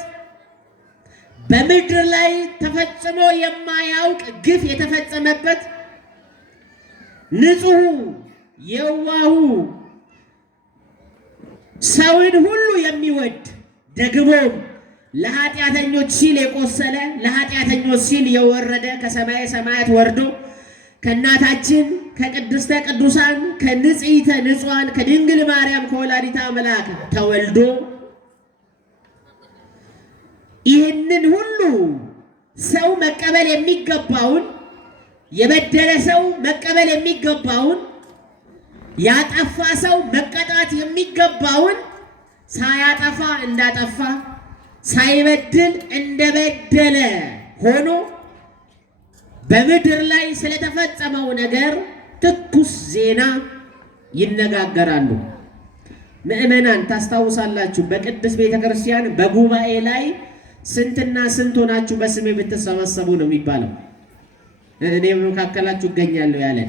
በምድር ላይ ተፈጽሞ የማያውቅ ግፍ የተፈጸመበት ንጹሑ የዋሁ ሰውን ሁሉ የሚወድ ደግሞ ለኃጢአተኞች ሲል የቆሰለ ለኃጢአተኞች ሲል የወረደ ከሰማየ ሰማያት ወርዶ ከእናታችን ከቅድስተ ቅዱሳን ከንጽሕተ ንጹሐን ከድንግል ማርያም ከወላዲተ አምላክ ተወልዶ ይህንን ሁሉ ሰው መቀበል የሚገባውን የበደለ ሰው መቀበል የሚገባውን ያጠፋ ሰው መቀጣት የሚገባውን ሳያጠፋ እንዳጠፋ ሳይበድል እንደበደለ ሆኖ በምድር ላይ ስለተፈጸመው ነገር ትኩስ ዜና ይነጋገራሉ። ምእመናን ታስታውሳላችሁ፣ በቅድስት ቤተክርስቲያን በጉባኤ ላይ ስንትና ስንት ሆናችሁ በስሜ ብትሰበሰቡ ነው የሚባለው። እኔ በመካከላችሁ እገኛለሁ ያለ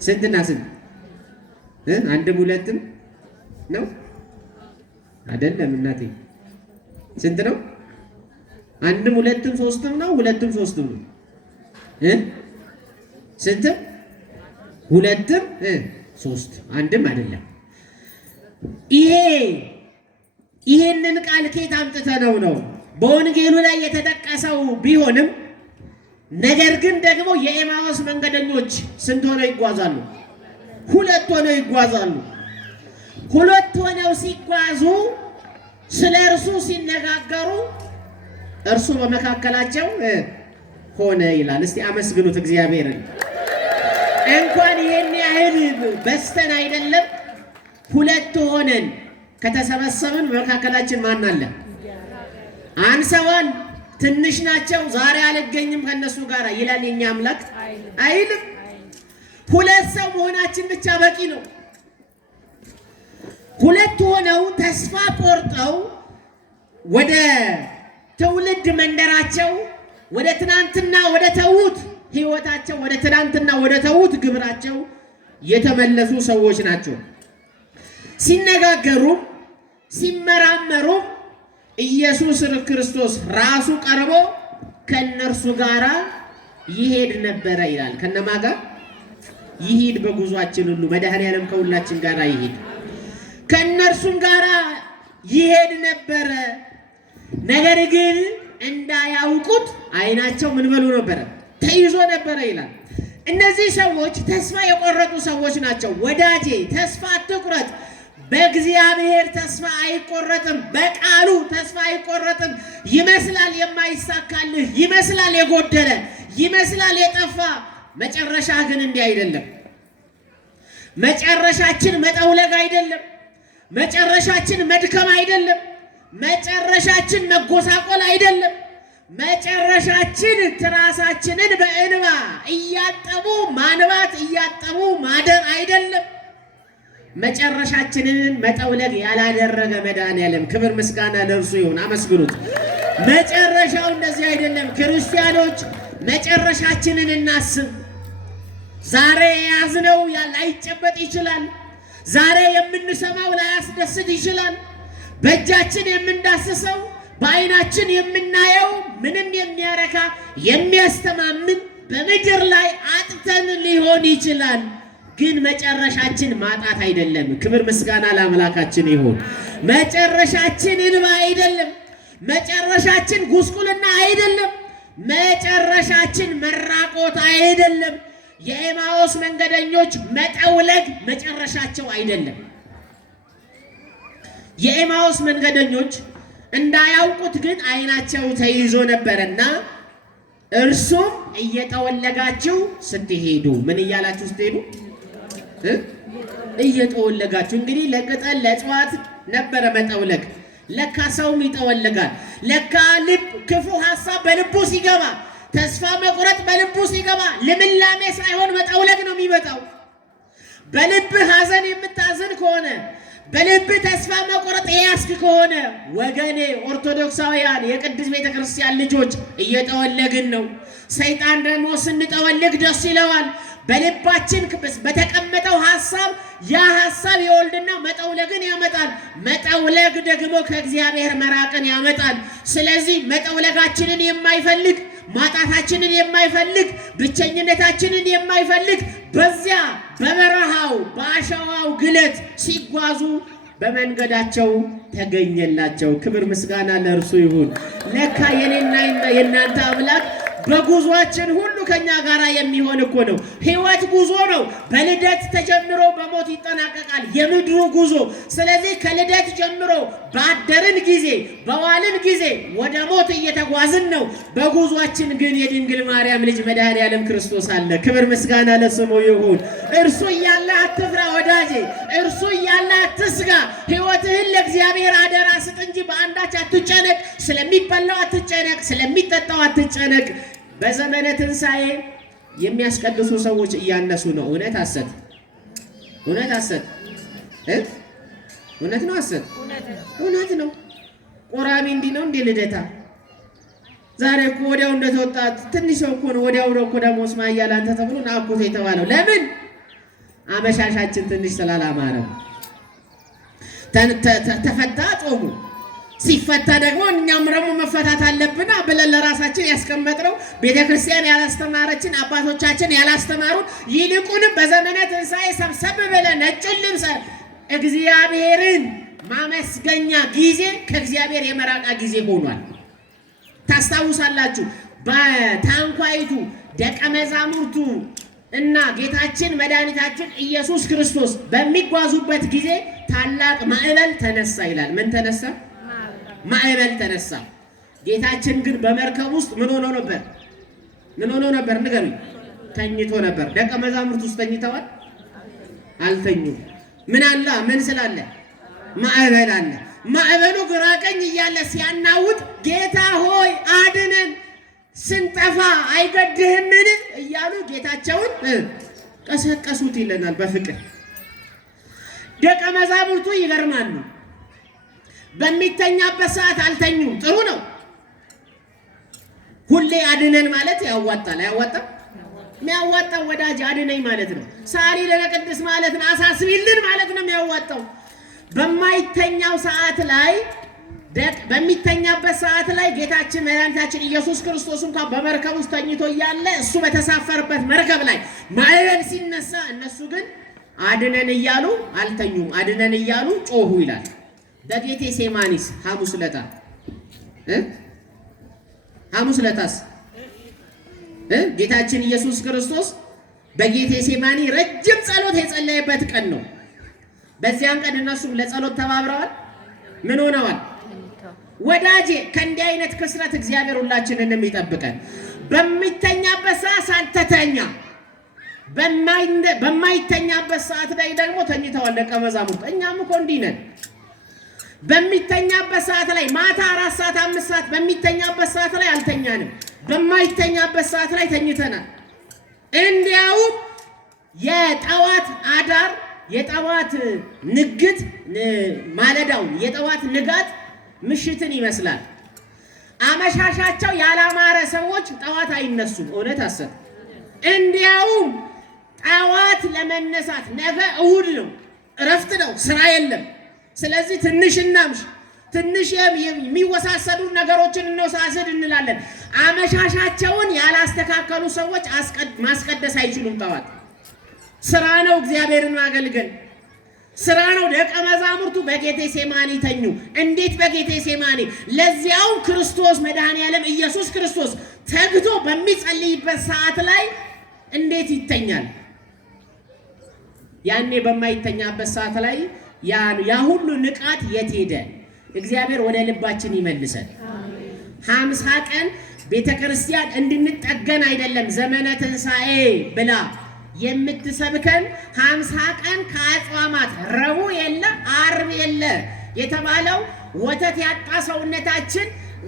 ስንትና ስንት? አንድም ሁለትም ነው አይደለም እናቴ? ስንት ነው? አንድም ሁለትም ሶስትም ነው? ሁለትም ሶስትም ነው? ስንትም? ሁለትም ሶስት፣ አንድም አይደለም። ይሄንን ቃል ከየት አምጥተነው ነው? በወንጌሉ ላይ የተጠቀሰው ቢሆንም ነገር ግን ደግሞ የኤማሁስ መንገደኞች ስንት ሆነው ይጓዛሉ? ሁለት ሆነው ይጓዛሉ። ሁለት ሆነው ሲጓዙ ስለ እርሱ ሲነጋገሩ እርሱ በመካከላቸው ሆነ ይላል። እስቲ አመስግኑት እግዚአብሔርን። እንኳን ይሄን ያህል በስተን አይደለም ሁለት ሆነን ከተሰበሰብን በመካከላችን ማን አለ? አንሰዋል፣ ትንሽ ናቸው፣ ዛሬ አልገኝም ከነሱ ጋር ይላል የኛ አምላክ አይልም። ሁለት ሰው መሆናችን ብቻ በቂ ነው። ሁለት ሆነው ተስፋ ቆርጠው ወደ ትውልድ መንደራቸው ወደ ትናንትና ወደ ተዉት ሕይወታቸው ወደ ትናንትና ወደ ተዉት ግብራቸው የተመለሱ ሰዎች ናቸው። ሲነጋገሩም ሲመራመሩም ኢየሱስ ክርስቶስ ራሱ ቀርቦ ከነርሱ ጋራ ይሄድ ነበረ ይላል። ከነማ ጋር ይሄድ? በጉዟችን ሁሉ መድኃኔዓለም ከሁላችን ጋራ ይሄድ። ከነርሱም ጋራ ይሄድ ነበረ። ነገር ግን እንዳያውቁት ዓይናቸው ምን በሉ ነበረ? ተይዞ ነበረ ይላል። እነዚህ ሰዎች ተስፋ የቆረጡ ሰዎች ናቸው። ወዳጄ ተስፋ አትቁረጥ። በእግዚአብሔር ተስፋ አይቆረጥም። በቃሉ ተስፋ አይቆረጥም። ይመስላል የማይሳካልህ፣ ይመስላል የጎደለ፣ ይመስላል የጠፋ። መጨረሻ ግን እንዲህ አይደለም። መጨረሻችን መጠውለግ አይደለም። መጨረሻችን መድከም አይደለም። መጨረሻችን መጎሳቆል አይደለም። መጨረሻችን ትራሳችንን በእንባ እያጠቡ ማንባት እያጠቡ ማደር አይደለም። መጨረሻችንን መጠውለግ ያላደረገ መድኃኔዓለም ክብር ምስጋና ለእርሱ ይሁን። አመስግኑት። መጨረሻው እንደዚህ አይደለም። ክርስቲያኖች መጨረሻችንን እናስብ። ዛሬ የያዝነው ላይጨበጥ ይችላል። ዛሬ የምንሰማው ላያስደስት ይችላል። በእጃችን የምንዳስሰው በዓይናችን የምናየው ምንም የሚያረካ የሚያስተማምን በምድር ላይ አጥተን ሊሆን ይችላል። ግን መጨረሻችን ማጣት አይደለም። ክብር ምስጋና ለአምላካችን ይሁን። መጨረሻችን እንባ አይደለም። መጨረሻችን ጉስቁልና አይደለም። መጨረሻችን መራቆት አይደለም። የኤማሁስ መንገደኞች መጠውለግ መጨረሻቸው አይደለም። የኤማሁስ መንገደኞች እንዳያውቁት ግን ዓይናቸው ተይዞ ነበርና እርሱም እየጠወለጋችሁ ስትሄዱ ምን እያላችሁ ስትሄዱ? እየጠወለጋችሁ። እንግዲህ ለቅጠል ለእጽዋት ነበረ መጠውለግ። ለካ ሰውም ይጠወለጋል። ለካ ልብ ክፉ ሐሳብ በልቡ ሲገባ ተስፋ መቁረጥ በልቡ ሲገባ ልምላሜ ሳይሆን መጠውለግ ነው የሚመጣው። በልብህ ሐዘን የምታዝን ከሆነ በልብህ ተስፋ መቁረጥ የያዝክ ከሆነ ወገኔ ኦርቶዶክሳውያን የቅድስት ቤተ ክርስቲያን ልጆች እየጠወለግን ነው። ሰይጣን ደግሞ ስንጠወልግ ደስ ይለዋል። በልባችን በተቀመጠው ሐሳብ ያ ሐሳብ ይወልድና መጠውለግን ያመጣል። መጠውለግ ደግሞ ከእግዚአብሔር መራቅን ያመጣል። ስለዚህ መጠውለጋችንን የማይፈልግ ማጣታችንን የማይፈልግ ብቸኝነታችንን የማይፈልግ በዚያ በበረሃው በአሸዋው ግለት ሲጓዙ በመንገዳቸው ተገኘላቸው። ክብር ምስጋና ለእርሱ ይሁን። ለካ የኔና የእናንተ አምላክ በጉዟችን ሁሉ ከኛ ጋር የሚሆን እኮ ነው። ሕይወት ጉዞ ነው። በልደት ተጀምሮ በሞት ይጠናቀቃል የምድሩ ጉዞ። ስለዚህ ከልደት ጀምሮ ባደርን ጊዜ በዋልን ጊዜ ወደ ሞት እየተጓዝን ነው። በጉዟችን ግን የድንግል ማርያም ልጅ መድኃኔዓለም ክርስቶስ አለ። ክብር ምስጋና ለስሙ ይሁን። እርሱ እያለ አትፍራ ወዳጄ፣ እርሱ እያለ አትስጋ። ሕይወትህን ለእግዚአብሔር አደራ ስጥ እንጂ በአንዳች አትጨነቅ። ስለሚበላው አትጨነቅ፣ ስለሚጠጣው አትጨነቅ። በዘመነ ትንሣኤ የሚያስቀድሱ ሰዎች እያነሱ ነው። እውነት ሐሰት? እውነት ሐሰት? እውነት ነው ሐሰት? እውነት ነው። ቆራቢ እንዲህ ነው እንዴ ልደታ? ዛሬ እኮ ወዲያው እንደተወጣ ትንሽ ሰው እኮ ነው ወዲያው ነው እኮ ደሞስ ማያል አንተ ተብሎ ናኩት የተባለው። ለምን? አመሻሻችን ትንሽ ስላላማረ ተፈታ ጾሙ። ሲፈታ ደግሞ እኛም ደግሞ መፈታት አለብና ብለን ለራሳችን ያስቀመጥነው ቤተክርስቲያን ያላስተማረችን አባቶቻችን ያላስተማሩን ይልቁንም በዘመነ ትንሣኤ ሰብሰብ ብለን ነጭን ልብስ እግዚአብሔርን ማመስገኛ ጊዜ ከእግዚአብሔር የመራቃ ጊዜ ሆኗል። ታስታውሳላችሁ። በታንኳይቱ ደቀ መዛሙርቱ እና ጌታችን መድኃኒታችን ኢየሱስ ክርስቶስ በሚጓዙበት ጊዜ ታላቅ ማዕበል ተነሳ ይላል። ምን ተነሳ? ማዕበል ተነሳ። ጌታችን ግን በመርከብ ውስጥ ምን ሆኖ ነበር? ምን ሆኖ ነበር? ንገሩኝ። ተኝቶ ነበር። ደቀ መዛሙርት ውስጥ ተኝተዋል? አልተኙም። ምን አለ? ምን ስላለ? ማዕበል አለ። ማዕበሉ ግራ ቀኝ እያለ ሲያናውጥ ጌታ ሆይ አድነን፣ ስንጠፋ አይገድህምን እያሉ ጌታቸውን ቀሰቀሱት ይለናል በፍቅር። ደቀ መዛሙርቱ ይገርማሉ። በሚተኛበት ሰዓት አልተኙም። ጥሩ ነው። ሁሌ አድነን ማለት ያዋጣል። አያዋጣም? የሚያዋጣው ወዳጅ አድነኝ ማለት ነው። ሳሊ ለቅድስ ማለት ነው። አሳስቢልን ማለት ነው የሚያዋጣው። በማይተኛው ሰዓት ላይ በሚተኛበት ሰዓት ላይ ጌታችን መድኃኒታችን ኢየሱስ ክርስቶስ እንኳን በመርከብ ውስጥ ተኝቶ እያለ እሱ በተሳፈረበት መርከብ ላይ ማዕበል ሲነሳ እነሱ ግን አድነን እያሉ አልተኙም። አድነን እያሉ ጮሁ ይላል። በጌቴ ሴማኒስ ሐሙስ ዕለታስ ጌታችን ኢየሱስ ክርስቶስ በጌቴ ሴማኒ ረጅም ጸሎት የጸለየበት ቀን ነው። በዚያን ቀን እነሱም ለጸሎት ተባብረዋል። ምን ሆነዋል? ወዳጄ ከእንዲህ አይነት ክስረት እግዚአብሔር ሁላችንንም ይጠብቀን። በሚተኛበት ሰዓት ሳትተኛ፣ በማይተኛበት ሰዓት ላይ ደግሞ ተኝተዋል ደቀ መዛሙርት። እኛም እኮ እንዲህ ነን። በሚተኛበት ሰዓት ላይ ማታ 4 ሰዓት 5 ሰዓት በሚተኛበት ሰዓት ላይ አልተኛንም። በማይተኛበት ሰዓት ላይ ተኝተናል። እንዲያውም የጠዋት አዳር የጠዋት ንግት ማለዳው የጠዋት ንጋት ምሽትን ይመስላል። አመሻሻቸው ያላማረ ሰዎች ጠዋት አይነሱም። እውነት አሰብ። እንዲያውም ጠዋት ለመነሳት ነገ እሁድ ነው፣ እረፍት ነው፣ ስራ የለም። ስለዚህ ትንሽ እናምሽ፣ ትንሽ የሚወሳሰዱ ነገሮችን እንወሳሰድ እንላለን። አመሻሻቸውን ያላስተካከሉ ሰዎች ማስቀደስ አይችሉም። ጠዋት ስራ ነው፣ እግዚአብሔርን ማገልገል ስራ ነው። ደቀ መዛሙርቱ በጌቴ ሴማኒ ተኙ። እንዴት በጌቴ ሴማኒ? ለዚያው ክርስቶስ መድኃኔዓለም ኢየሱስ ክርስቶስ ተግቶ በሚጸልይበት ሰዓት ላይ እንዴት ይተኛል? ያኔ በማይተኛበት ሰዓት ላይ ያ ሁሉ ንቃት የት ሄደ? እግዚአብሔር ወደ ልባችን ይመልሰን። 50 ቀን ቤተክርስቲያን እንድንጠገን አይደለም ዘመነ ትንሣኤ ብላ የምትሰብከን 50 ቀን ከአጽዋማት ረቡዕ የለ ዓርብ የለ የተባለው ወተት ያጣ ሰውነታችን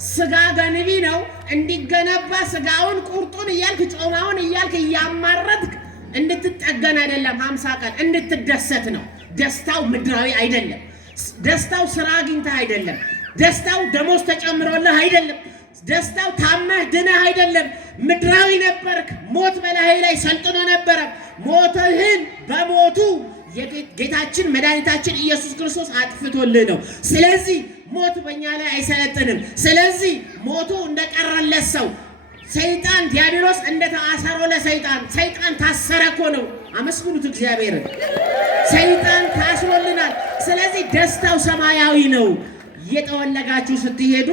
ስጋ ገንቢ ነው። እንዲገነባ ስጋውን ቁርጡን እያልክ ጮማውን እያልክ እያማረትክ እንድትጠገን አይደለም። 50 ቀን እንድትደሰት ነው። ደስታው ምድራዊ አይደለም። ደስታው ስራ አግኝተህ አይደለም። ደስታው ደሞዝ ተጨምሮልህ አይደለም። ደስታው ታመህ ድነህ አይደለም። ምድራዊ ነበርክ። ሞት በላይ ላይ ሰልጥኖ ነበረ። ሞትህን በሞቱ ጌታችን መድኃኒታችን ኢየሱስ ክርስቶስ አጥፍቶልህ ነው። ስለዚህ ሞት በእኛ ላይ አይሰለጥንም። ስለዚህ ሞቱ እንደቀረለት ሰው ሰይጣን ዲያብሎስ እንደተአሰረው ለሰይጣን ሰይጣን ታሰረ እኮ ነው። አመስግኑት እግዚአብሔርን። ሰይጣን ታስሮልናል። ስለዚህ ደስታው ሰማያዊ ነው። እየጠወለጋችሁ ስትሄዱ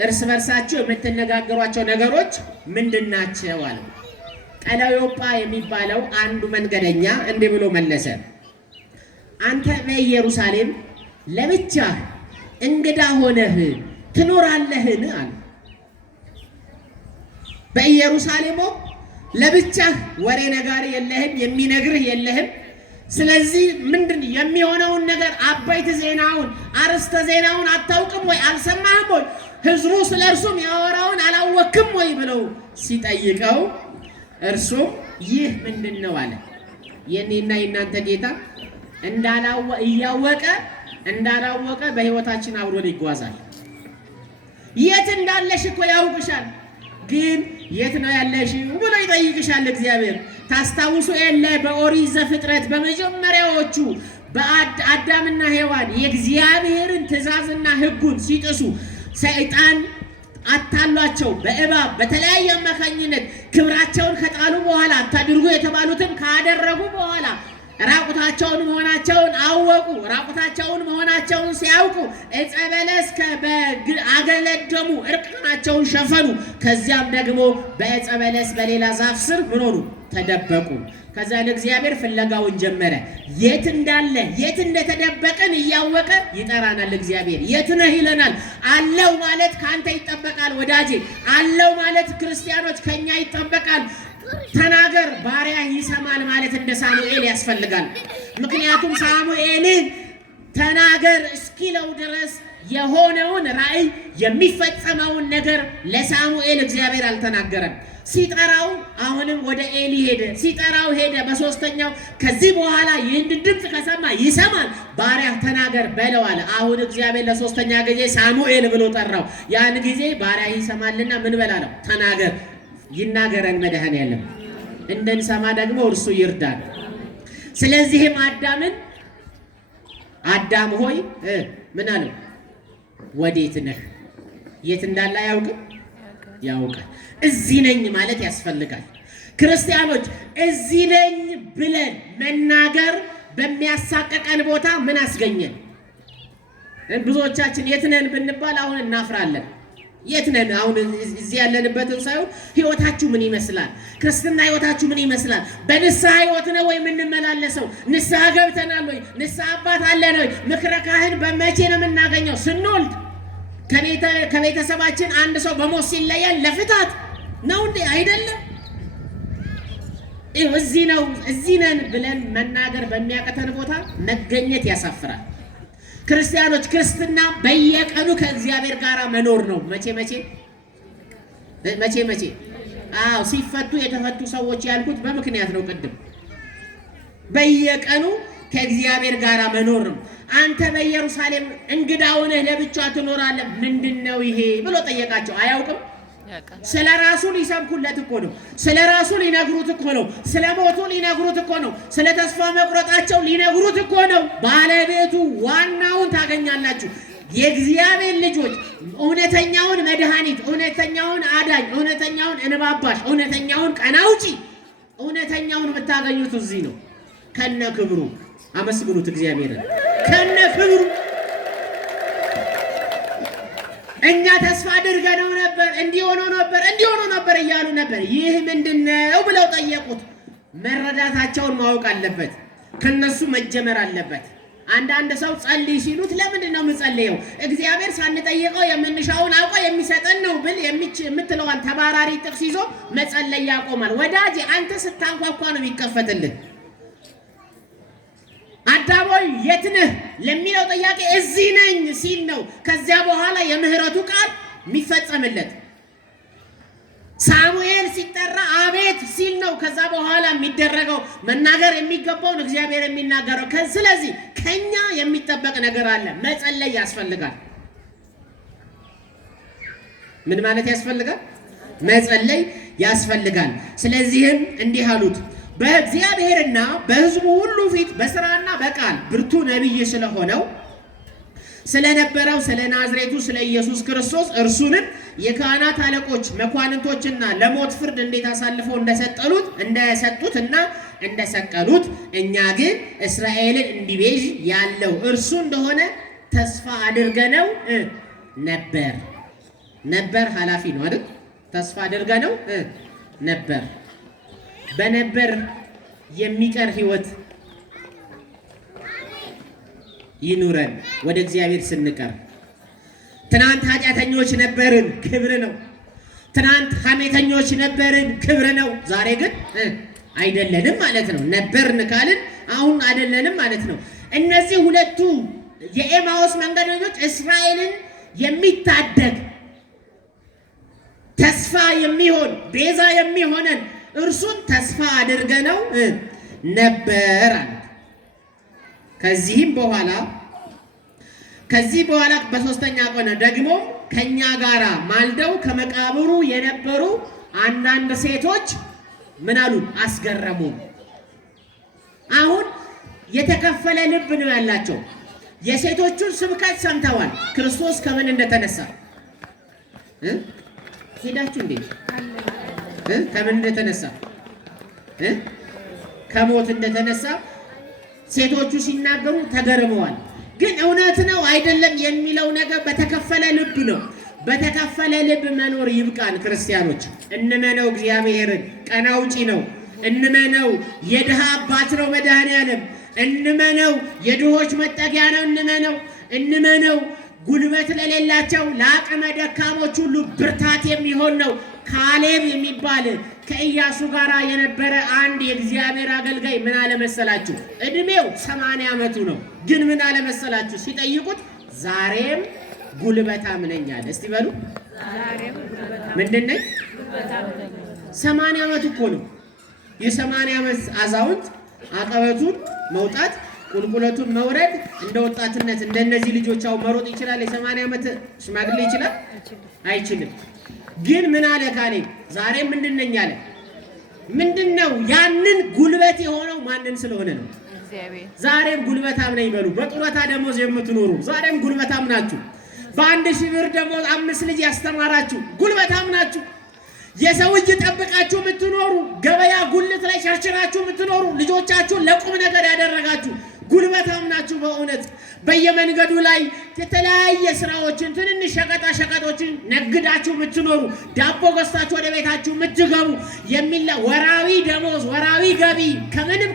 እርስ በርሳችሁ የምትነጋገሯቸው ነገሮች ምንድናቸው አለ። ቀለዮጳ የሚባለው አንዱ መንገደኛ እንዲህ ብሎ መለሰ። አንተ በኢየሩሳሌም ለብቻህ እንግዳ ሆነህ ትኖራለህን አለ። በኢየሩሳሌም ለብቻህ ወሬ ነጋሪ የለህም፣ የሚነግርህ የለህም። ስለዚህ ምንድን የሚሆነውን ነገር አበይት ዜናውን አርስተ ዜናውን አታውቅም ወይ? አልሰማህም ወይ? ህዝቡ ስለ እርሱም ያወራውን አላወቅም ወይ ብለው ሲጠይቀው እርሱም ይህ ምንድን ነው አለ። የኔና የናንተ ጌታ እንዳላወቀ በህይወታችን አብሮን ይጓዛል። የት እንዳለሽ እኮ ያውቅሻል፣ ግን የት ነው ያለሽ ብሎ ይጠይቅሻል እግዚአብሔር። ታስታውሱ የለ በኦሪት ዘፍጥረት በመጀመሪያዎቹ በአዳምና ሔዋን የእግዚአብሔርን ትእዛዝና ህጉን ሲጥሱ ሰይጣን አታሏቸው በእባብ በተለያየ አማካኝነት ክብራቸውን ከጣሉ በኋላ አታድርጉ የተባሉትን ካደረጉ በኋላ ራቁታቸውን መሆናቸውን አወቁ። ራቁታቸውን መሆናቸውን ሲያውቁ ዕፀ በለስ አገለደሙ፣ እርቃናቸውን ሸፈኑ። ከዚያም ደግሞ በዕፀ በለስ በሌላ ዛፍ ስር ምን ሆኑ? ተደበቁ። ከዛን እግዚአብሔር ፍለጋውን ጀመረ። የት እንዳለ የት እንደተደበቀን እያወቀ ይጠራናል። እግዚአብሔር የት ነህ ይለናል። አለው ማለት ካንተ ይጠበቃል ወዳጄ። አለው ማለት ክርስቲያኖች ከኛ ይጠበቃል። ተናገር ባሪያ ይሰማል ማለት እንደ ሳሙኤል ያስፈልጋል። ምክንያቱም ሳሙኤልን ተናገር እስኪለው ድረስ የሆነውን ራእይ የሚፈጸመውን ነገር ለሳሙኤል እግዚአብሔር አልተናገረም። ሲጠራው አሁንም ወደ ኤሊ ሄደ። ሲጠራው ሄደ። በሶስተኛው ከዚህ በኋላ ይህን ድምፅ ከሰማ ይሰማል፣ ባሪያ ተናገር በለው አለ። አሁን እግዚአብሔር ለሶስተኛ ጊዜ ሳሙኤል ብሎ ጠራው። ያን ጊዜ ባሪያ ይሰማልና ምን በላለው? ተናገር። ይናገረን መድኃኔዓለም፣ እንድንሰማ ደግሞ እርሱ ይርዳል። ስለዚህም አዳም ሆይ ምን አለው? ወዴት ነህ? የት እንዳለ አያውቅም? ያውቃል። እዚህ ነኝ ማለት ያስፈልጋል። ክርስቲያኖች እዚህ ነኝ ብለን መናገር በሚያሳቀቀን ቦታ ምን አስገኘን? ብዙዎቻችን የት ነን ብንባል አሁን እናፍራለን። የት ነን? አሁን እዚህ ያለንበትን ሳይሆን ህይወታችሁ ምን ይመስላል? ክርስትና ህይወታችሁ ምን ይመስላል? በንስሐ ህይወት ነው ወይ የምንመላለሰው? ንስሐ ገብተናል ወይ? ንስሐ አባት አለን ወይ? ምክረ ካህን በመቼ ነው የምናገኘው? ስንወልድ ከቤተሰባችን አንድ ሰው በሞት ሲለያል ለፍታት ነው እንዴ? አይደለም። እዚህ ነን ብለን መናገር በሚያቀተን ቦታ መገኘት ያሳፍራል። ክርስቲያኖች ክርስትና በየቀኑ ከእግዚአብሔር ጋር መኖር ነው። መቼ ሲፈቱ የተፈቱ ሰዎች ያልኩት በምክንያት ነው። ቅድም በየቀኑ ከእግዚአብሔር ጋር መኖር ነው። አንተ በኢየሩሳሌም እንግዳ ሆነህ ለብቻ ትኖራለህ፣ ምንድነው ይሄ ብሎ ጠየቃቸው። አያውቅም። ስለ ራሱ ሊሰብኩለት እኮ ነው። ስለ ራሱ ሊነግሩት እኮ ነው። ስለ ሞቱ ሊነግሩት እኮ ነው። ስለ ተስፋ መቁረጣቸው ሊነግሩት እኮ ነው። ባለቤቱ ዋናውን ታገኛላችሁ። የእግዚአብሔር ልጆች እውነተኛውን መድኃኒት፣ እውነተኛውን አዳኝ፣ እውነተኛውን እንባባሽ፣ እውነተኛውን ቀና አውጪ፣ እውነተኛውን የምታገኙት እዚህ ነው። ከነ ክብሩ አመስግኑት እግዚአብሔርን። ከነ ክብሩ እኛ ተስፋ አድርገነው ነበር፣ እንዲሆነው ነበር እያሉ ነበር። ይህ ምንድነው ብለው ጠየቁት። መረዳታቸውን ማወቅ አለበት። ከነሱ መጀመር አለበት። አንዳንድ ሰው ጸልይ ሲሉት ለምንድን ነው የምጸልየው? እግዚአብሔር ሳንጠይቀው የምንሻውን አውቆ የሚሰጠን ነው ብል የምትለዋን ተባራሪ ጥቅስ ይዞ መጸለይ ያቆማል። ወዳጄ አንተ ስታንኳኳ ነው የሚከፈትልህ። አዳም ሆይ የት ነህ ለሚለው ጥያቄ እዚህ ነኝ ሲል ነው። ከዚያ በኋላ የምህረቱ ቃል የሚፈጸምለት። ሳሙኤል ሲጠራ አቤት ሲል ነው ከዛ በኋላ የሚደረገው መናገር የሚገባውን እግዚአብሔር የሚናገረው። ስለዚህ ከኛ የሚጠበቅ ነገር አለ። መጸለይ ያስፈልጋል። ምን ማለት ያስፈልጋል? መጸለይ ያስፈልጋል። ስለዚህም እንዲህ አሉት፣ በእግዚአብሔርና በሕዝቡ ሁሉ ፊት በሥራና በቃል ብርቱ ነቢይ ስለሆነው ስለነበረው ስለ ናዝሬቱ ስለ ኢየሱስ ክርስቶስ እርሱንም የካህናት አለቆች መኳንንቶችና ለሞት ፍርድ እንዴት አሳልፈው እንደሰጡትና እንደሰቀሉት እኛ ግን እስራኤልን እንዲቤዥ ያለው እርሱ እንደሆነ ተስፋ አድርገነው ነበር ኃላፊ ነው አይደል? ተስፋ አድርገነው ነበር። በነበር የሚቀር ሕይወት ይኑረን ወደ እግዚአብሔር ስንቀር። ትናንት ኃጢአተኞች ነበርን፣ ክብር ነው። ትናንት ሐሜተኞች ነበርን፣ ክብር ነው። ዛሬ ግን አይደለንም ማለት ነው። ነበርን ካልን አሁን አይደለንም ማለት ነው። እነዚህ ሁለቱ የኤማውስ መንገደኞች እስራኤልን የሚታደግ ተስፋ የሚሆን ቤዛ የሚሆነን እርሱን ተስፋ አድርገነው ነበር አለ። ከዚህ በኋላ በሶስተኛ ቀን ደግሞ ከኛ ጋራ ማልደው ከመቃብሩ የነበሩ አንዳንድ ሴቶች ምን አሉ? አስገረሙ። አሁን የተከፈለ ልብ ነው ያላቸው። የሴቶቹን ስብከት ሰምተዋል። ክርስቶስ ከምን እንደተነሳ ሄዳችሁ እንዴ? ከምን እንደተነሳ ከሞት እንደተነሳ ሴቶቹ ሲናገሩ ተገርመዋል። ግን እውነት ነው አይደለም የሚለው ነገር በተከፈለ ልብ ነው። በተከፈለ ልብ መኖር ይብቃን ክርስቲያኖች። እንመነው፣ እግዚአብሔርን ቀና ውጪ ነው። እንመነው፣ የድሃ አባት ነው መድኃኔዓለም። እንመነው፣ የድሆች መጠጊያ ነው። እንመነው፣ ጉልበት ለሌላቸው ለአቅመ ደካሞች ሁሉ ብርታት የሚሆን ነው። ካሌብ የሚባል ከኢያሱ ጋር የነበረ አንድ የእግዚአብሔር አገልጋይ ምን አለ መሰላችሁ? እድሜው 80 ዓመቱ ነው። ግን ምን አለ መሰላችሁ ሲጠይቁት ዛሬም ጉልበታም ነኝ አለ። እስቲ በሉ ምንድን ነኝ? 80 ዓመቱ እኮ ነው። የ80 ዓመት አዛውንት አቀበቱን መውጣት ቁልቁለቱን መውረድ እንደ ወጣትነት እንደነዚህ ልጆች አው መሮጥ ይችላል። የ80 ዓመት ሽማግሌ ይችላል? አይችልም። ግን ምን አለ ካሌብ? ዛሬ ምንድነኝ አለ። ምንድነው? ያንን ጉልበት የሆነው ማንን ስለሆነ ነው? እግዚአብሔር። ዛሬም ጉልበታም ነኝ በሉ። በጡረታ ደሞዝ የምትኖሩ ዛሬም ጉልበታም ናችሁ። በ1000 ብር ደሞዝ 5 ልጅ ያስተማራችሁ ጉልበታም ናችሁ። የሰው እጅ ጠብቃችሁ የምትኖሩ ገበያ ጉልት ላይ ሸርሽራችሁ የምትኖሩ ልጆቻችሁን ለቁም ነገር ያደረጋችሁ ጉልበታም ናችሁ። በእውነት በየመንገዱ ላይ የተለያየ ስራዎችን ትንንሽ ሸቀጣ ሸቀጦችን ነግዳችሁ የምትኖሩ ዳቦ ገዝታችሁ ወደ ቤታችሁ የምትገቡ ወራዊ ደሞዝ ወራዊ ገቢ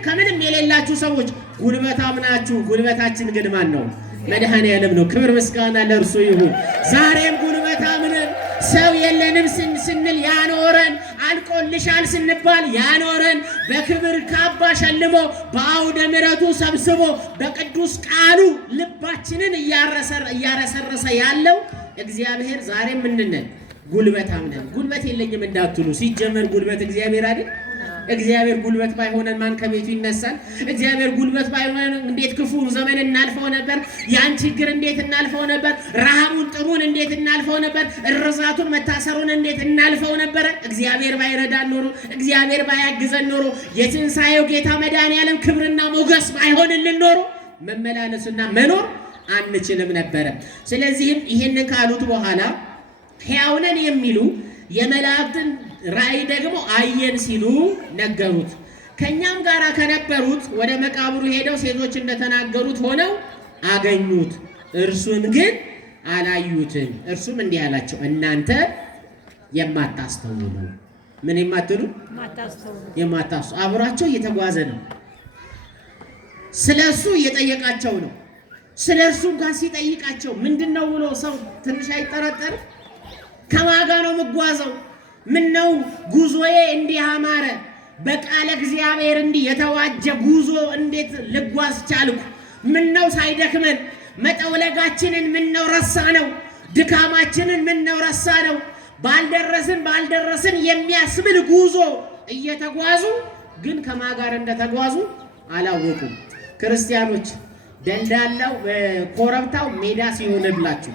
ከምንም የሌላችሁ ሰዎች ጉልበታም ናችሁ። ጉልበታችን ግን ማን ነው? መድኃኔዓለም ነው። ክብር ምስጋና ለእርሱ ይሁን። ዛሬም ጉልበታም ነን። ሰው የለንም ስንል ያኖረን፣ አልቆልሻል ስንባል ያኖረን፣ በክብር ካባ ሸልሞ በአውደ ምሕረቱ ሰብስቦ በቅዱስ ቃሉ ልባችንን እያረሰረሰ ያለው እግዚአብሔር ዛሬም ምንነን? ጉልበታም ነን። ጉልበት የለኝም እንዳትሉ፣ ሲጀመር ጉልበት እግዚአብሔር አይደል? እግዚአብሔር ጉልበት ባይሆነን ማን ከቤቱ ይነሳል? እግዚአብሔር ጉልበት ባይሆነን እንዴት ክፉ ዘመን እናልፈው ነበር? ያን ችግር እንዴት እናልፈው ነበር? ረሃቡን ጥሙን እንዴት እናልፈው ነበር? እርዛቱን መታሰሩን እንዴት እናልፈው ነበር? እግዚአብሔር ባይረዳን ኖሮ፣ እግዚአብሔር ባያግዘን ኖሮ፣ የትንሣኤው ጌታ መድኃኔዓለም ክብርና ሞገስ ባይሆንልን ኖሮ መመላለስና መኖር አንችልም ነበረ። ስለዚህም ይሄንን ካሉት በኋላ ሕያው ነን የሚሉ የመላእክትን ራእይ ደግሞ አየን ሲሉ ነገሩት። ከኛም ጋር ከነበሩት ወደ መቃብሩ ሄደው ሴቶች እንደተናገሩት ሆነው አገኙት፣ እርሱን ግን አላዩትም። እርሱም እንዲህ አላቸው፣ እናንተ የማታስተውሉ ምን የማትሉ የማታስተውሉ። አብሯቸው እየተጓዘ ነው። ስለሱ እየጠየቃቸው ነው። ስለሱ ጋር ሲጠይቃቸው ምንድነው ብሎ ሰው ትንሽ አይጠረጠርም? ከማጋ ነው የምጓዘው? ምን ነው ጉዞዬ እንዲህ አማረ? በቃለ እግዚአብሔር እንዲህ የተዋጀ ጉዞ እንዴት ልጓዝ ቻልኩ? ምን ነው ሳይደክመን መጠውለጋችንን ምን ነው ረሳ ነው? ድካማችንን ምን ነው ረሳ ነው። ባልደረስን የሚያስብል ጉዞ እየተጓዙ ግን ከማን ጋር እንደተጓዙ አላወቁም። ክርስቲያኖች ደልዳላው ኮረብታው ሜዳ ሲሆንላችሁ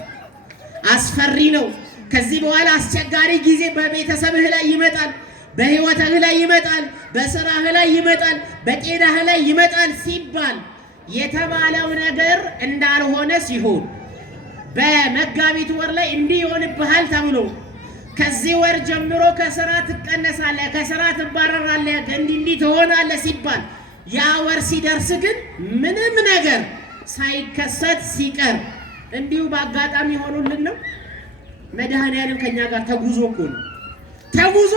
አስፈሪ ነው። ከዚህ በኋላ አስቸጋሪ ጊዜ በቤተሰብህ ላይ ይመጣል፣ በህይወትህ ላይ ይመጣል፣ በስራህ ላይ ይመጣል፣ በጤናህ ላይ ይመጣል ሲባል የተባለው ነገር እንዳልሆነ ሲሆን በመጋቢት ወር ላይ እንዲህ ይሆንብሃል ተብሎ ከዚህ ወር ጀምሮ ከስራ ትቀነሳለህ፣ ከስራ ትባረራለህ፣ እንዲህ ትሆናለህ ሲባል ያ ወር ሲደርስ ግን ምንም ነገር ሳይከሰት ሲቀር እንዲሁ በአጋጣሚ ሆኖልን ነው። መድኃኔዓለም ከኛ ጋር ተጉዞ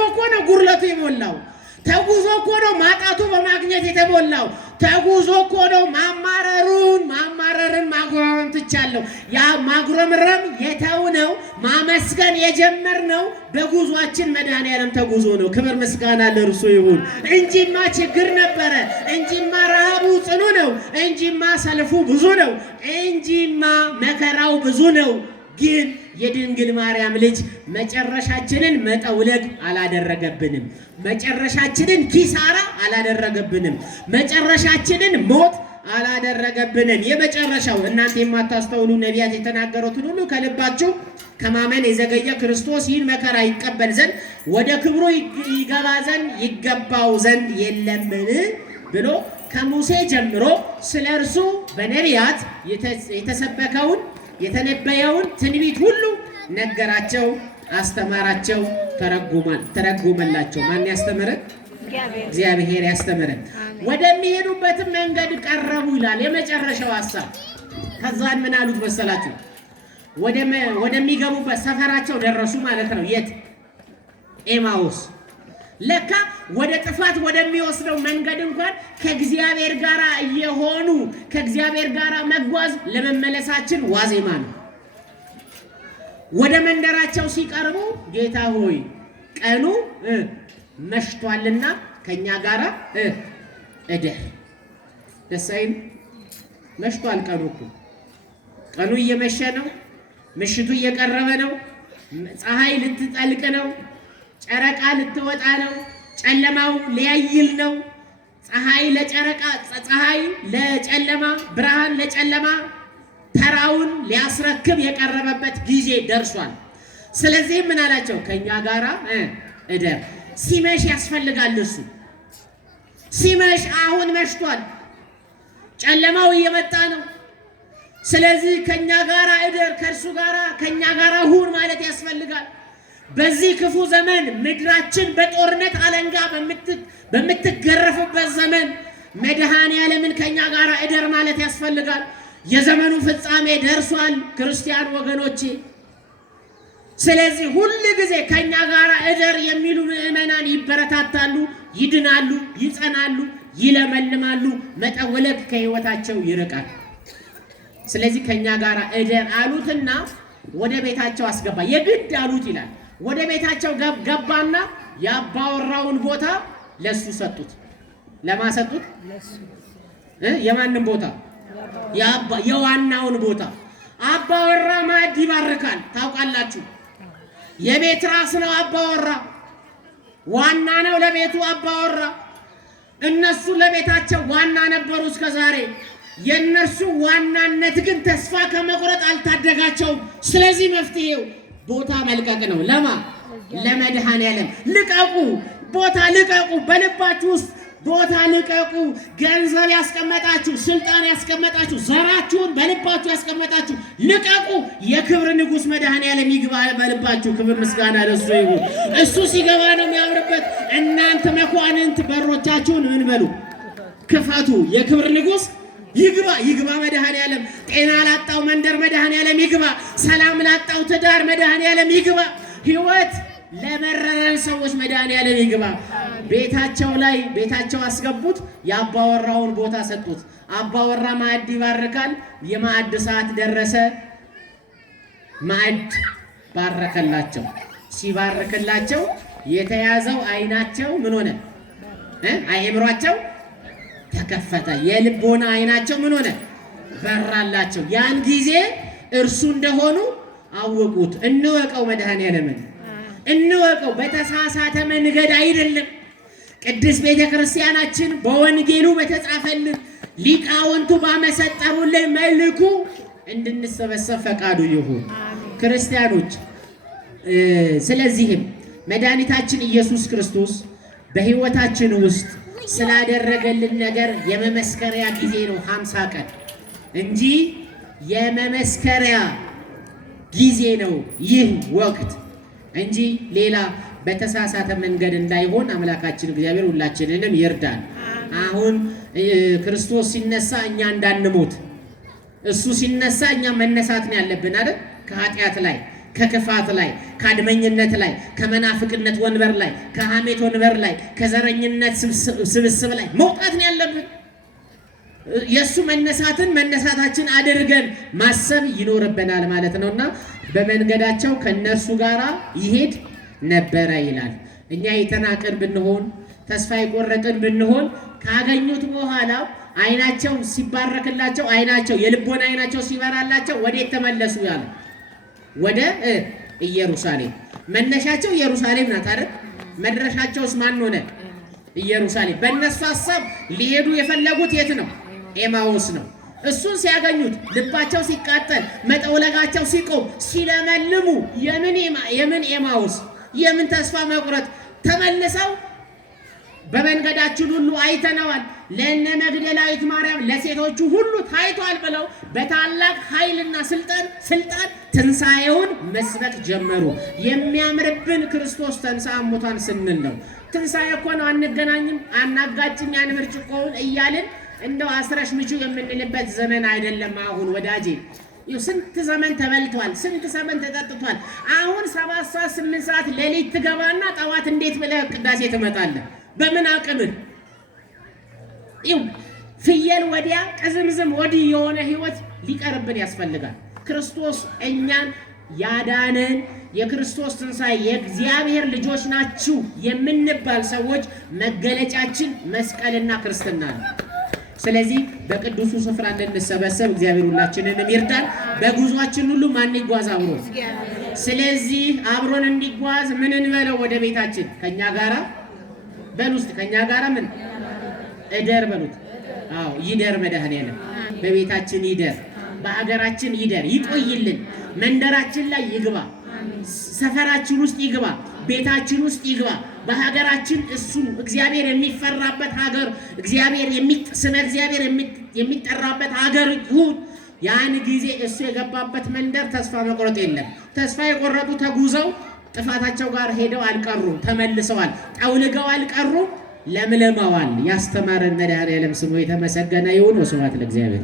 እኮ ነው ጉርለቱ የሞላው። ተጉዞ እኮ ነው ማጣቱ በማግኘት የተሞላው። ተጉዞ እኮ ነው ማማረርን ማጉረምረም ትቻለሁ። ያ ማጉረምረም የተውነው ማመስገን የጀመርነው በጉዟችን መድኃኔዓለም ተጉዞ ነው። ክብር ምስጋና ለእርሱ ይሁን። እንጂማ ችግር ነበረ፣ እንጂማ ረሃቡ ጽኑ ነው፣ እንጂማ ሰልፉ ብዙ ነው፣ እንጂማ መከራው ብዙ ነው። ግን የድንግል ማርያም ልጅ መጨረሻችንን መጠውለግ አላደረገብንም። መጨረሻችንን ኪሳራ አላደረገብንም። መጨረሻችንን ሞት አላደረገብንም። የመጨረሻው እናንተ የማታስተውሉ ነቢያት የተናገሩትን ሁሉ ከልባችሁ ከማመን የዘገየ ክርስቶስ ይህን መከራ ይቀበል ዘንድ ወደ ክብሩ ይገባ ዘንድ ይገባው ዘንድ የለምን ብሎ ከሙሴ ጀምሮ ስለ እርሱ በነቢያት የተሰበከውን የተነበየውን ትንቢት ሁሉ ነገራቸው፣ አስተማራቸው፣ ተረጎመላቸው። ማን ያስተምረን? እግዚአብሔር ያስተምረን። ወደሚሄዱበትም መንገድ ቀረቡ ይላል የመጨረሻው ሐሳብ። ከዛን ምን አሉት መሰላችሁ? ወደሚገቡበት ሰፈራቸው ደረሱ ማለት ነው። የት? ኤማውስ። ለካ ወደ ጥፋት ወደሚወስደው መንገድ እንኳን ከእግዚአብሔር ጋር እየሆኑ ከእግዚአብሔር ጋር መጓዝ ለመመለሳችን ዋዜማ ነው። ወደ መንደራቸው ሲቀርቡ ጌታ ሆይ ቀኑ መሽቷልና ከኛ ጋር እደር። ደስ አይልም? መሽቷል። ቀኑ እየመሸ ነው። ምሽቱ እየቀረበ ነው። ፀሐይ ልትጠልቅ ነው። ጨረቃ ልትወጣ ነው። ጨለማው ሊያይል ነው። ፀሐይ ለጨለማ፣ ብርሃን ለጨለማ ተራውን ሊያስረክብ የቀረበበት ጊዜ ደርሷል። ስለዚህ ምን አላቸው? ከኛ ጋራ እደር። ሲመሽ ያስፈልጋል። እሱ ሲመሽ፣ አሁን መሽቷል። ጨለማው እየመጣ ነው። ስለዚህ ከኛ ጋራ እደር፣ ከኛ ጋራ ሁን ማለት ያስፈልጋል። በዚህ ክፉ ዘመን ምድራችን በጦርነት አለንጋ በምትገረፍበት ዘመን መድኃኔዓለምን ከኛ ጋር እደር ማለት ያስፈልጋል። የዘመኑ ፍጻሜ ደርሷል ክርስቲያን ወገኖቼ። ስለዚህ ሁል ጊዜ ከኛ ጋር እደር የሚሉ ምዕመናን ይበረታታሉ፣ ይድናሉ፣ ይጸናሉ፣ ይለመልማሉ። መጠወለግ ከህይወታቸው ይርቃል። ስለዚህ ከኛ ጋር እደር አሉትና ወደ ቤታቸው አስገባ። የግድ አሉት ይላል። ወደ ቤታቸው ገባና የአባወራውን ቦታ ለሱ ሰጡት። ለማሰጡት የማንን ቦታ? የዋናውን ቦታ። አባወራ ማዕድ ይባርካል። ታውቃላችሁ፣ የቤት ራስ ነው አባወራ። ዋና ነው ለቤቱ አባወራ። እነሱ ለቤታቸው ዋና ነበሩ እስከ ዛሬ። የእነርሱ ዋናነት ግን ተስፋ ከመቁረጥ አልታደጋቸውም። ስለዚህ መፍትሄው ቦታ መልቀቅ ነው። ለማ? ለመድኃኔዓለም። ልቀቁ፣ ቦታ ልቀቁ። በልባችሁ ውስጥ ቦታ ልቀቁ። ገንዘብ ያስቀመጣችሁ፣ ስልጣን ያስቀመጣችሁ፣ ዘራችሁን በልባችሁ ያስቀመጣችሁ ልቀቁ። የክብር ንጉሥ መድኃኔዓለም ይግባ በልባችሁ። ክብር ምስጋና ለእሱ ይሁን። እሱ ሲገባ ነው የሚያምርበት። እናንተ መኳንንት በሮቻችሁን ምን በሉ? ክፈቱ። የክብር ንጉሥ ይግባ መድኃኔዓለም። ጤና ላጣው መንደር መድኃኔዓለም ይግባ። ሰላም ላጣው ትዳር መድኃኔዓለም ይግባ። ሕይወት ለመረረን ሰዎች መድኃኔዓለም ይግባ። ቤታቸው አስገቡት። የአባወራውን ቦታ ሰጡት። አባወራ ማዕድ ይባርካል። የማዕድ ሰዓት ደረሰ። ማዕድ ባረከላቸው። ሲባርክላቸው የተያዘው አይናቸው ምን ሆነ? አእምሯቸው ተከፈተ። የልቦና አይናቸው ምን ሆነ? በራላቸው። ያን ጊዜ እርሱ እንደሆኑ አወቁት። እንወቀው መድኃኔዓለምን እንወቀው። በተሳሳተ መንገድ አይደለም። ቅድስት ቤተ ክርስቲያናችን በወንጌሉ በተጻፈልን ሊቃውንቱ ባመሰጠሩልን መልኩ እንድንሰበሰብ ፈቃዱ ይሁን ክርስቲያኖች። ስለዚህም መድኃኒታችን ኢየሱስ ክርስቶስ በሕይወታችን ውስጥ ስላደረገልን ነገር የመመስከሪያ ጊዜ ነው 50 ቀን እንጂ የመመስከሪያ ጊዜ ነው ይህ ወቅት እንጂ ሌላ በተሳሳተ መንገድ እንዳይሆን አምላካችን እግዚአብሔር ሁላችንንም ይርዳል። አሁን ክርስቶስ ሲነሳ እኛ እንዳንሞት፣ እሱ ሲነሳ እኛ መነሳት ነው ያለብን አይደል? ከኃጢአት ላይ፣ ከክፋት ላይ፣ ከአድመኝነት ላይ፣ ከመናፍቅነት ወንበር ላይ፣ ከሐሜት ወንበር ላይ፣ ከዘረኝነት ስብስብ ላይ መውጣት ነው ያለብን። የእሱ መነሳትን መነሳታችን አድርገን ማሰብ ይኖርብናል ማለት ነውና በመንገዳቸው ከነርሱ ጋር ይሄድ ነበረ ይላል። እኛ የተናቅን ብንሆን ተስፋ የቆረጥን ብንሆን ካገኙት በኋላ አይናቸው ሲባረክላቸው አይናቸው የልቦና አይናቸው ሲበራላቸው ወዴት ተመለሱ? ያለ ወደ ኢየሩሳሌም። መነሻቸው ኢየሩሳሌም ናት አይደል? መድረሻቸውስ ማን ሆነ? ኢየሩሳሌም። በእነሱ ሀሳብ ሊሄዱ የፈለጉት የት ነው? ኤማውስ ነው። እሱን ሲያገኙት ልባቸው ሲቃጠል መጠውለጋቸው ሲቆም ሲለመልሙ የምን ኤማውስ የምን ተስፋ መቁረጥ? ተመልሰው በመንገዳችን ሁሉ አይተነዋል፣ ለእነ መግደላዊት ማርያም ለሴቶቹ ሁሉ ታይቷል ብለው በታላቅ ኃይልና ስልጣን ትንሣኤውን መስበክ ጀመሩ። የሚያምርብን ክርስቶስ ተንሥአ እሙታን ስንል ነው። ትንሣኤ እኮ ነው። አንገናኝም፣ አናጋጭም ያን ብርጭቆውን እያልን እንደው አስረሽ ምቹ የምንልበት ዘመን አይደለም። አሁን ወዳጄ ስንት ዘመን ተበልቷል፣ ስንት ዘመን ተጠጥቷል። አሁን 7 ሰዓት 8 ሰዓት ሌሊት ትገባና ጠዋት እንዴት ብለህ ቅዳሴ ትመጣለህ? በምን አቅምህ? ፍየል ወዲያ ቅዝምዝም ወዲህ የሆነ ህይወት ሊቀርብን ያስፈልጋል። ክርስቶስ እኛን ያዳነን የክርስቶስ ትንሣኤ የእግዚአብሔር ልጆች ናችሁ የምንባል ሰዎች መገለጫችን መስቀልና ክርስትና ነው። ስለዚህ በቅዱሱ ስፍራ እንድንሰበሰብ እግዚአብሔር ሁላችንንም ይርዳን። በጉዟችን ሁሉ ማን ይጓዝ? አብሮ። ስለዚህ አብሮን እንዲጓዝ ምን እንበለው? ወደ ቤታችን ከኛ ጋራ በል ውስጥ ከኛ ጋራ ምን እደር በሉት። አዎ ይደር መድኃኔዓለም በቤታችን ይደር፣ በሀገራችን ይደር፣ ይቆይልን፣ መንደራችን ላይ ይግባ፣ ሰፈራችን ውስጥ ይግባ፣ ቤታችን ውስጥ ይግባ። በሀገራችን እሱ እግዚአብሔር የሚፈራበት ሀገር ስለ እግዚአብሔር የሚጠራበት ሀገር ይሁን። ያን ጊዜ እሱ የገባበት መንደር ተስፋ መቁረጥ የለም። ተስፋ የቆረጡ ተጉዘው ጥፋታቸው ጋር ሄደው አልቀሩም፣ ተመልሰዋል። ጠውልገው አልቀሩም፣ ለምልመዋል። ያስተማረን መድኃኔዓለም ስሙ የተመሰገነ ይሁን። ወስብሐት ለእግዚአብሔር።